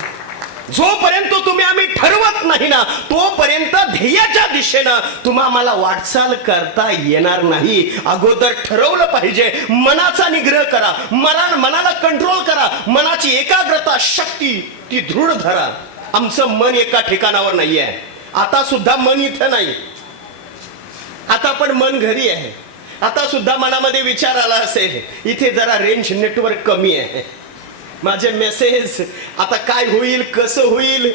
जोपर्यंत तुम्ही आम्ही ठरवत नाही ना तोपर्यंत ध्येयाच्या दिशेनं तुम्हाला वाटचाल करता येणार नाही. अगोदर ठरवलं पाहिजे. मनाचा निग्रह करा, मनाला कंट्रोल करा, मनाची एकाग्रता शक्ती ती दृढ धरा. आमचं मन एका ठिकाणावर नाही आहे. आता सुद्धा मन इथं नाही, आता पण मन घरी आहे. आता सुद्धा मनामध्ये विचार आला असेल, इथे जरा रेंज नेटवर्क कमी आहे, माझे मेसेज आता काय होईल, कसं होईल.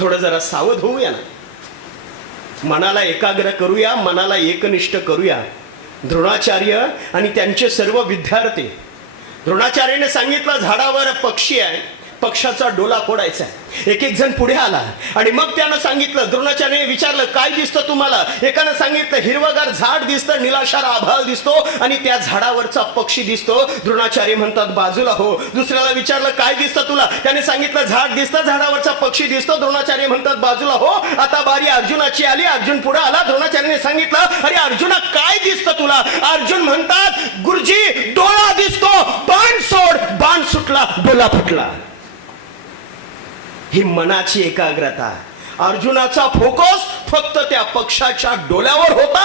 थोडं जरा सावध होऊया ना, मनाला एकाग्र करूया, मनाला एकनिष्ठ करूया. द्रोणाचार्य आणि त्यांचे सर्व विद्यार्थी, द्रोणाचार्याने सांगितलं झाडावर पक्षी आहे, पक्षाचा डोला फोडायचा. एक जण पुढे आला आणि मग त्यानं सांगितलं, द्रोणाचार्याने विचारलं काय दिसतं तुम्हाला? एकानं सांगितलं हिरवगार झाड दिसतं, निलाशार आभाळ दिसतो आणि त्या झाडावरचा पक्षी दिसतो. द्रोणाचार्य म्हणतात बाजूला हो. दुसऱ्याला विचारलं काय दिसतं तुला? त्याने सांगितलं झाड दिसतं, झाडावरचा पक्षी दिसतो. द्रोणाचार्य म्हणतात बाजूला हो. आता बारी अर्जुनाची आली. अर्जुन पुढे आला. द्रोणाचार्याने सांगितलं अरे अर्जुना काय दिसतं तुला? अर्जुन म्हणतात गुरुजी डोळा दिसतो, बाण सोड. बाण सुटला, डोला फुटला. ही मनाची एकाग्रता. अर्जुनाचा फोकस फक्त त्या पक्षाच्या डोल्यावर होता.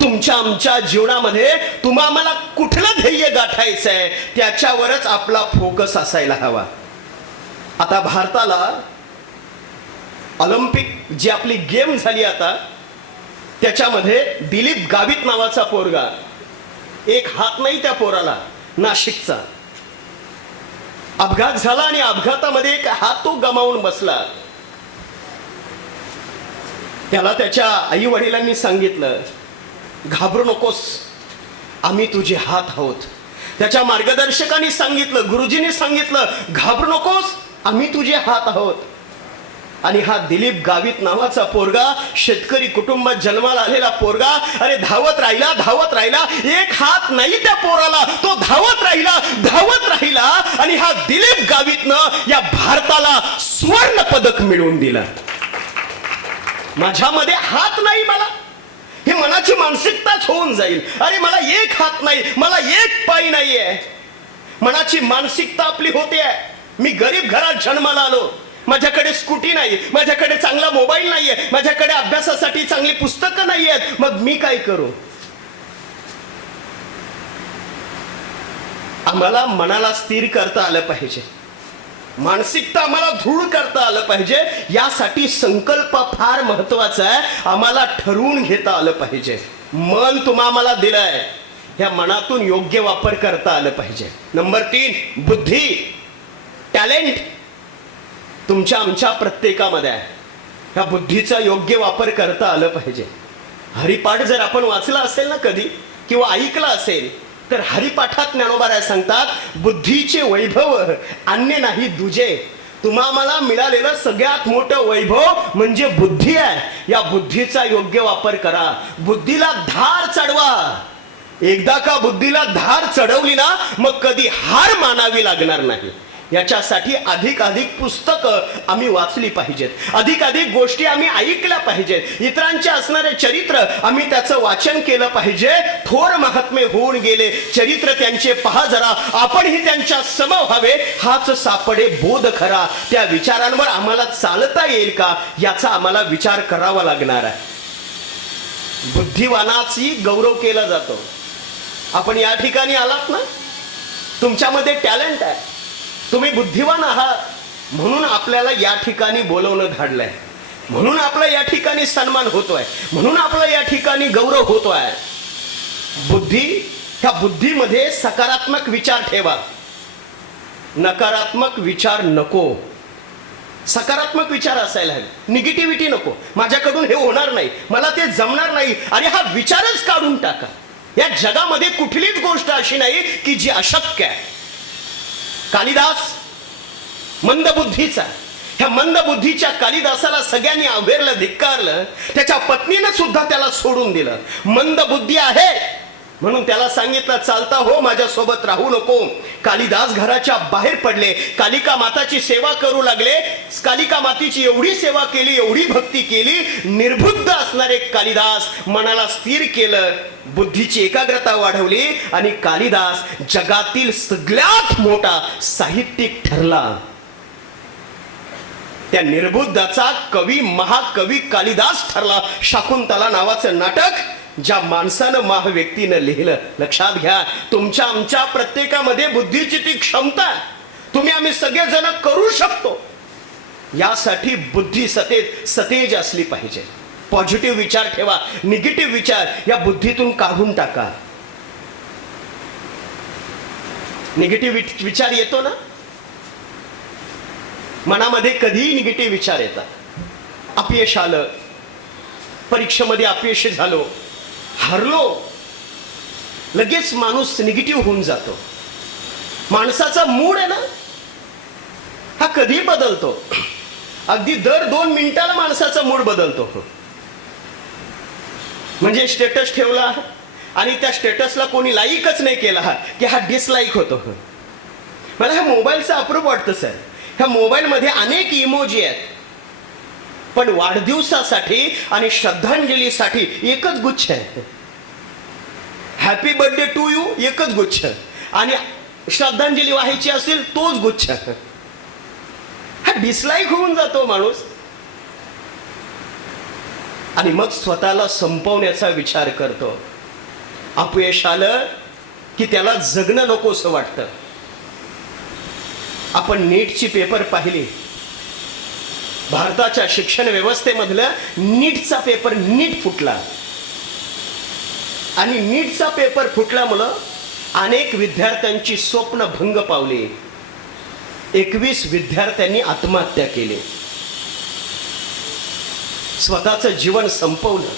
तुमच्या आमच्या जीवनामध्ये तुम्हाला कुठलं ध्येय गाठायचंय त्याच्यावरच आपला फोकस असायला हवा. आता भारताला ऑलिम्पिक जी आपली गेम झाली आता त्याच्यामध्ये दिलीप गावित नावाचा पोरगा, एक हात नाही त्या पोराला, नाशिकचा, अपघात झाला आणि अपघातामध्ये एक हात तो गमावून बसला. त्याला त्याच्या आई वडिलांनी सांगितलं घाबरू नकोस, आम्ही तुझे हात आहोत. त्याच्या मार्गदर्शकांनी सांगितलं, गुरुजींनी सांगितलं घाबरू नकोस, आम्ही तुझे हात आहोत. आणि हा दिलीप गावित नावाचा पोरगा, शेतकरी कुटुंबात जन्माला आलेला पोरगा, अरे धावत राहिला. एक हात नाही त्या पोराला, तो धावत राहिला आणि हा दिलीप गावितनं या भारताला सुवर्ण पदक मिळवून दिलं. माझ्यामध्ये हात नाही, मला हे मनाची मानसिकताच होऊन जाईल. अरे मला एक हात नाही, मला एक पाय नाहीये. मनाची मानसिकता आपली होते. मी गरीब घरात जन्माला आलो, माझ्याकडे स्कूटी नाही, माझ्याकडे चांगला मोबाईल नाहीये, माझ्याकडे अभ्यासासाठी चांगली पुस्तकं नाही आहेत, मग मी काय करू? आम्हाला मनाला स्थिर करता आलं पाहिजे, मानसिकता आम्हाला दृढ करता आलं पाहिजे. यासाठी संकल्प फार महत्वाचा आहे. आम्हाला ठरवून घेता आलं पाहिजे. मन तुम्हाला दिलंय, या मनातून योग्य वापर करता आलं पाहिजे. नंबर 3 बुद्धी, टॅलेंट तुमच्या आमच्या प्रत्येकामध्ये आहे. ह्या बुद्धीचा योग्य वापर करता आलं पाहिजे. हरिपाठ जर आपण वाचला असेल ना कधी किंवा ऐकला असेल तर हरिपाठात ज्ञानोबा सांगतात, बुद्धीचे वैभव अन्य नाही दुजे. तुम्हा मला मिळालेलं सगळ्यात मोठं वैभव म्हणजे बुद्धी आहे. या बुद्धीचा योग्य वापर करा. बुद्धीला धार चढवा. एकदा का बुद्धीला धार चढवली ना मग कधी हार मानावी लागणार नाही. याच्यासाठी अधिक पुस्तकं आम्ही वाचली पाहिजेत. अधिक गोष्टी आम्ही ऐकल्या पाहिजेत. इतरांचे असणारे चरित्र आम्ही त्याचं वाचन केलं पाहिजे. थोर महात्मे होऊन गेले, चरित्र त्यांचे पहा जरा, आपणही त्यांच्या सम व्हावे, हाच सापडे बोध खरा. त्या विचारांवर आम्हाला चालता येईल का याचा आम्हाला विचार करावा लागणार आहे. बुद्धिवानाची गौरव केला जातो. आपण या ठिकाणी आलात ना, तुमच्यामध्ये टॅलेंट आहे, तुम्ही बुद्धिवान आहात म्हणून आपल्याला या ठिकाणी बोलवणं धाडलंय, म्हणून आपला या ठिकाणी सन्मान होतोय, म्हणून आपला या ठिकाणी गौरव होतोय. बुद्धी, ह्या बुद्धीमध्ये सकारात्मक विचार ठेवा, नकारात्मक विचार नको. सकारात्मक विचार असायला हवे, निगेटिव्हिटी नको. माझ्याकडून हे होणार नाही, मला ते जमणार नाही, अरे हा विचारच काढून टाका. या जगामध्ये कुठलीच गोष्ट अशी नाही की जी अशक्य आहे. कालिदास मंदबुद्धीचा, ह्या मंदबुद्धीच्या कालिदासाला सगळ्यांनी अवेरलं, धिक्कारलं. त्याच्या पत्नीनं सुद्धा त्याला सोडून दिलं. मंदबुद्धी आहे म्हणून त्याला सांगितलं, चालता हो, माझ्या सोबत राहू नको. कालिदास घराच्या बाहेर पडले, कालिका माताची सेवा करू लागले. कालिका मातेची एवढी सेवा केली, एवढी भक्ती केली, निर्बुद्ध असणारे कालिदास मनाला स्थिर केलं, बुद्धीची एकाग्रता वाढवली आणि कालिदास जगातील सगळ्यात मोठा साहित्यिक ठरला. त्या निर्बुद्धाचा कवी, महाकवी कालिदास ठरला. शाकुंतला नावाचं नाटक ज्या माणसानं, व्यक्तीनं लिहिलं. लक्षात घ्या, तुमच्या आमच्या प्रत्येकामध्ये बुद्धीची ती क्षमता तुम्ही आम्ही सगळेजण करू शकतो. यासाठी बुद्धी सतेज असली पाहिजे. पॉझिटिव्ह विचार ठेवा, निगेटिव्ह विचार या बुद्धीतून काढून टाका. निगेटिव्ह विचार येतो ना मनामध्ये, कधीही निगेटिव्ह विचार येतात. अपयश आलं, परीक्षेमध्ये अपयश झालो, हरलो, लगेच माणूस निगेटिव्ह होऊन जातो. माणसाचा मूड आहे ना हा कधी बदलतो. अगदी दर 2 मिनिटाला माणसाचा मूड बदलतो. म्हणजे स्टेटस ठेवला आणि त्या स्टेटसला कोणी लाईकच नाही केला की हा डिसलाईक होतो. मला ह्या मोबाईलचं अप्रूप वाटतं सर. ह्या मोबाईलमध्ये अनेक इमोजी आहेत, पण वाढदिवसासाठी आणि श्रद्धांजलीसाठी एकच गुच्छ आहे. हॅपी बर्थडे टू यू एकच गुच्छ, आणि श्रद्धांजली व्हायची असेल तोच गुच्छ. हा डिसलाईक होऊन जातो माणूस आणि मग स्वतःला संपवण्याचा विचार करतो. अपयश आलं की त्याला जगणं नकोसं वाटतं. आपण नीटची पेपर पाहिली, भारताच्या शिक्षण व्यवस्थेमधलं नीटचा पेपर नीट फुटला आणि नीटचा पेपर फुटल्यामुळं अनेक विद्यार्थ्यांची स्वप्न भंग पावली. 21 विद्यार्थ्यांनी आत्महत्या केली, स्वतःचं जीवन संपवलं.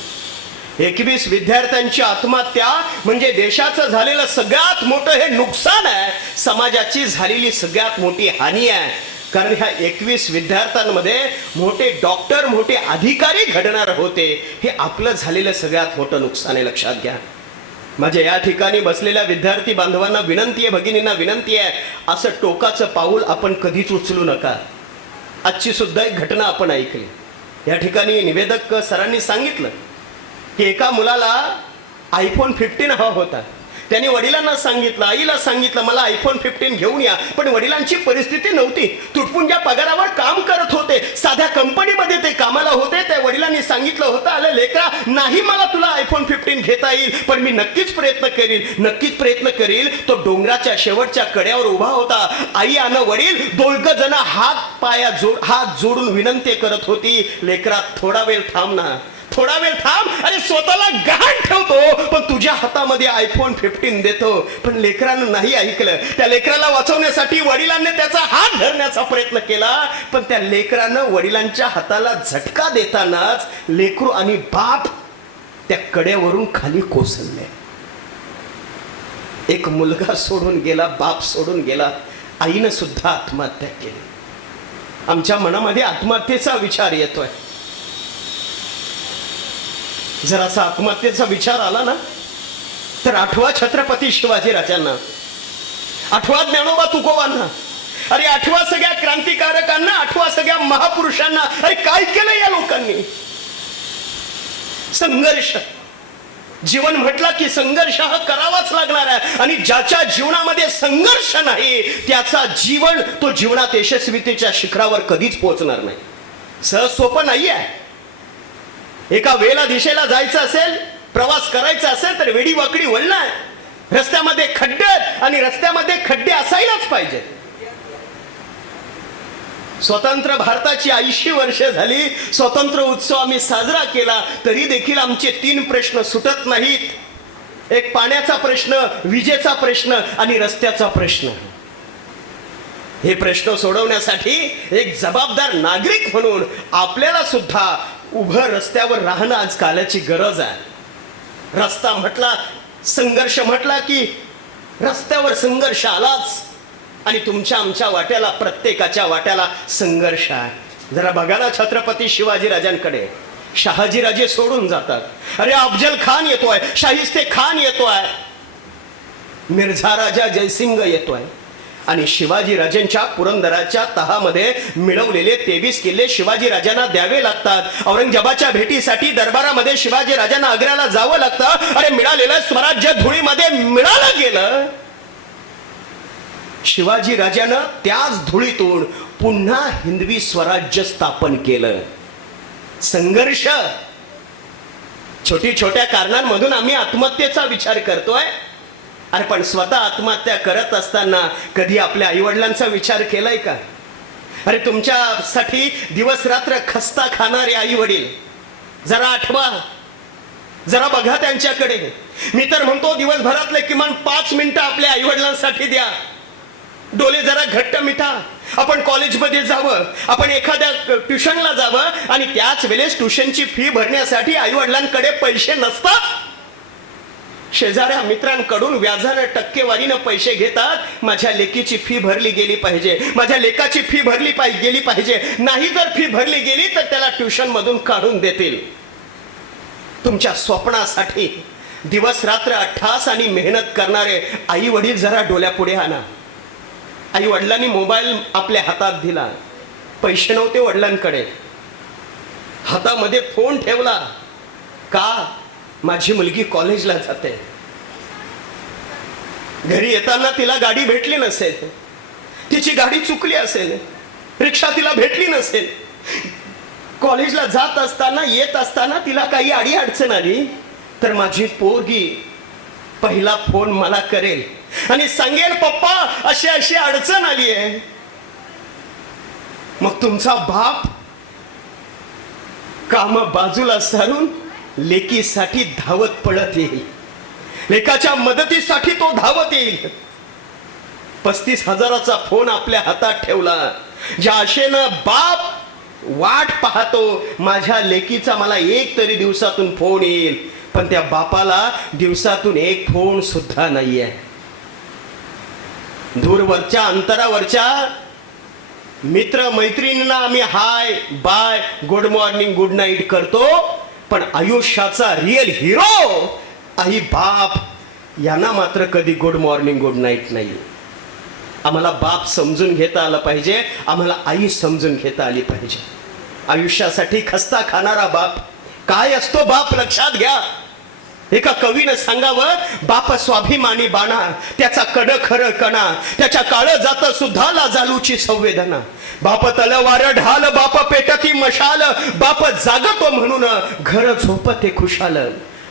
21 विद्यार्थ्यांची आत्महत्या म्हणजे देशाचं झालेलं सगळ्यात मोठं हे नुकसान आहे, समाजाची झालेली सगळ्यात मोठी हानी आहे. कारण ह्या 21 विद्यार्थ्यांमध्ये मोठे डॉक्टर, मोठे अधिकारी घडणार होते. हे आपलं झालेलं सगळ्यात मोठं नुकसान आहे. लक्षात घ्या. माझ्या या ठिकाणी बसलेल्या विद्यार्थी बांधवांना विनंती आहे, भगिनींना विनंती आहे, असं टोकाचं पाऊल आपण कधीच उचलू नका. आजची सुद्धा एक घटना आपण ऐकली. या ठिकाणी निवेदक सरांनी सांगितलं की एका मुलाला iPhone 15 हवा होता. त्यांनी वडिलांना सांगितलं, आईला सांगितलं, मला iPhone 15 घेऊन या. पण वडिलांची परिस्थिती नव्हती, तुटपुंज्या पगारावर काम करत होते, साध्या कंपनीमध्ये ते कामाला होते. त्या वडिलांनी सांगितलं होतं, आले लेकरा, नाही मला तुला iPhone 15 घेता येईल, पण मी नक्कीच प्रयत्न करील. तो डोंगराच्या शेवटच्या कड्यावर उभा होता. आई आणि वडील दोघं जण हात जोडून विनंती करत होती, लेकरा थोडा वेळ थांब ना, थोडा वेळ थांब, अरे स्वतःला गहाण ठेवतो, पण तुझ्या हातामध्ये आयफोन 15 देतो. पण लेकरानं नाही ऐकलं. त्या लेकराला वाचवण्यासाठी वडिलांनी त्याचा हात धरण्याचा प्रयत्न केला, पण त्या लेकरानं वडिलांच्या हाताला झटका देतानाच लेकरू आणि बाप त्या कड्यावरून खाली कोसळले. एक मुलगा सोडून गेला, बाप सोडून गेला, आईनं सुद्धा आत्महत्या केली. आमच्या मनामध्ये आत्महत्येचा विचार येतोय. जर असा आत्महत्येचा विचार आला ना, तर आठवा छत्रपती शिवाजी राजांना, आठवा ज्ञानोबा तुकोबांना, अरे आठवा सगळ्या क्रांतिकारकांना, आठवा सगळ्या महापुरुषांना. अरे काय केलं या लोकांनी? संघर्ष. जीवन म्हटलं की संघर्ष हा करावाच लागणार आहे, आणि ज्याच्या जीवनामध्ये संघर्ष नाही त्याचा जीवन, तो जीवनात यशस्वीतेच्या शिखरावर कधीच पोहोचणार नाही. सहज सोपं नाही आहे. एका वेळेला दिशेला जायचं असेल, प्रवास करायचा असेल तर वेडी वाकडी वळण आहे. रस्त्यामध्ये खड्डे आहेत, आणि रस्त्यामध्ये खड्डे असायलाच पाहिजेत. स्वतंत्र भारताची 80 वर्ष झाली, स्वतंत्र उत्सव आम्ही साजरा केला, तरी देखील आमचे 3 प्रश्न सुटत नाहीत. एक पाण्याचा प्रश्न, विजेचा प्रश्न आणि रस्त्याचा प्रश्न. हे प्रश्न सोडवण्यासाठी एक जबाबदार नागरिक म्हणून आपल्याला सुद्धा उभं रस्त्यावर राहणं आज कालाची गरज आहे. रस्ता म्हटला, संघर्ष म्हटला की रस्त्यावर संघर्ष आलाच, आणि तुमच्या आमच्या वाट्याला, प्रत्येकाच्या वाट्याला संघर्ष आहे. जरा बघा ना छत्रपती शिवाजी राजांकडे. शहाजीराजे सोडून जातात, अरे अफजल खान येतोय, शाहिस्ते खान येतोय, मिर्झा राजा जयसिंग येतोय, आणि शिवाजी राजांच्या पुरंदराच्या तहामध्ये मिळवलेले 23 किल्ले शिवाजी राजांना द्यावे लागतात. औरंगजेबाच्या भेटीसाठी दरबारामध्ये शिवाजी राजांना आग्र्याला जावं लागतं. अरे मिळालेलं स्वराज्य धुळीमध्ये मिळालं गेलं. शिवाजी राजानं त्याच धुळीतून पुन्हा हिंदवी स्वराज्य स्थापन केलं. संघर्ष. छोटी छोट्या कारणांमधून आम्ही आत्महत्येचा विचार करतोय. अरे पण स्वतः आत्महत्या करत असताना कधी आपल्या आईवडिलांचा विचार केलाय का? अरे तुमच्यासाठी दिवस रात्र खस्ता खाणारे आई वडील, जरा आठवा, जरा बघा त्यांच्याकडे. मी तर म्हणतो दिवसभरातले किमान 5 मिनिटं आपल्या आईवडिलांसाठी द्या. डोले जरा घट्ट मिठा. आपण कॉलेजमध्ये जावं, आपण एखाद्या ट्युशनला जावं, आणि त्याच वेळेस ट्युशनची फी भरण्यासाठी आई वडिलांकडे पैसे नसतात. शेजाऱ्या मित्रांकडून व्याजानं टक्केवारीनं पैसे घेतात. माझ्या लेकीची फी भरली गेली पाहिजे, माझ्या लेकाची फी भरली गेली पाहिजे. नाही जर फी भरली गेली तर त्याला ट्युशन मधून काढून देतील. तुमच्या स्वप्नासाठी दिवस रात्र अट्टास आणि मेहनत करणारे आई वडील जरा डोळ्यापुढे आणा. आई वडिलांनी मोबाईल आपल्या हातात दिला, पैसे नव्हते वडिलांकडे, हातामध्ये फोन ठेवला. का? माझी मुलगी कॉलेजला जाते. घरी येताना तिला गाडी भेटली नसेल, तिची गाडी चुकली असेल, रिक्षा तिला भेटली नसेल, कॉलेजला जात असताना येत असताना तिला काही अडी अडचण आली तर माझी पोरगी पहिला फोन मला करेल आणि सांगेल, पप्पा अशी अशी अडचण आली आहे. मग तुमचा बाप काम बाजूला सारून लेकीसाठी धावत पडत येईल, लेकाच्या मदतीसाठी तो धावत येईल. 35,000चा फोन आपल्या हातात ठेवला. ज्या आशेनं बाप वाट पाहतो, माझ्या लेकीचा मला एक तरी दिवसातून फोन येईल, पण त्या बापाला दिवसातून एक फोन सुद्धा नाहीये. दूरवरच्या अंतरावरच्या मित्र मैत्रिणींना आम्ही hi bye good morning good night करतो, पण आयुष्याचा रिअल हिरो आई बाप यांना मात्र कधी गुड मॉर्निंग गुड नाईट नाही. आम्हाला बाप समजून घेता आला पाहिजे, आम्हाला आई समजून घेता आली पाहिजे. आयुष्यासाठी खस्ता खाणारा बाप काय असतो बाप लक्षात घ्या. एका कवीनं सांगावं, बाप स्वाभिमानी बाणा, त्याचा कड खर कणा, त्याच्या काळ जात सुद्धा लाजालूची संवेदना. बाप तलवार ढाल, बाप पेटती मशाल, बाप जागतो म्हणून घर झोपते खुशाल.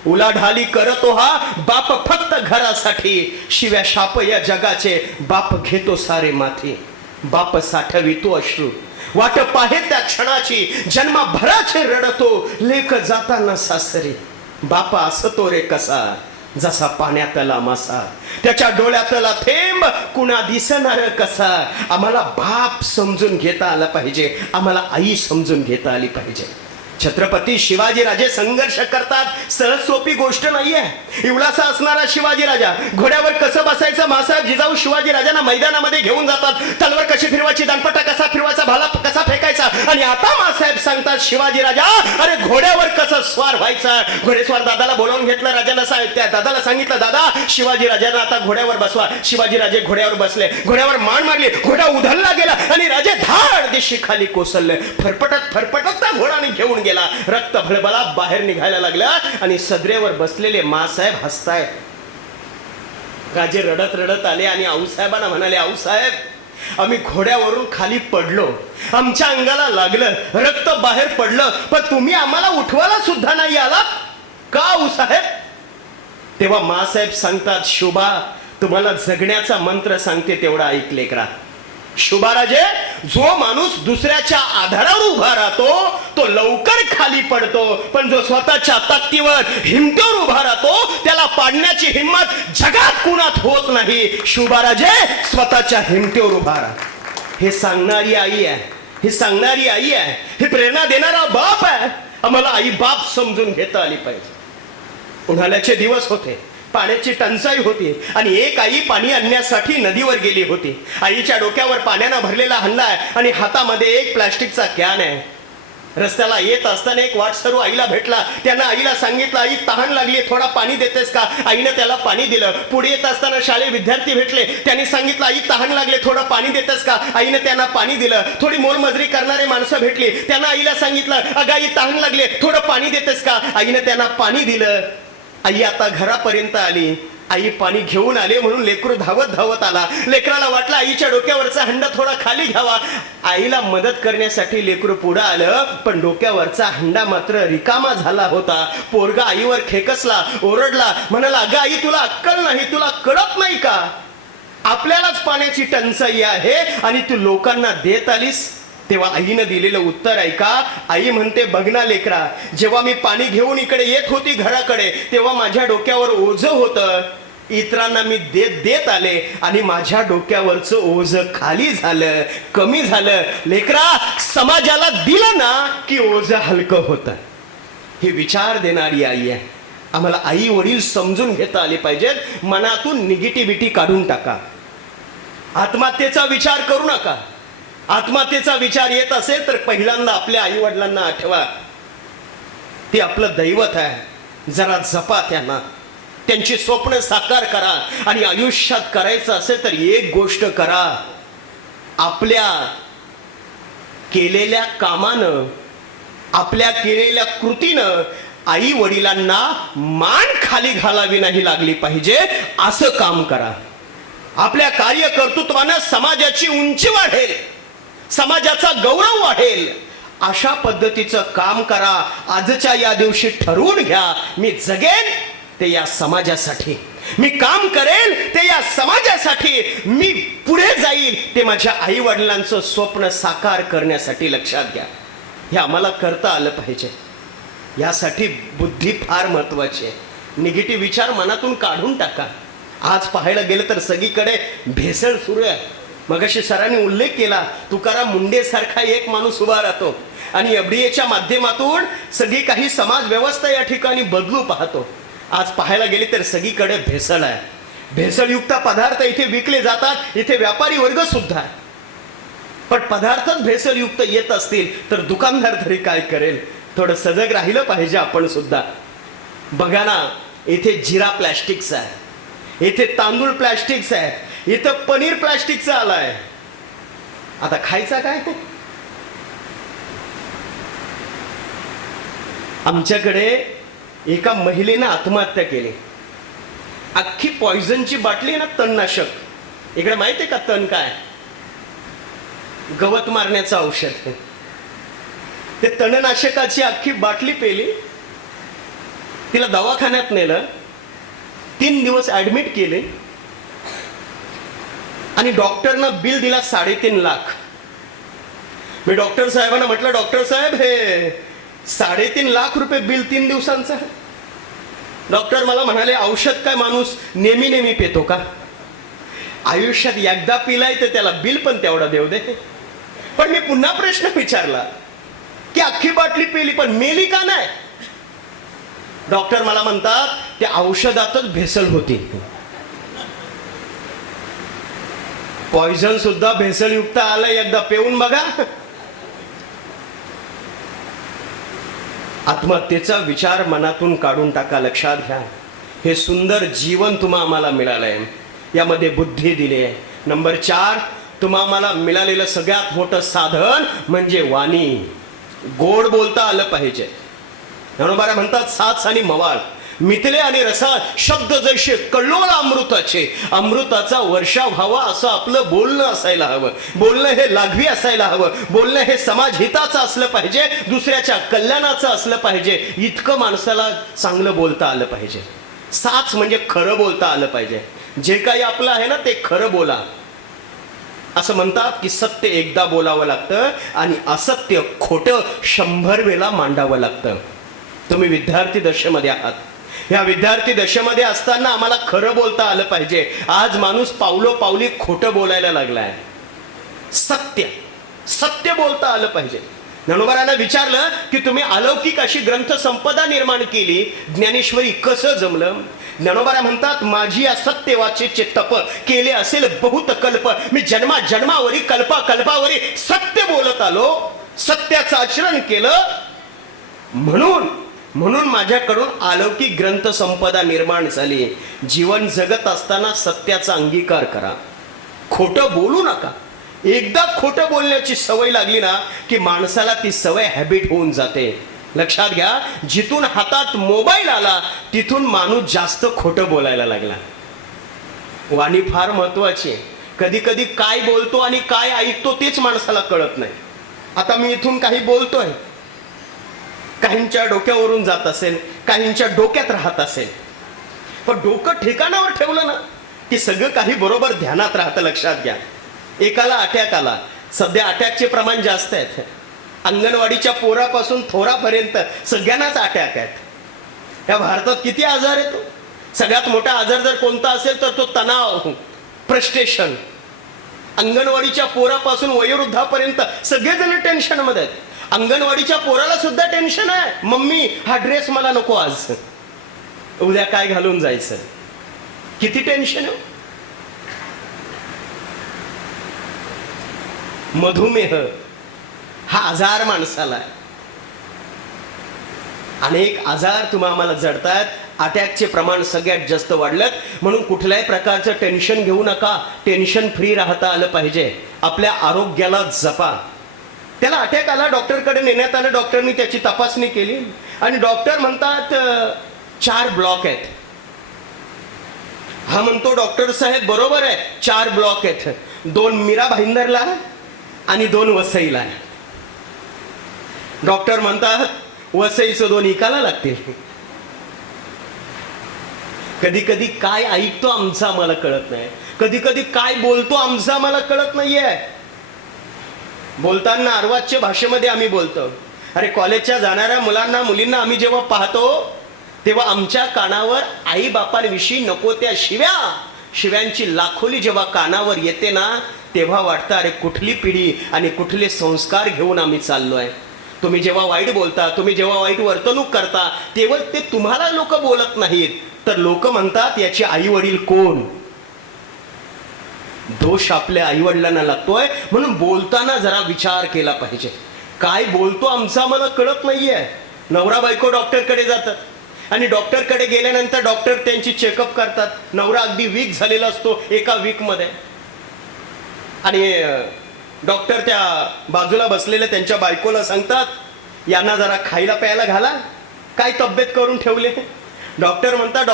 उलाढाली करतो हा बाप फक्त घरासाठी, शिव्या शाप या जगाचे बाप घेतो सारे माथी. बाप साठवितो अश्रू, वाट पाहे त्या क्षणाची, जन्मभराचे रडतो लेक जाताना सासरी. बापा असतो रे कसा, जसा पाण्यातला मासा, त्याच्या डोळ्यातला थेंब कुणा दिसणार कसा. आम्हाला बाप समजून घेता आला पाहिजे, आम्हाला आई समजून घेता आली पाहिजे. छत्रपती शिवाजीराजे संघर्ष करतात, सहज सोपी गोष्ट नाहीये. इवलासा असणारा शिवाजीराजा घोड्यावर कसं बसायचं, मासाहेब जिजाऊ शिवाजीराजांना मैदानामध्ये घेऊन जातात. तलवार कशी फिरवायची, दानपट्टा कसा फिरवायचा, भाला कसा फेकायचा. आणि आता मासाहेब सांगतात शिवाजीराजा, अरे घोड्यावर कसं स्वार व्हायचं. घोडेस्वार दादाला बोलावून घेतलं. राजाला त्या दादाला सांगितलं, दादा शिवाजीराजांना आता घोड्यावर बसवा. शिवाजीराजे घोड्यावर बसले, घोड्यावर मान मारली, घोडा उधळला गेला आणि राजे धाड दिशी खाली कोसळले. फरफटत फरफटत त्या घोडाने घेऊन गेला. रक्त भळबळा बाहेर निघायला लागला आणि सदरेवर बसलेले मासाहेब हसताय. राजे रडत रडत आले आणि आऊसाहेबांना म्हणाले, आऊसाहेब आम्ही घोड्यावरून खाली पडलो, आमच्या अंगाला लागलं, रक्त बाहेर पडलं, पण तुम्ही आम्हाला उठवायला सुद्धा नाही आलात का आऊसाहेब. तेव्हा मासाहेब सांगतात, शुभा तुम्हाला जगण्याचा मंत्र सांगते तेवढा ऐकले करा. शुभाराजे, जो माणूस दुसऱ्याच्या आधारावर उभा राहतो तो लवकर खाली पडतो, पण जो स्वतःच्या ताकदीवर हिमतीवर उभा राहतो त्याला पाडण्याची हिंमत जगात कुणात होत नाही. शुभाराजे स्वतःच्या हिमतीवर उभा राहा. हे सांगणारी आई आहे, ही सांगणारी आई आहे, ही प्रेरणा देणारा बाप आहे. आम्हाला आई बाप समजून घेता आली पाहिजे. उन्हाळ्याचे दिवस होते, पाण्याची टंचाई होती आणि एक आई पाणी आणण्यासाठी नदीवर गेली होती. आईच्या डोक्यावर पाण्यानं भरलेला हंडा आहे आणि हातामध्ये एक प्लास्टिकचा कॅन आहे. रस्त्याला येत असताना एक वाटसरू आईला भेटला. त्यानं आईला सांगितलं, आई तहान लागली, थोडा पाणी देतेस का. आईनं त्याला पाणी दिलं. पुढे येत असताना शालेय विद्यार्थी भेटले. त्यांनी सांगितलं, आई तहान लागले, थोडं पाणी देतेस का. आईनं त्यांना पाणी दिलं. थोडी मोलमजुरी करणारे माणसं भेटली. त्यांना आईला सांगितलं, अगं आई तहान लागले, थोडं पाणी देतेस का. आईनं त्यांना पाणी दिलं. आई आता घरापर्यंत आली. आई पाणी घेऊन आले म्हणून लेकरू धावत धावत आला. लेकराला वाटलं आईच्या डोक्यावरचा हंडा थोडा खाली घ्यावा. आईला मदत करण्यासाठी लेकरू पुढे आलं, पण डोक्यावरचा हंडा मात्र रिकामा झाला होता. पोरगा आईवर खेकसला, ओरडला, म्हणाला, अगं आई तुला अक्कल नाही, तुला कळत नाही का, आपल्यालाच पाण्याची टंचाई आहे आणि तू लोकांना देत आलीस. तेव्हा आईनं दिलेलं उत्तर ऐका. आई म्हणते, बघ ना लेकरा, जेव्हा मी पाणी घेऊन इकडे येत होती घराकडे तेव्हा माझ्या डोक्यावर ओझं होतं. इतरांना मी देत देत आले आणि माझ्या डोक्यावरचं ओझं खाली झालं, कमी झालं. लेकरा, समाजाला दिलं ना की ओझं हलकं होतं. हे विचार देणारी आई आहे. आम्हाला आई वडील समजून घेता आले पाहिजेत. मनातून निगेटिव्हिटी काढून टाका. आत्महत्येचा विचार करू नका. आत्महत्येचा विचार येत असेल तर पहिल्यांदा आपल्या आई वडिलांना आठवा. ते आपलं दैवत आहे. जरा जपा त्यांना, त्यांची स्वप्न साकार करा. आणि आयुष्यात करायचं असेल तर एक गोष्ट करा, आपल्या केलेल्या कामानं, आपल्या केलेल्या कृतीनं आई वडिलांना मान खाली घालावी नाही लागली पाहिजे, असं काम करा. आपल्या कार्यकर्तृत्वानं समाजाची उंची वाढेल, समाजाचा गौरव वाढेल. अशा पद्धतीचं काम करा. आजच्या या दिवशी ठरवून घ्या, मी जगेन ते या समाजासाठी, मी काम करेल ते या समाजासाठी, मी पुढे जाईल ते माझ्या आई वडिलांचं स्वप्न साकार करण्यासाठी. लक्षात घ्या, हे आम्हाला करता आलं पाहिजे. यासाठी बुद्धी फार महत्वाची आहे. निगेटिव्ह विचार मनातून काढून टाका. आज पाहायला गेलं तर सगळीकडे भेसळ सुरू आहे. मगाशी सरांनी उल्लेख केला, तुकाराम मुंडे सारखा एक माणूस उभा राहतो आणि एफडीएच्या माध्यमातून सगळी काही समाज व्यवस्था या ठिकाणी बदलू पाहतो. आज पाहायला गेले तर सगळीकडे भेसळ आहे. भेसळयुक्त पदार्थ इथे विकले जातात. इथे व्यापारी वर्ग सुद्धा आहे. पण पदार्थच भेसळयुक्त येत असतील तर दुकानदार तरी काय करेल. थोडं सजग राहिलं पाहिजे आपण सुद्धा. बघा ना, इथे जिरा प्लॅस्टिकचा आहे, इथे तांदूळ प्लॅस्टिकचा आहे, इथं पनीर प्लॅस्टिकचं आलाय. आता खायचा काय. आमच्याकडे एका महिलेनं आत्महत्या केली. अख्खी पॉइझनची बाटली ना, तणनाशक. इकडे माहिती आहे का तण काय, गवत मारण्याचं औषध. ते तणनाशकाची अख्खी बाटली पेली. तिला दवाखान्यात नेलं, 3 दिवस ऍडमिट केले आणि डॉक्टरनं बिल दिला 3.5 लाख. मी डॉक्टर साहेबांना म्हटलं, डॉक्टर साहेब हे 3.5 लाख रुपये बिल 3 दिवसांचं आहे. डॉक्टर मला म्हणाले, औषध काय माणूस नेहमी नेहमी पितो का? आयुष्यात एकदा पिलाय तर त्याला बिल पण तेवढा देऊ दे. पण मी पुन्हा प्रश्न विचारला की अख्खी बाटली पिली पण मेली का नाही? डॉक्टर मला म्हणतात, त्या औषधातच भेसळ होती. पॉइझन सुद्धा भेसळयुक्त आलं, एकदा पिऊन बघा. आत्महत्येचा विचार मनातून काढून टाका. लक्षात घ्या, हे सुंदर जीवन तुम्हा आम्हाला मिळालंय, यामध्ये बुद्धी दिली आहे. नंबर 4, तुम्हा आम्हाला मिळालेलं सगळ्यात मोठं साधन म्हणजे वाणी. गोड बोलता आलं पाहिजे. ज्ञानोबा म्हणतात, साच आणि मवाळ मिथले आणि रसाळ शब्द जैसे कल्लोळ अमृताचे, अमृताचा वर्षा व्हावा असं आपलं बोलणं असायला हवं. बोलणं हे लाघवी असायला हवं. बोलणं हे समाज हिताचं असलं पाहिजे, दुसऱ्याच्या कल्याणाचं असलं पाहिजे. इतकं माणसाला चांगलं बोलता आलं पाहिजे. साच म्हणजे खरं बोलता आलं पाहिजे. जे काही आपलं आहे ना ते खरं बोला. असं म्हणतात की सत्य एकदा बोलावं लागतं आणि असत्य खोटं 100 वेळा मांडावं लागतं. तुम्ही विद्यार्थी दशेमध्ये आहात. या विद्यार्थी दशेमध्ये असताना आम्हाला खरं बोलता आलं पाहिजे. आज माणूस पावलोपावली खोटं बोलायला लागलाय. सत्य बोलता आलं पाहिजे. ज्ञानोबांना विचारलं की तुम्ही अलौकिक अशी ग्रंथ संपदा निर्माण केली, ज्ञानेश्वरी कसं जमलं? ज्ञानोबा म्हणतात, माझी या सत्यवाचेचे तप केले असेल बहुत कल्प, मी जन्मावरी कल्पावरी सत्य बोलत आलो, सत्याचं आचरण केलं, म्हणून माझ्याकडून अलौकिक ग्रंथ संपदा निर्माण झाली. जीवन जगत असताना सत्याचा अंगीकार करा, खोटं बोलू नका. एकदा खोटं बोलण्याची सवय लागली ना की माणसाला ती सवय हॅबिट होऊन जाते. लक्षात घ्या, जिथून हातात मोबाईल आला तिथून माणूस जास्त खोटं बोलायला लागला. वाणी फार महत्वाची आहे. कधी कधी काय बोलतो आणि काय ऐकतो तेच माणसाला कळत नाही. आता मी इथून काही बोलतोय, काहींच्या डोक्यावरून जात असेल, काहींच्या डोक्यात राहत असेल, पण डोकं ठिकाणावर ठेवलं ना की सगळं काही बरोबर ध्यानात राहतं. लक्षात घ्या, एकाला अटॅक आला, सध्या अटॅकचे प्रमाण जास्त आहेत. अंगणवाडीच्या पोरापासून थोरापर्यंत सगळ्यांनाच अटॅक आहेत. या भारतात किती आजार येतो? सगळ्यात मोठा आजार जर कोणता असेल तर तो तणाव, फ्रस्ट्रेशन. अंगणवाडीच्या पोरापासून वयोवृद्धापर्यंत सगळेजण टेन्शन मध्ये आहेत. अंगणवाडीच्या पोराला सुद्धा टेन्शन आहे, मम्मी हा ड्रेस मला नको, आज उद्या काय घालून जायचं. किती टेन्शन आहे. मधुमेह हा आजार माणसाला आहे. अनेक आजार तुम्हा आम्हाला जडतायत. अटॅकचे प्रमाण सगळ्यात जास्त वाढलं. म्हणून कुठल्याही प्रकारचं टेन्शन घेऊ नका. टेन्शन फ्री राहता आलं पाहिजे. आपल्या आरोग्याला जपा. त्याला अटॅक आला, डॉक्टरकडे नेण्यात आलं. डॉक्टरनी त्याची तपासणी केली आणि डॉक्टर म्हणतात 4 ब्लॉक आहेत. हा म्हणतो, डॉक्टर साहेब बरोबर आहे, 4 ब्लॉक आहेत. 2 मीरा भाईंदरला आणि 2 वसईला. डॉक्टर म्हणतात वसईचं 2 इकाला लागतील. कधी कधी काय ऐकतो आमचं आम्हाला कळत नाही. कधी कधी काय बोलतो आमचं आम्हाला कळत नाहीये. बोलताना अर्वाच्य भाषेमध्ये आम्ही बोलतो. अरे कॉलेजच्या जाणाऱ्या मुलांना मुलींना आम्ही जेव्हा पाहतो तेव्हा आमच्या कानावर आई बापांविषयी नको त्या शिव्यांची लाखोली जेव्हा कानावर येते ना तेव्हा वाटतं अरे कुठली पिढी आणि कुठले संस्कार घेऊन आम्ही चाललोय. तुम्ही जेव्हा वाईट बोलता, तुम्ही जेव्हा वाईट वर्तणूक करता तेव्हा ते तुम्हाला लोक बोलत नाहीत, तर लोक म्हणतात याचे आई वडील कोण. दोष आपल्या आई वडिलांना लागतोय. म्हणून बोलताना जरा विचार केला पाहिजे. काय बोलतो आमचा मला कळत नाहीये. नवरा बायको डॉक्टरकडे जातात आणि डॉक्टरकडे गेल्यानंतर डॉक्टर त्यांची चेकअप करतात. नवरा अगदी वीक झालेला असतो एका वीकमध्ये आणि डॉक्टर त्या बाजूला बसलेल्या त्यांच्या बायकोला सांगतात यांना जरा खायला प्यायला घाला, काय तब्येत करून ठेवले. डॉक्टर म्हणतात,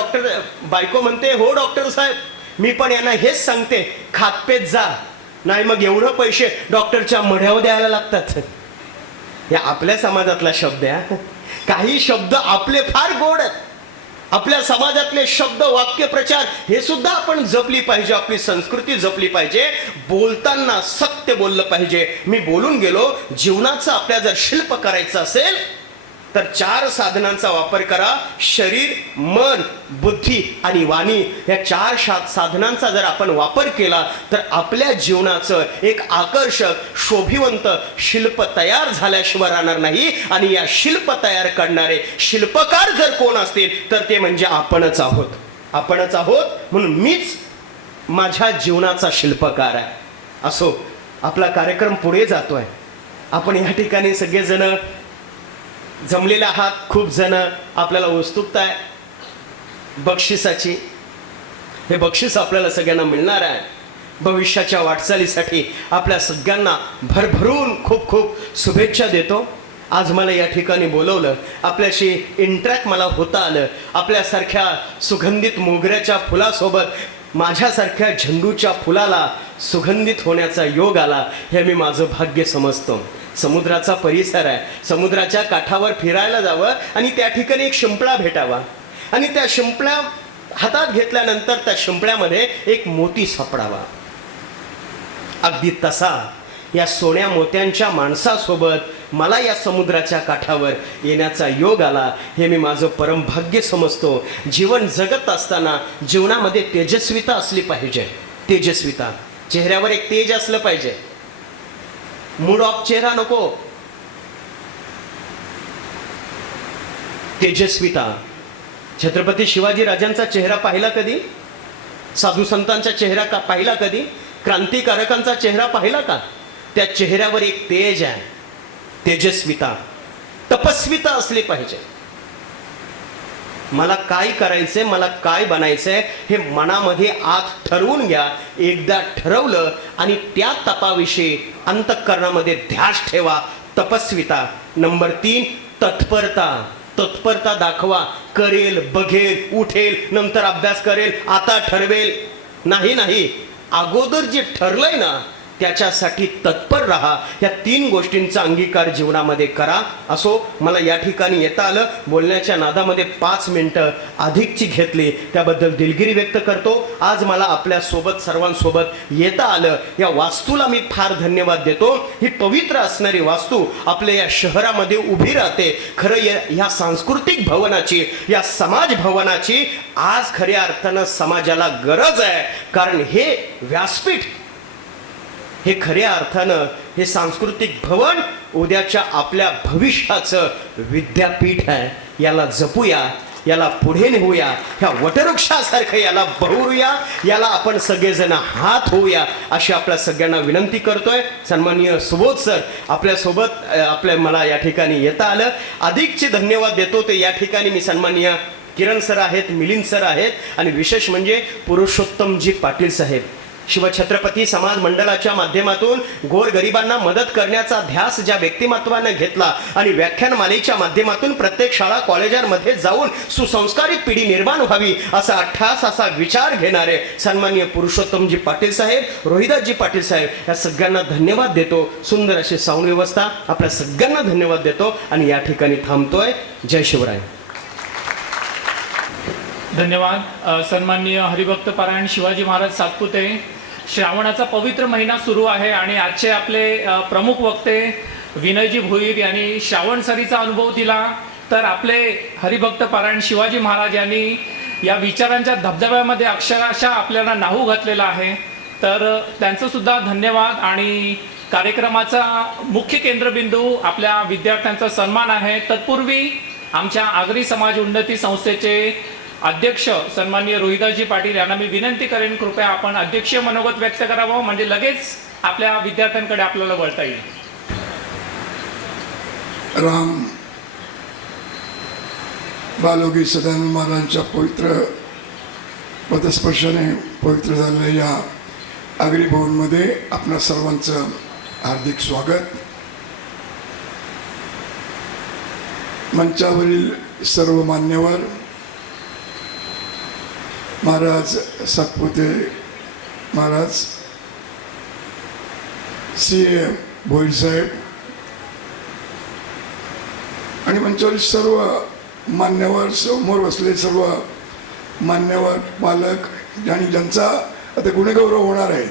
बायको म्हणते हो डॉक्टर साहेब मी पण यांना हेच सांगते खातपेत जा, नाही मग एवढं पैसे डॉक्टरच्या मढ्यावर द्यायला लागतात. या आपल्या समाजातला शब्द आहे. काही शब्द आपले फार गोड आहेत. आपल्या समाजातले शब्द वाक्य प्रचार हे सुद्धा आपण जपली पाहिजे, आपली संस्कृती जपली पाहिजे. बोलताना सत्य बोललं पाहिजे. मी बोलून गेलो, जीवनाचं आपल्या जर शिल्प करायचं असेल तर 4 साधनांचा वापर करा. शरीर, मन, बुद्धी आणि वाणी या 4 साधनांचा जर आपण वापर केला तर आपल्या जीवनाचं एक आकर्षक शोभिवंत शिल्प तयार झाल्याशिवाय राहणार नाही. आणि या शिल्प तयार करणारे शिल्पकार जर कोण असतील तर ते म्हणजे आपणच आहोत. आपणच आहोत. म्हणून मीच माझ्या जीवनाचा शिल्पकार आहे. असो, आपला कार्यक्रम पुढे जातोय. आपण या ठिकाणी सगळेजण जमलेले आहात. खूप जण आपल्याला उत्सुकता आहे बक्षिसाची. हे बक्षीस आपल्याला सगळ्यांना मिळणार आहे. भविष्याच्या वाटचालीसाठी आपल्या सगळ्यांना भरभरून खूप खूप शुभेच्छा देतो. आज मला या ठिकाणी बोलवलं, आपल्याशी इंटरॅक्ट मला होता आलं. आपल्यासारख्या सुगंधित मोगऱ्याच्या फुलासोबत माझ्यासारख्या झेंडूच्या फुलाला सुगंधित होण्याचा योग आला, हे मी माझं भाग्य समजतो. समुद्राचा परिसर आहे, समुद्राच्या काठावर फिरायला जावं आणि त्या ठिकाणी एक शिंपळा भेटावा आणि त्या शिंपळा हातात घेतल्यानंतर त्या शिंपळ्यामध्ये एक मोती सापडावा. अगदी तसा या सोन्या मोत्यांच्या माणसासोबत मला या समुद्राच्या काठावर येण्याचा योग आला, हे मी माझं परमभाग्य समजतो. जीवन जगत असताना जीवनामध्ये तेजस्विता असली पाहिजे. तेजस्विता, चेहऱ्यावर एक तेज असलं पाहिजे. मूड ऑफ चेहरा नको. तेजस्विता. छत्रपती शिवाजी राजांचा चेहरा पाहिला कधी? साधू संतांचा चेहरा का पाहिला कधी? क्रांतिकारकांचा चेहरा पाहिला का? त्या चेहऱ्यावर एक तेज आहे. तेजस्विता, तपस्विता असली पाहिजे. मला काय करायचंय, मला काय बनायचंय हे मनामध्ये आत ठरवून घ्या. एकदा ठरवलं आणि त्या तपाविषयी अंतःकरणामध्ये ध्यास ठेवा. तपस्विता. नंबर 3, तत्परता. तत्परता दाखवा. करेल, बघेल, उठेल, नंतर अभ्यास करेल, आता ठरवेल. नाही, अगोदर जे ठरलंय ना त्याच्यासाठी तत्पर राहा. या 3 गोष्टींचा अंगीकार जीवनामध्ये करा. असो, मला या ठिकाणी येता आलं. बोलण्याच्या नादामध्ये 5 मिनिटं अधिकची घेतली, त्याबद्दल दिलगिरी व्यक्त करतो. आज मला आपल्या सोबत सर्वांसोबत येता आलं, या वास्तूला मी फार धन्यवाद देतो. ही पवित्र असणारी वास्तू आपल्या या शहरामध्ये उभी राहते. खरं या सांस्कृतिक भवनाची, या समाज भवनाची आज खऱ्या अर्थानं समाजाला गरज आहे. कारण हे व्यासपीठ, हे खऱ्या अर्थानं हे सांस्कृतिक भवन उद्याच्या आपल्या भविष्याचं विद्यापीठ आहे. याला जपूया, याला पुढे नेऊया, ह्या वटवृक्षासारखं याला बहरूया, याला आपण सगळेजण हात होऊया, अशी आपल्या सगळ्यांना विनंती करतोय. सन्माननीय सुबोध सर आपल्यासोबत मला या ठिकाणी येता आलं. अधिकचे धन्यवाद देतो ते या ठिकाणी मी सन्माननीय किरण सर आहेत, मिलिंद सर आहेत आणि विशेष म्हणजे पुरुषोत्तमजी पाटील साहेब. शिवछत्रपती समाज मंडळाच्या माध्यमातून गोरगरिबांना मदत करण्याचा ध्यास ज्या व्यक्तिमत्वानं घेतला आणि व्याख्यानमालेच्या माध्यमातून प्रत्येक शाळा कॉलेजांमध्ये जाऊन सुसंस्कारित पिढी निर्माण व्हावी असा अट्ठास असा विचार घेणारे सन्माननीय पुरुषोत्तमजी पाटील साहेब, रोहिदासजी पाटील साहेब या सगळ्यांना धन्यवाद देतो. सुंदर अशी साऊंड व्यवस्था आपल्या सगळ्यांना धन्यवाद देतो आणि या ठिकाणी थांबतोय. जय शिवराय. धन्यवाद. सन्माननीय हरिभक्त पारायण शिवाजी महाराज सातपुते. श्रावणाचा पवित्र महिना सुरू आहे आणि आजचे आपले प्रमुख वक्ते विनयजी भोईर यांनी श्रावण सरीचा अनुभव दिला. तर आपले हरिभक्त पारायण शिवाजी महाराज यांनी या विचारांच्या धबधब्यामध्ये अक्षरशः आपल्याला नाहू घातलेला आहे. तर त्यांचं सुद्धा धन्यवाद. आणि कार्यक्रमाचा मुख्य केंद्रबिंदू आपल्या विद्यार्थ्यांचा सन्मान आहे. तत्पूर्वी आमच्या आगरी समाज उन्नती संस्थेचे अध्यक्ष सन्माननीय रोहिदासजी पाटील यांना मी विनंती करेन, कृपया आपण अध्यक्षीय मनोगत व्यक्त करावं, म्हणजे लगेच आपल्या विद्यार्थ्यांकडे आपल्याला वळता येईल. राम बालोगी सदानंद महाराजांच्या पवित्र पदस्पर्शाने पवित्र झालेल्या या आगरी भवनमध्ये आपणा सर्वांचं हार्दिक स्वागत. मंचावरील सर्व मान्यवर, महाराज सातपुते महाराज, CA भोईर साहेब आणि मंचावरील सर्व मान्यवर समोर बसले सर्व मान्यवर पालक आणि ज्यांचा आता गुणगौरव होणार आहे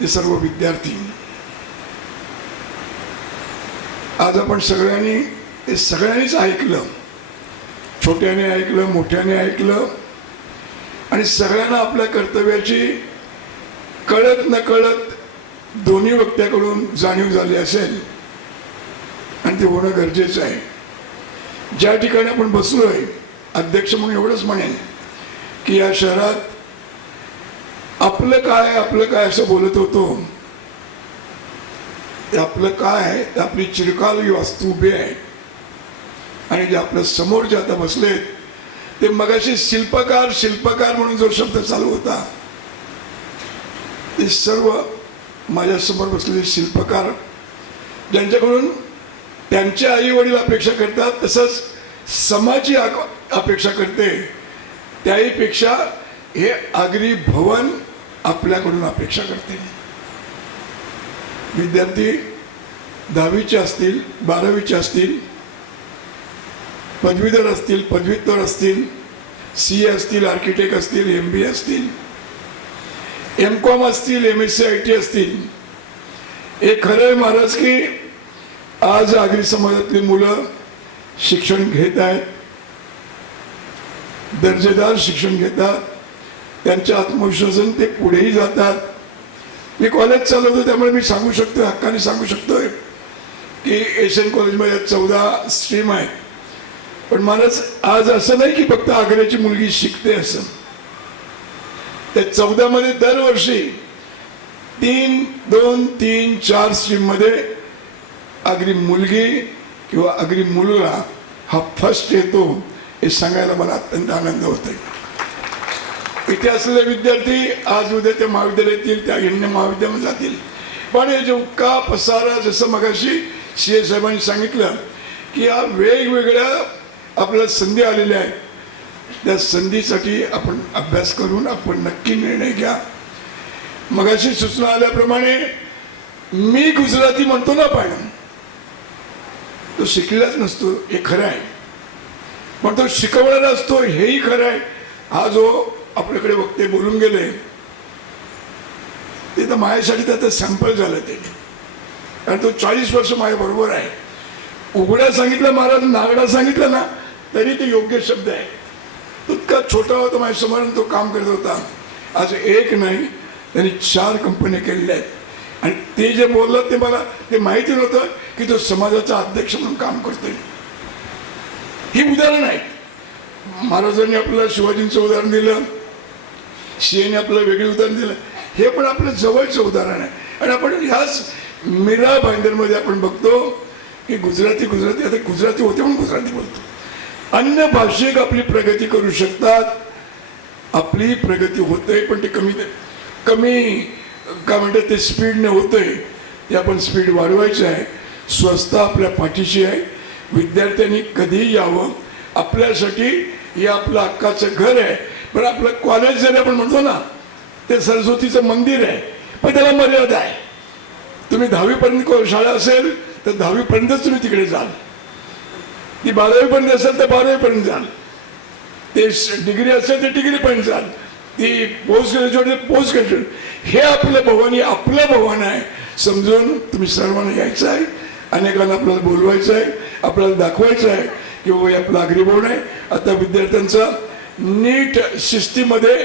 ते सर्व विद्यार्थी, आज आपण सगळ्यांनीच ऐकलं, छोट्याने ऐकलं, मोठ्याने ऐकलं आणि सगळ्यांना आपल्या कर्तव्याची कळत नकळत दोन्ही वक्त्याकडून जाणीव झाली असेल आणि ते होणं गरजेचं आहे. ज्या ठिकाणी आपण बसलोय, अध्यक्ष म्हणून एवढंच म्हणेन की या शहरात आपलं काय असं बोलत होतो, ते आपलं काय, ते आपली चिरकाल वास्तू उभी आहे आणि जे आपल्या समोर जे आता बसलेत ते मगाशी शिल्पकार म्हणून जो शब्द चालू होता, ते सर्व माझ्यासमोर बसलेले शिल्पकार ज्यांच्याकडून त्यांचे आई वडील अपेक्षा करतात, तसंच समाजी अपेक्षा करते, त्याहीपेक्षा हे आगरी भवन आपल्याकडून अपेक्षा करते. विद्यार्थी 10वीचे असतील, 12वीचे असतील, पदवीधर असतील, पदव्युत्तर असतील, CA असतील, आर्किटेक्ट असतील, MBA असतील, MCOM असतील, MSc IT असतील. हे खरं आहे महाराज की आज आगरी समाजातली मुलं शिक्षण घेत आहेत, दर्जेदार शिक्षण घेतात, त्यांच्या आत्मविश्वासाने ते पुढेही जातात. मी कॉलेज चालवतो त्यामुळे मी सांगू शकतो, हक्काने सांगू शकतोय की एशियन कॉलेजमध्ये 14 स्ट्रीम आहेत. पण महाराज आज असं नाही की फक्त आग्र्याची मुलगी शिकते असं. त्या 14 मध्ये दरवर्षी 4 स्ट्रीम मध्ये आगरी मुलगी किंवा आगरी मुलगा हा फर्स्ट येतो हे सांगायला मला अत्यंत आनंद होतोय. इथे असलेले विद्यार्थी आज उद्या त्या महाविद्यालयात येतील, त्या अन्य महाविद्यालयात जातील. पण हे जो का पसारा, जसं मगाशी CA साहेबांनी सांगितलं की या वेगवेगळ्या आपल्याला संधी आलेल्या आहेत, त्या संधीसाठी आपण अभ्यास करून आपण नक्की निर्णय घ्या. मगाशी सूचना आल्याप्रमाणे मी गुजराती म्हणतो ना, पण तो शिकलेलाच नसतो हे खरं आहे, पण तो शिकवणारा असतो हेही खरं आहे. हा जो आपल्याकडे वक्ते बोलून गेले ते तर माझ्यासाठी त्याचं सॅम्पल झालं ते, कारण तो 40 वर्ष माझ्याबरोबर आहे. उघड्या सांगितलं महाराज, नागडा सांगितलं ना तरी ते योग्य शब्द आहे. तो इतका छोटा होता माझ्यासमोर, तो काम करत होता. आज एक नाही त्यांनी 4 कंपन्या केलेल्या आहेत आणि ते जे बोललं ते मला ते माहिती नव्हतं की तो समाजाचा अध्यक्ष म्हणून काम करतोय. ही उदाहरण आहेत. महाराजांनी आपलं शिवाजींचं उदाहरण दिलं, CAने आपलं वेगळं उदाहरण दिलं, हे पण आपलं जवळचं उदाहरण आहे. आणि आपण ह्याच मीरा भाईंदरमध्ये आपण बघतो की गुजराती आता गुजराती होते म्हणून गुजराती बोलतो. अन्य भाषिक आपली प्रगती करू शकतात, आपली प्रगती होते, पण ते कमी काय म्हणतात ते स्पीडने होतंय. ते आपण स्पीड वाढवायची आहे. स्वस्त आपल्या पाठीशी आहे. विद्यार्थ्यांनी कधीही यावं. आपल्यासाठी हे आपलं हक्काचं घर आहे. पण आपलं कॉलेज जरी आपण म्हणतो ना ते सरस्वतीचं मंदिर आहे, पण त्याला मर्यादा आहे. तुम्ही 10वीपर्यंत शाळा असेल तर 10वीपर्यंतच तुम्ही तिकडे जाल. ती 12वीपर्यंत असेल तर 12वीपर्यंत जाल. ते डिग्री असेल तर डिग्रीपर्यंत जाल. ती पोस्ट ग्रॅज्युएट हे आपलं भवन, हे आपलं भवन आहे समजून तुम्ही सर्वांना यायचं आहे. अनेकांना आपल्याला बोलवायचं आहे, आपल्याला दाखवायचं आहे की हो हे आपलं आगरी भवन आहे. आता विद्यार्थ्यांचा नीट शिस्तीमध्ये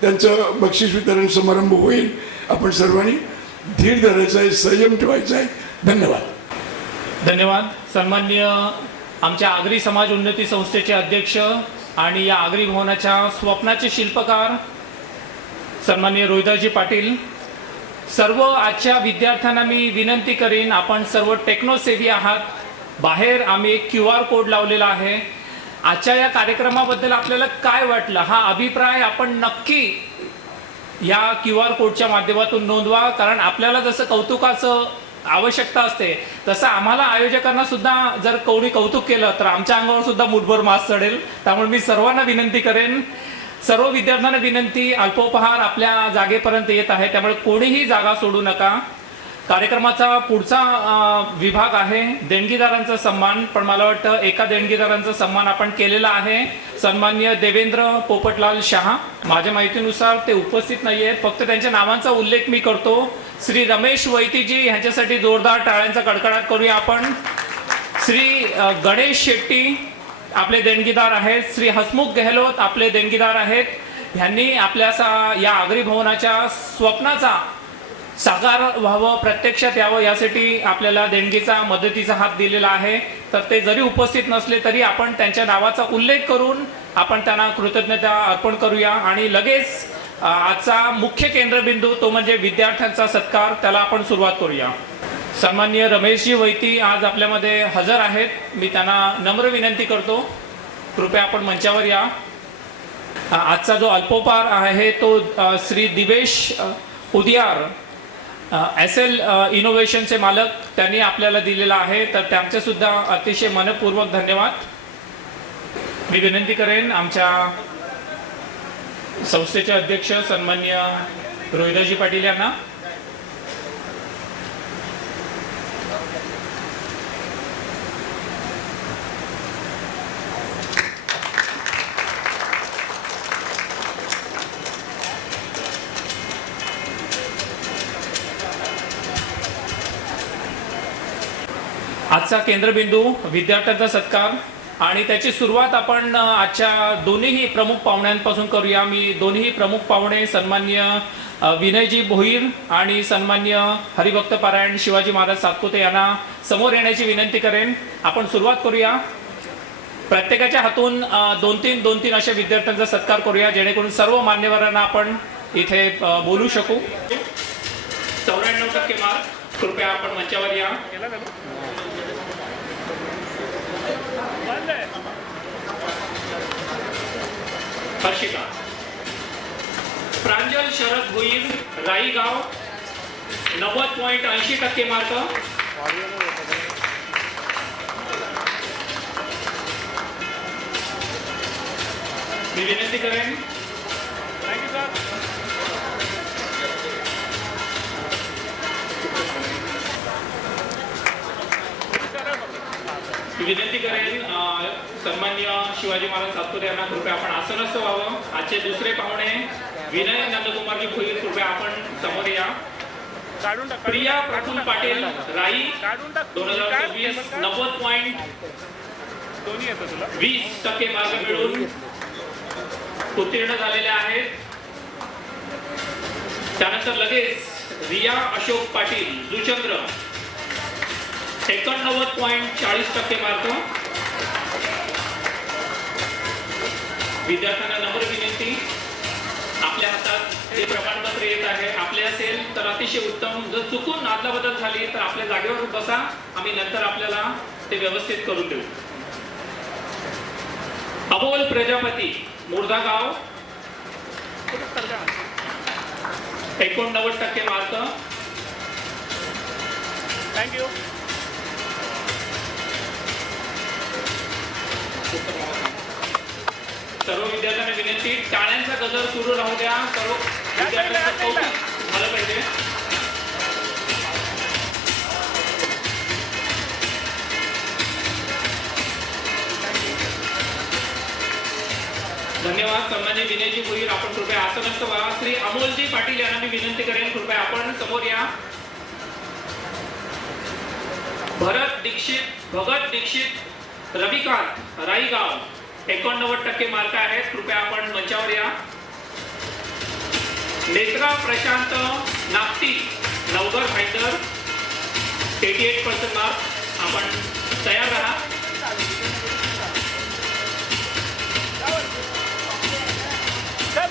त्यांचं बक्षीस वितरण समारंभ होईल. आपण सर्वांनी धीर धरायचा आहे, संयम ठेवायचा आहे. धन्यवाद. सन्माननीय आमच्या आगरी समाज उन्नती संस्थेचे अध्यक्ष आणि या आगरी भवनाच्या स्वप्नाचे शिल्पकार सन्माननीय रोहिदासजी पाटील. सर्व आजच्या विद्यार्थ्यांना मी विनंती करीन, आपण सर्व टेक्नोसेवी आहात. बाहेर आम्ही एक QR कोड लावलेला आहे. आजच्या या कार्यक्रमाबद्दल आपल्याला काय वाटलं हा अभिप्राय आपण नक्की या QR कोडच्या माध्यमातून नोंदवा. कारण आपल्याला जसं कौतुकाचं आवश्यकता असते तसं आम्हाला आयोजकांना सुद्धा जर कोणी कौतुक केलं तर आमच्या अंगावर सुद्धा मुठभर मास चढेल. त्यामुळे मी सर्वांना विनंती करेन, सर्व विद्यार्थ्यांना विनंती, अल्पोपहार आपल्या जागेपर्यंत येत आहे त्यामुळे कोणीही जागा सोडू नका. कार्यक्रमाचा पुढचा विभाग आहे देणगीदारांचा सन्मान. पण मला वाटतं एका देणगीदारांचा सन्मान आपण केलेला आहे. सन्माननीय देवेंद्र पोपटलाल शहा. माझ्या माहितीनुसार ते उपस्थित नाही आहेत, फक्त त्यांच्या नावांचा उल्लेख मी करतो. श्री रमेश वैतीजी यांच्यासाठी जोरदार टाळ्यांचा कडकडाट करूया आपण. श्री गणेश शेट्टी आपले देणगीदार आहेत. श्री हसमुख गेहलोत आपले देणगीदार आहेत. ह्यांनी आपल्या या आगरी भवनाच्या स्वप्नाचा साकार व्हावं, प्रत्यक्षात यावं, यासाठी आपल्याला देणगीचा मदतीचा हात दिलेला आहे. तर ते जरी उपस्थित नसले तरी आपण त्यांच्या नावाचा उल्लेख करून आपण त्यांना कृतज्ञता अर्पण करूया. आणि लगेच आजचा मुख्य केंद्रबिंदू तो म्हणजे विद्यार्थ्यांचा सत्कार, त्याला आपण सुरुवात करूया. सन्माननीय रमेशजी वैती आज आपल्यामध्ये हजर आहेत. मी त्यांना नम्र विनंती करतो, कृपया आपण मंचावर या. आजचा जो अल्पोपहार आहे तो श्री दिवेश उदियार SL इनोव्हेशनचे मालक त्यांनी आपल्याला दिलेला आहे. तर त्यांचे सुद्धा अतिशय मनपूर्वक धन्यवाद. मी विनंती करेन आमच्या संस्थेचे अध्यक्ष सन्माननीय रोहिदाजी पाटील यांना. आजचा केंद्रबिंदू विद्यार्थ्यांचा सत्कार आणि त्याची सुरुवात आपण आजच्या दोन्ही प्रमुख पाहुण्यांपासून करूया. मी दोन्ही प्रमुख पाहुणे सन्माननीय विनयजी भोईर आणि सन्माननीय हरिभक्त पारायण शिवाजी महाराज सातपुते यांना समोर येण्याची विनंती करेन. आपण सुरुवात करूया. प्रत्येकाच्या हातून दोन तीन अशा विद्यार्थ्यांचा सत्कार करूया, जेणेकरून सर्व मान्यवरांना आपण इथे बोलू शकू. 94% मार्क. कृपया आपण मंचावर या. हर्षिका. प्रांजल शरद भोईर राईगाव 90.80% मार्क. मी विनंती करेन सन्माननीय शिवाजी महाराज सातपुते यांना कृपया आपण आसनस्थ व्हावं. आजचे दुसरे पाहुणे विनय नंदकुमारजी भोईर, कृपया आपण समोर या. प्रिया प्रफुल्ल पाटील राई 2024 90.20% मार्क मिळून उत्तीर्ण झालेले आहेत. त्यानंतर लगेच रिया अशोक पाटील जुचंद्र 89.40% मार्क. विद्यार्थ्यांना नम्र विनंती, आपल्या हातात हे प्रमाणपत्र येत आहे. आपले असेल तर अतिशय उत्तम. जर चुकून आदला बदल झाली तर आपल्या जागेवर बसा, आम्ही नंतर आपल्याला ते व्यवस्थित करून देऊ. अमोल प्रजापती मुर्दागाव 89% मार्क. थँक्यू. सर्व विद्यार्थ्यांना विनंती, टाळ्यांचा गजर सुरू राहू द्या. सर्व विद्यार्थ्यांचं कौतुक झालं पाहिजे. धन्यवाद. सन्माननीय विनयजी भोईर, आपण कृपया आसनस्थ व्हा. श्री अमोलजी पाटील यांना मी विनंती करेन, कृपया आपण समोर या. भगत दीक्षित रविकांत राईगाव 89% मार्क आहेत. कृपया आपण मंचावर या. नेत्रा प्रशांत नागटी नवगर हैदर 88% मार्क. आपण तयार राहा.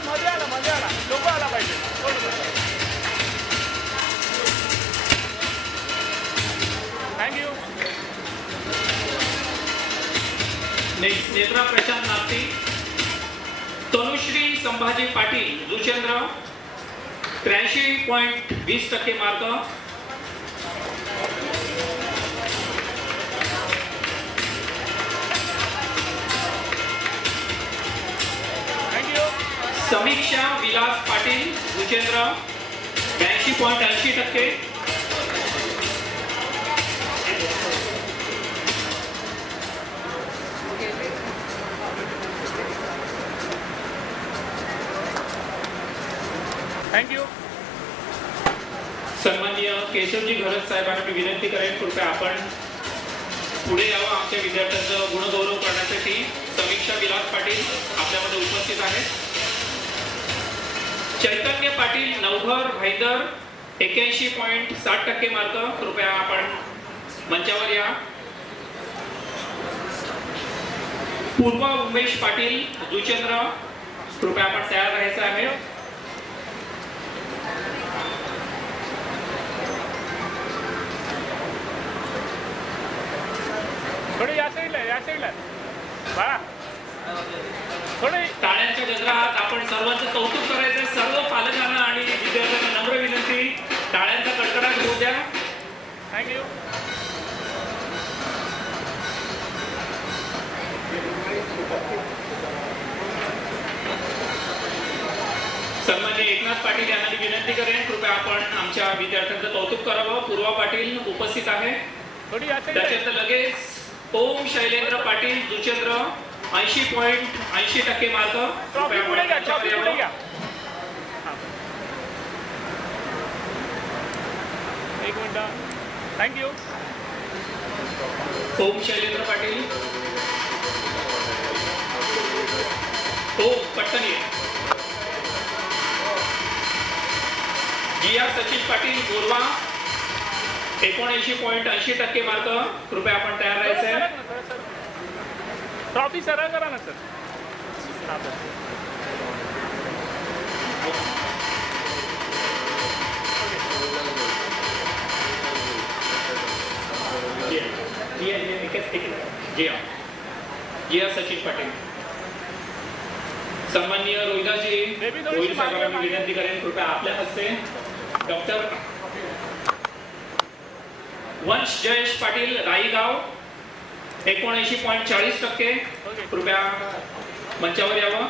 मध्ये आला लोक आला पाहिजे. थँक्यू. नेत्रा प्रशांत नागटी. तनुश्री संभाजी पाटील जुचंद्र 83.20% मार्क. समीक्षा विलास पाटील जुचेंद्र 82.80%. थँक्यू. सन्माननीय केशवजी घरत साहेबांना मी विनंती करेन कृपया आपण पुढे यावं. आमच्या विद्यार्थ्यांचं गुणगौरव करण्यासाठी समीक्षा विलास पाटील आपल्यामध्ये उपस्थित आहेत. चैतन्य पाटील नवघर भाईदर 81.60% मार्क. कृपया आपण मंचावर या. पूर्वा उमेश पाटील जुचंद्र, कृपया आपण तयार राहायचं आहे. थोडे या साईडला बाळा थोडे टाळ्यांच्या गजरात आपण सर्वांचं कौतुक करायचं. सर्व पालकांना आणि विद्यार्थ्यांना नम्र विनंती, टाळ्यांचा कडकडाट होऊ द्या. थँक्यू. सन्माननीय एकनाथ पाटील यांना मी विनंती करेन कृपया आपण आमच्या विद्यार्थ्यांचं कौतुक करावं. पूर्वा पाटील उपस्थित आहे. थोडी या साईडला त्याच्यात लगेच ओम शैलेंद्र पाटील जुचंद्र 80.80% मार्क. ट्रॉफी पुढे घ्या, ट्रॉफी पुढे घ्या. एक मिनिट. थँक्यू. ओम शैलेंद्र पाटील. ओम पटकन ये. जिया सचिन पाटील गोरवा 79.80% मार्क. कृपया आपण तयार राहायचं आहे. ट्रॉफी सरळ करा ना सर. जिया सचिन पाटील. सन्माननीय रोहिदाजी रोहित साहेबांना मी विनंती करेन कृपया आपल्या हस्ते डॉक्टर वंश जयेश पाटील राईगाव 79.40%. कृपया मंचावर यावं.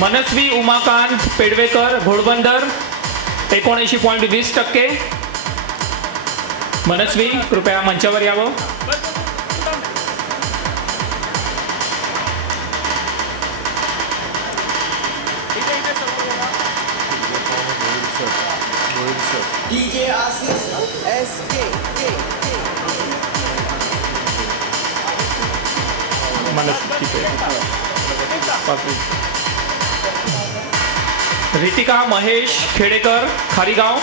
मनस्वी उमाकांत पेडवेकर घोडबंदर 79.20%. मनस्वी कृपया मंचावर यावं. DJ Assis SK. Ritika Mahesh Khedekar खारीगाव.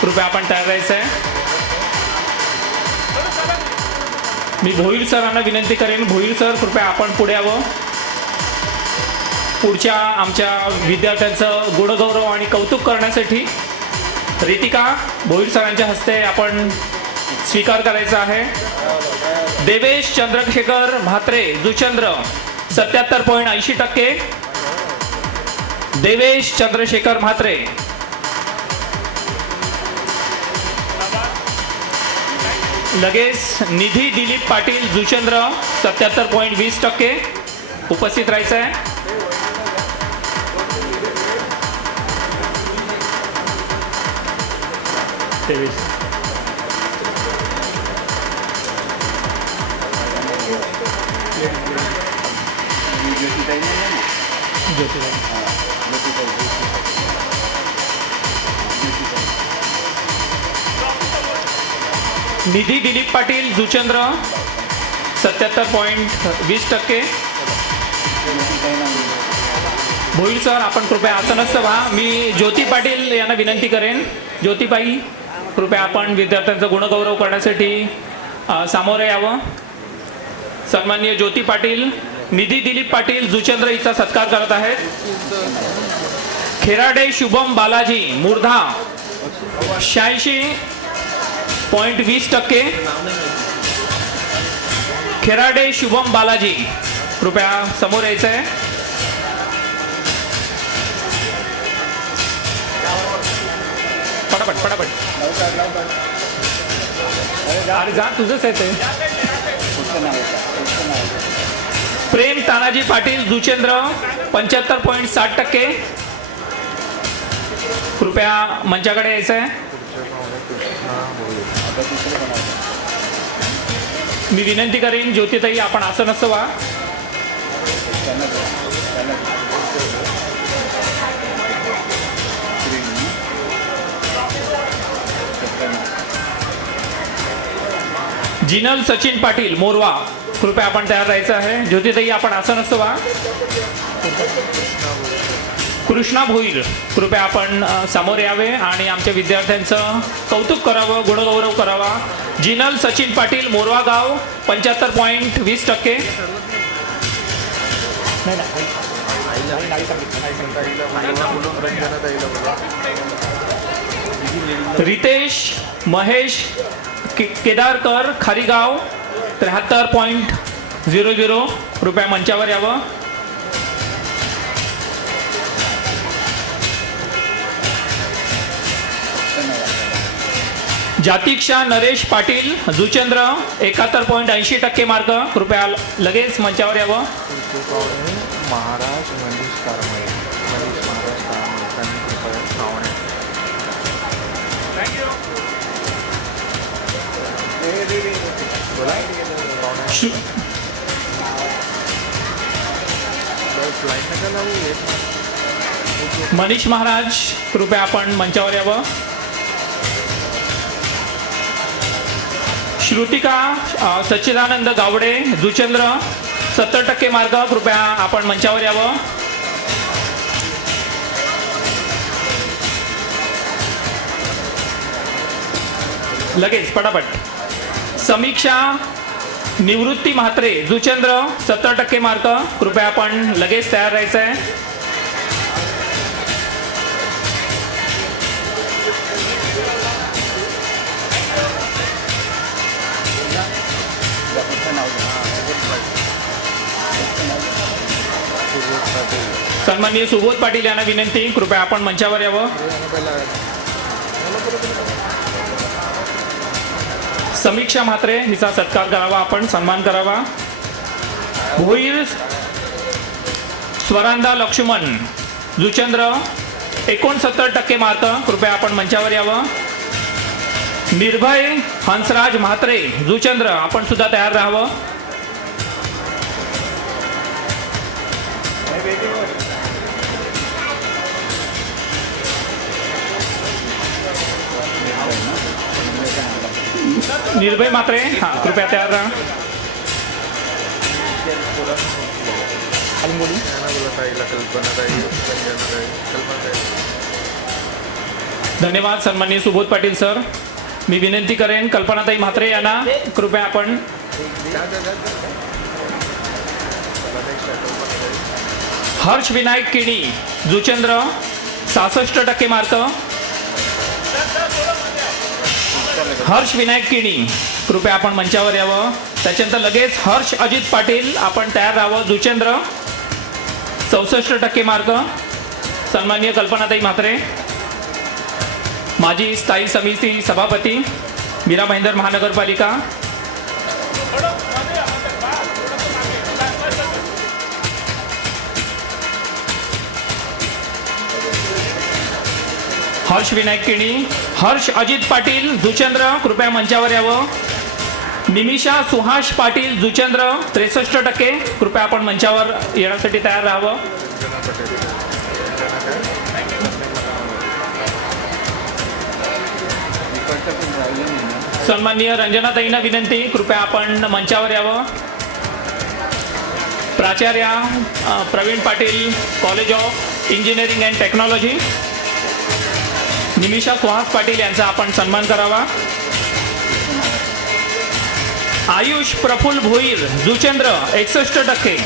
कृपया आपण तयार राहायचं आहे. मी भोईर सरांना विनंती करेन भोईर सर कृपया आपण पुढे यावं. पुढच्या आमच्या विद्यार्थ्यांचं गुणगौरव आणि कौतुक करण्यासाठी रितिका भोईर सरांच्या हस्ते आपण स्वीकार करायचा आहे. देवेश चंद्रशेखर म्हात्रे जुचंद्र 77.80%. देवेश चंद्रशेखर म्हात्रे. लगेच निधी दिलीप पाटील जुचंद्र 77.20%. उपस्थित राहायचं आहे. निधी दिलीप पाटील जुचंद्र 77.20%. भोईर सर आपण कृपया आसनस्थ व्हा. मी ज्योती पाटील यांना विनंती करेन. ज्योतिबाई कृपया आपण विद्यार्थ्यांचा गुणगौरव करण्यासाठी सामोरे यावं. सन्माननीय ज्योती पाटील निधी दिलीप पाटील जुचंद्र हिचा सत्कार करत आहेत. खेराडे शुभम बालाजी मूर्धा 86.20%. खेराडे शुभम बालाजी कृपया समोर यायचं आहे. पटापट अरे जा तुझंच आहे ते. प्रेम तानाजी पाटील जुचेंद्र 75.60%. कृपया मंचाकडे यायचं आहे. मी विनंती करेन ज्योतिताई आपण आसनस्थ व्हा. जिनल सचिन पाटील मोरवा, कृपया आपण तयार राहायचं आहे. ज्योतिताई आपण आसनस्थ व्हा. कृष्णा भोईर, कृपया आपण समोर यावे आणि आमच्या विद्यार्थ्यांचं कौतुक करावं, गुणगौरव करावा. जिनल सचिन पाटील मोरवा गाव 75.20%. रितेश महेश केदारकर खारीगाव 73.00, कृपया मंचावर यावं. जातिक्षा नरेश पाटील जुचंद्र 71.80% मार्क, कृपया लगेच मंचावर यावं. महाराज मनीष कारमळे, मनीष महाराज कारमळे त्यांनी कृपया नावणे. मनीष महाराज, कृपया आपण मंचावर यावं. श्रुतिका सच्चिदानंद गावडे जुचंद्र 70% मार्क, कृपया आपण मंचावर यावं. लगेच पटापट. समीक्षा निवृत्ती म्हात्रे जुचंद्र 70% मार्क, कृपया आपण लगेच तयार राहायचं आहे. सन्माननीय सुबोध पाटील यांना विनंती, कृपया आपण मंचावर यावं. समीक्षा म्हात्रे हिचा सत्कार करावा, आपण सन्मान करावा. भोईर स्वरांदा लक्ष्मण जुचंद्र 69% मार्क, कृपया आपण मंचावर यावं. निर्भय हंसराज म्हात्रे जुचंद्र, आपण सुद्धा तयार राहावं. निर्भय म्हात्रे, हां कृपया तयार राहा. धन्यवाद सन्माननीय सुबोध पाटील सर. मी विनंती करेन कल्पनाताई म्हात्रे यांना, कृपया आपण. हर्ष विनायक किणी जुचंद्र 66% मार्क. हर्ष विनायक किणी, कृपया आपण मंचावर यावं. त्याच्यानंतर लगेच हर्ष अजित पाटील, आपण तयार राहावं. जुचंद्र 64% मार्क. सन्माननीय कल्पनाताई म्हात्रे, माजी स्थायी समिती सभापती मीरा भाईंदर महानगरपालिका. हर्ष विनायक किणी, हर्ष अजित पाटील जुचंद्र, कृपया मंचावर यावं. निमिषा सुहास पाटील जुचंद्र 63%, कृपया आपण मंचावर येण्यासाठी तयार राहावं. सन्माननीय रंजनाताईंना विनंती, कृपया आपण मंचावर यावं. प्राचार्य Pravin Patil college of engineering and technology Nimisha Suhas Patil यांचा आपण सन्मान करावा. आयुष प्रफुल्ल भोईर जुचंद्र 61%.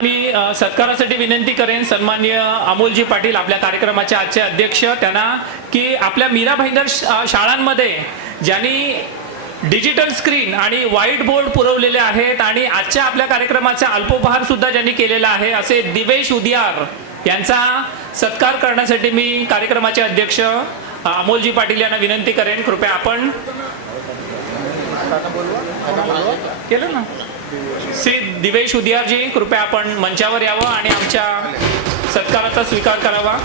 मी सत्कारासाठी विनंती करेन सन्माननीय अमोलजी पाटील, आपल्या कार्यक्रमाचे आजचे अध्यक्ष, त्यांना की आपल्या मीरा भाईंदर शाळांमध्ये ज्यांनी डिजिटल स्क्रीन आणि व्हाईट बोर्ड पुरवलेले आहेत आणि आजच्या आपल्या कार्यक्रमाचा अल्पोपहार सुद्धा ज्यांनी केलेला आहे, असे दिवेश उदियार यांचा सत्कार करण्यासाठी मी कार्यक्रमाचे अध्यक्ष अमोलजी पाटील यांना विनंती करेन, कृपया आपण. केलं ना श्री दिवेश उदियारजी, कृपया आपण मंचावर यावं आणि आमच्या सत्काराचा स्वीकार करावा.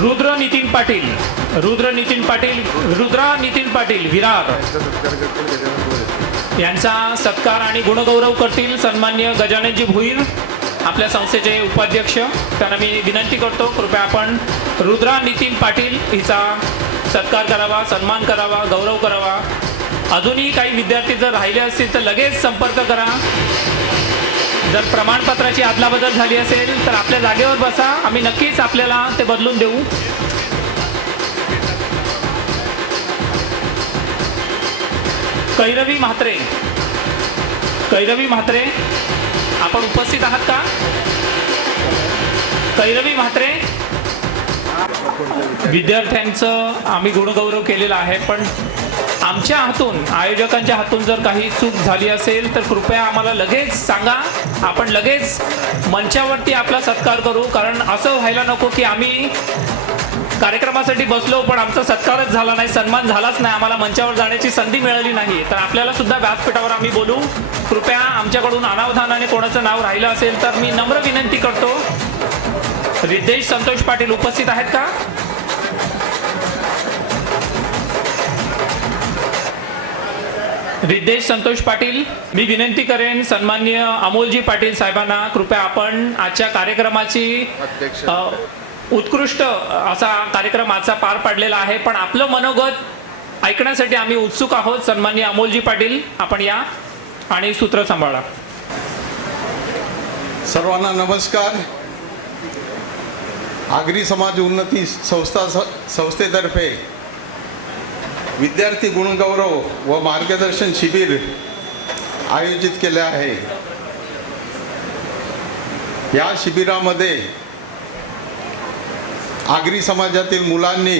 रुद्रा नितीन पाटील विरार यांचा सत्कार आणि गुणगौरव करतील सन्मान्य गजाननजी भुईर, आपल्या संस्थेचे उपाध्यक्ष. त्यांना मी विनंती करतो, कृपया आपण रुद्रा नितीन पाटील हिचा सत्कार करावा, सन्मान करावा, गौरव करावा. अजूनही काही विद्यार्थी जर राहिले असतील तर लगेच संपर्क करा. जर प्रमाणपत्राची अदलाबदल झाली असेल तर आपल्या जागेवर बसा, आम्ही नक्कीच आपल्याला ते बदलून देऊ. कैरवी म्हात्रे आपण उपस्थित आहात का? कैरवी म्हात्रे, विद्यार्थ्यांचं आम्ही गुणगौरव केलेला आहे, पण आमच्या हातून, आयोजकांच्या हातून जर काही चूक झाली असेल तर कृपया आम्हाला लगेच सांगा. आपण लगेच मंचावरती आपला सत्कार करू, कारण असं व्हायला नको की आम्ही कार्यक्रमासाठी बसलो पण आमचा सत्कारच झाला नाही, सन्मान झालाच नाही, आम्हाला मंचावर जाण्याची संधी मिळाली नाही. तर आपल्याला सुद्धा व्यासपीठावर आम्ही बोलू. कृपया आमच्याकडून अनावधानाने कोणाचं नाव राहिलं असेल तर मी नम्र विनंती करतो. रिद्धेश संतोष पाटील उपस्थित आहेत का? रिद्धेश संतोष पाटील, मी विनंती करेन सन्माननीय अमोलजी पाटील साहेबांना, कृपया आपण आजच्या कार्यक्रमाची उत्कृष्ट असा कार्यक्रम आजचा पार पाडलेला आहे, पण आपलं मनोगत ऐकण्यासाठी आम्ही उत्सुक आहोत. सन्माननीय अमोलजी पाटील, आपण या आणि सूत्र सांभाळा. सर्वांना नमस्कार. आगरी समाज उन्नती संस्थेतर्फे विद्यार्थी गुणगौरव व मार्गदर्शन शिबिर आयोजित केले आहे. या शिबिरामध्ये आगरी समाजातील मुलांनी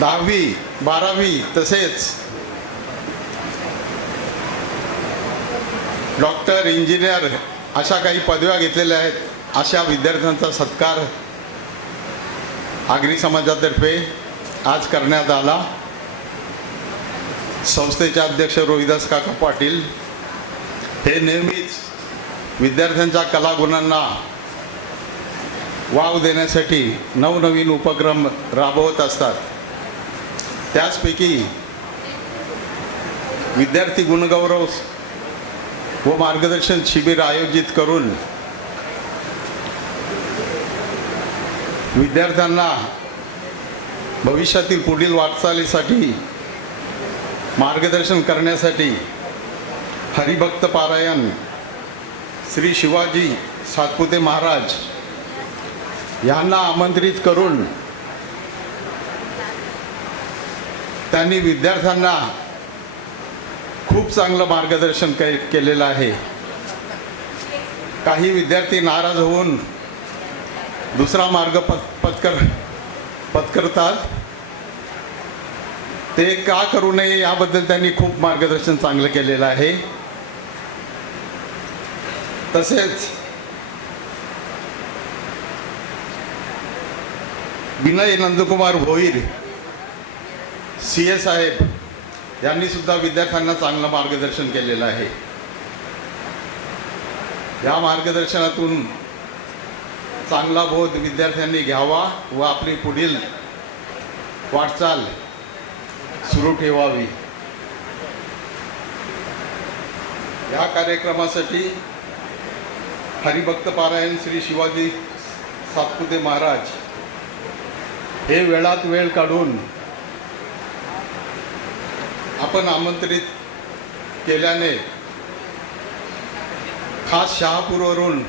10वी 12वी तसेच डॉक्टर, इंजिनियर अशा काही पदव्या घेतलेल्या आहेत. अशा विद्यार्थ्यांचा सत्कार आगरी समाजातर्फे आज करण्यात आला. संस्थेचे अध्यक्ष रोहिदास काका पाटील हे नेहमीच विद्यार्थ्यांच्या कलागुणांना वाव देण्यासाठी नवनवीन उपक्रम राबवत असतात. त्याचपैकी विद्यार्थी गुणगौरव व मार्गदर्शन शिबिर आयोजित करून विद्यार्थ्यांना भविष्यातील पुढील वाटचालीसाठी मार्गदर्शन करण्यासाठी हरिभक्त पारायण श्री शिवाजी सातपुते महाराज यांना आमंत्रित करून त्यांनी विद्यार्थ्यांना खूप चांगलं मार्गदर्शन केलेलं आहे. काही विद्यार्थी नाराज होऊन दुसरा मार्ग पत्करतात. ते का करू नये याबद्दल त्यांनी खूप मार्गदर्शन चांगलं केलेलं आहे. तसेच विनय नंदकुमार भोईर CA साहेब यांनी सुद्धा विद्यार्थ्यांना चांगलं मार्गदर्शन केलेलं आहे. या मार्गदर्शनातून चांगला बोध विद्यार्थ्यांनी घ्यावा व आपली पुढील वाटचाल सुरू ठेवावी. या कार्यक्रमासाठी हरिभक्त पारायण श्री शिवाजी सातपुते महाराज हे वेळात वेळ काढून आपण आमंत्रित केल्याने खास शहापूरवरून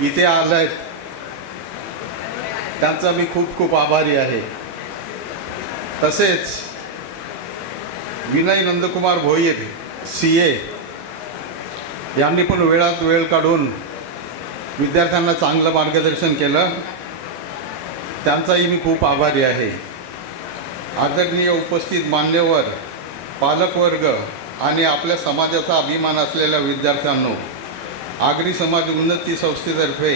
इथे आलाय, त्यांचा मी खूप खूप आभारी आहे. तसेच विनय नंदकुमार भोईर CA यांनी पण वेळात वेळ काढून विद्यार्थ्यांना चांगलं मार्गदर्शन केलं, त्यांचाही मी खूप आभारी आहे. आदरणीय उपस्थित मान्यवर, पालकवर्ग आणि आपल्या समाजाचा अभिमान असलेल्या विद्यार्थ्यांनो, आगरी समाज उन्नती संस्थेतर्फे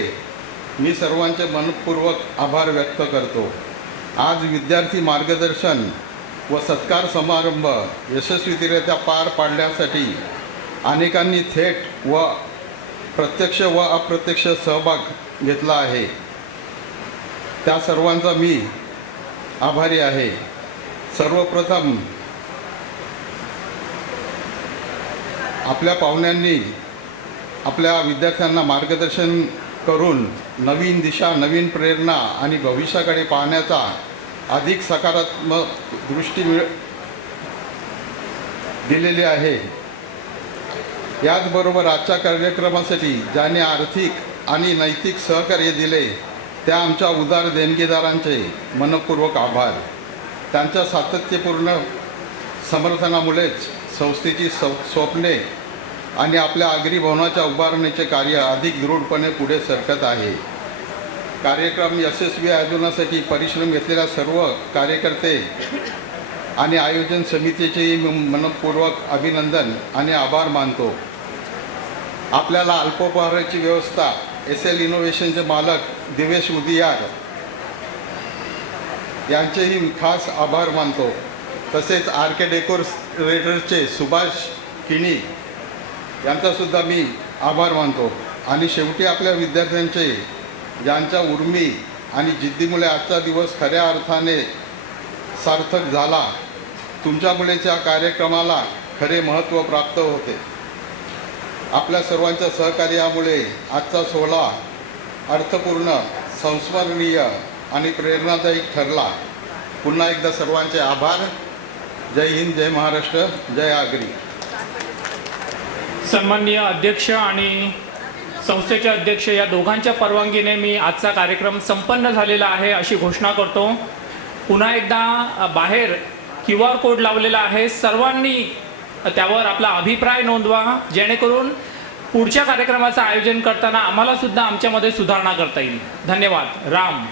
मी सर्वांचे मनपूर्वक आभार व्यक्त करतो. आज विद्यार्थी मार्गदर्शन व सत्कार समारंभ यशस्वीरित्या पार पाडण्यासाठी अनेकांनी थेट व प्रत्यक्ष व अप्रत्यक्ष सहभाग घेतला आहे. त्या सर्वांचा मी आभारी आहे. सर्वप्रथम आपल्या पाहुण्यांनी आपल्या विद्यार्थ्यांना मार्गदर्शन करून नवीन दिशा, नवीन प्रेरणा आणि भविष्याकडे पाहण्याचा अधिक सकारात्मक दृष्टी दिलेली आहे. याचबरोबर आजच्या कार्यक्रमासाठी ज्याने आर्थिक आणि नैतिक सहकार्य दिले त्या आमच्या उदार देणगीदारांचे मनपूर्वक आभार. त्यांच्या सातत्यपूर्ण समर्थनामुळेच संस्थेची स्वप्ने आणि आपल्या आगरी भवनाच्या उभारणीचे कार्य अधिक दृढपणे पुढे सरकत आहे. कार्यक्रम यशस्वी आयोजनासाठी परिश्रम घेतलेल्या सर्व कार्यकर्ते आणि आयोजन समितीचेही मनपूर्वक अभिनंदन आणि आभार मानतो. आपल्याला अल्पोपहाराची व्यवस्था SL इनोव्हेशनचे मालक दिवेश उदियार यांचेही खास आभार मानतो. तसेच RK डेकोरेटर्सचे सुभाष किणी यांचासुद्धा मी आभार मानतो. आणि शेवटी आपल्या विद्यार्थ्यांचे ज्यांच्या उर्मी आणि जिद्दीमुळे आजचा दिवस खऱ्या अर्थाने सार्थक झाला. तुमच्यामुळेच या कार्यक्रमाला खरे महत्त्व प्राप्त होते. आपल्या सर्वांच्या सहकार्यामुळे आजचा सोहळा अर्थपूर्ण, संस्मरणीय आणि प्रेरणादायी ठरला. पुन्हा एकदा सर्वांचे आभार. जय हिंद, जय महाराष्ट्र, जय आगरी. सन्माननीय अध्यक्ष आणि संस्थेचे अध्यक्ष या दोघांच्या परवानगीने मी आजचा कार्यक्रम संपन्न झालेला आहे अशी घोषणा करतो. पुन्हा एकदा बाहेर QR कोड लावलेला आहे. सर्वांनी त्यावर आपला अभिप्राय नोंदवा जेणेकरून पुढच्या कार्यक्रमाचं आयोजन करताना आम्हाला सुद्धा आमच्यामध्ये सुधारणा करता येईल. धन्यवाद. राम.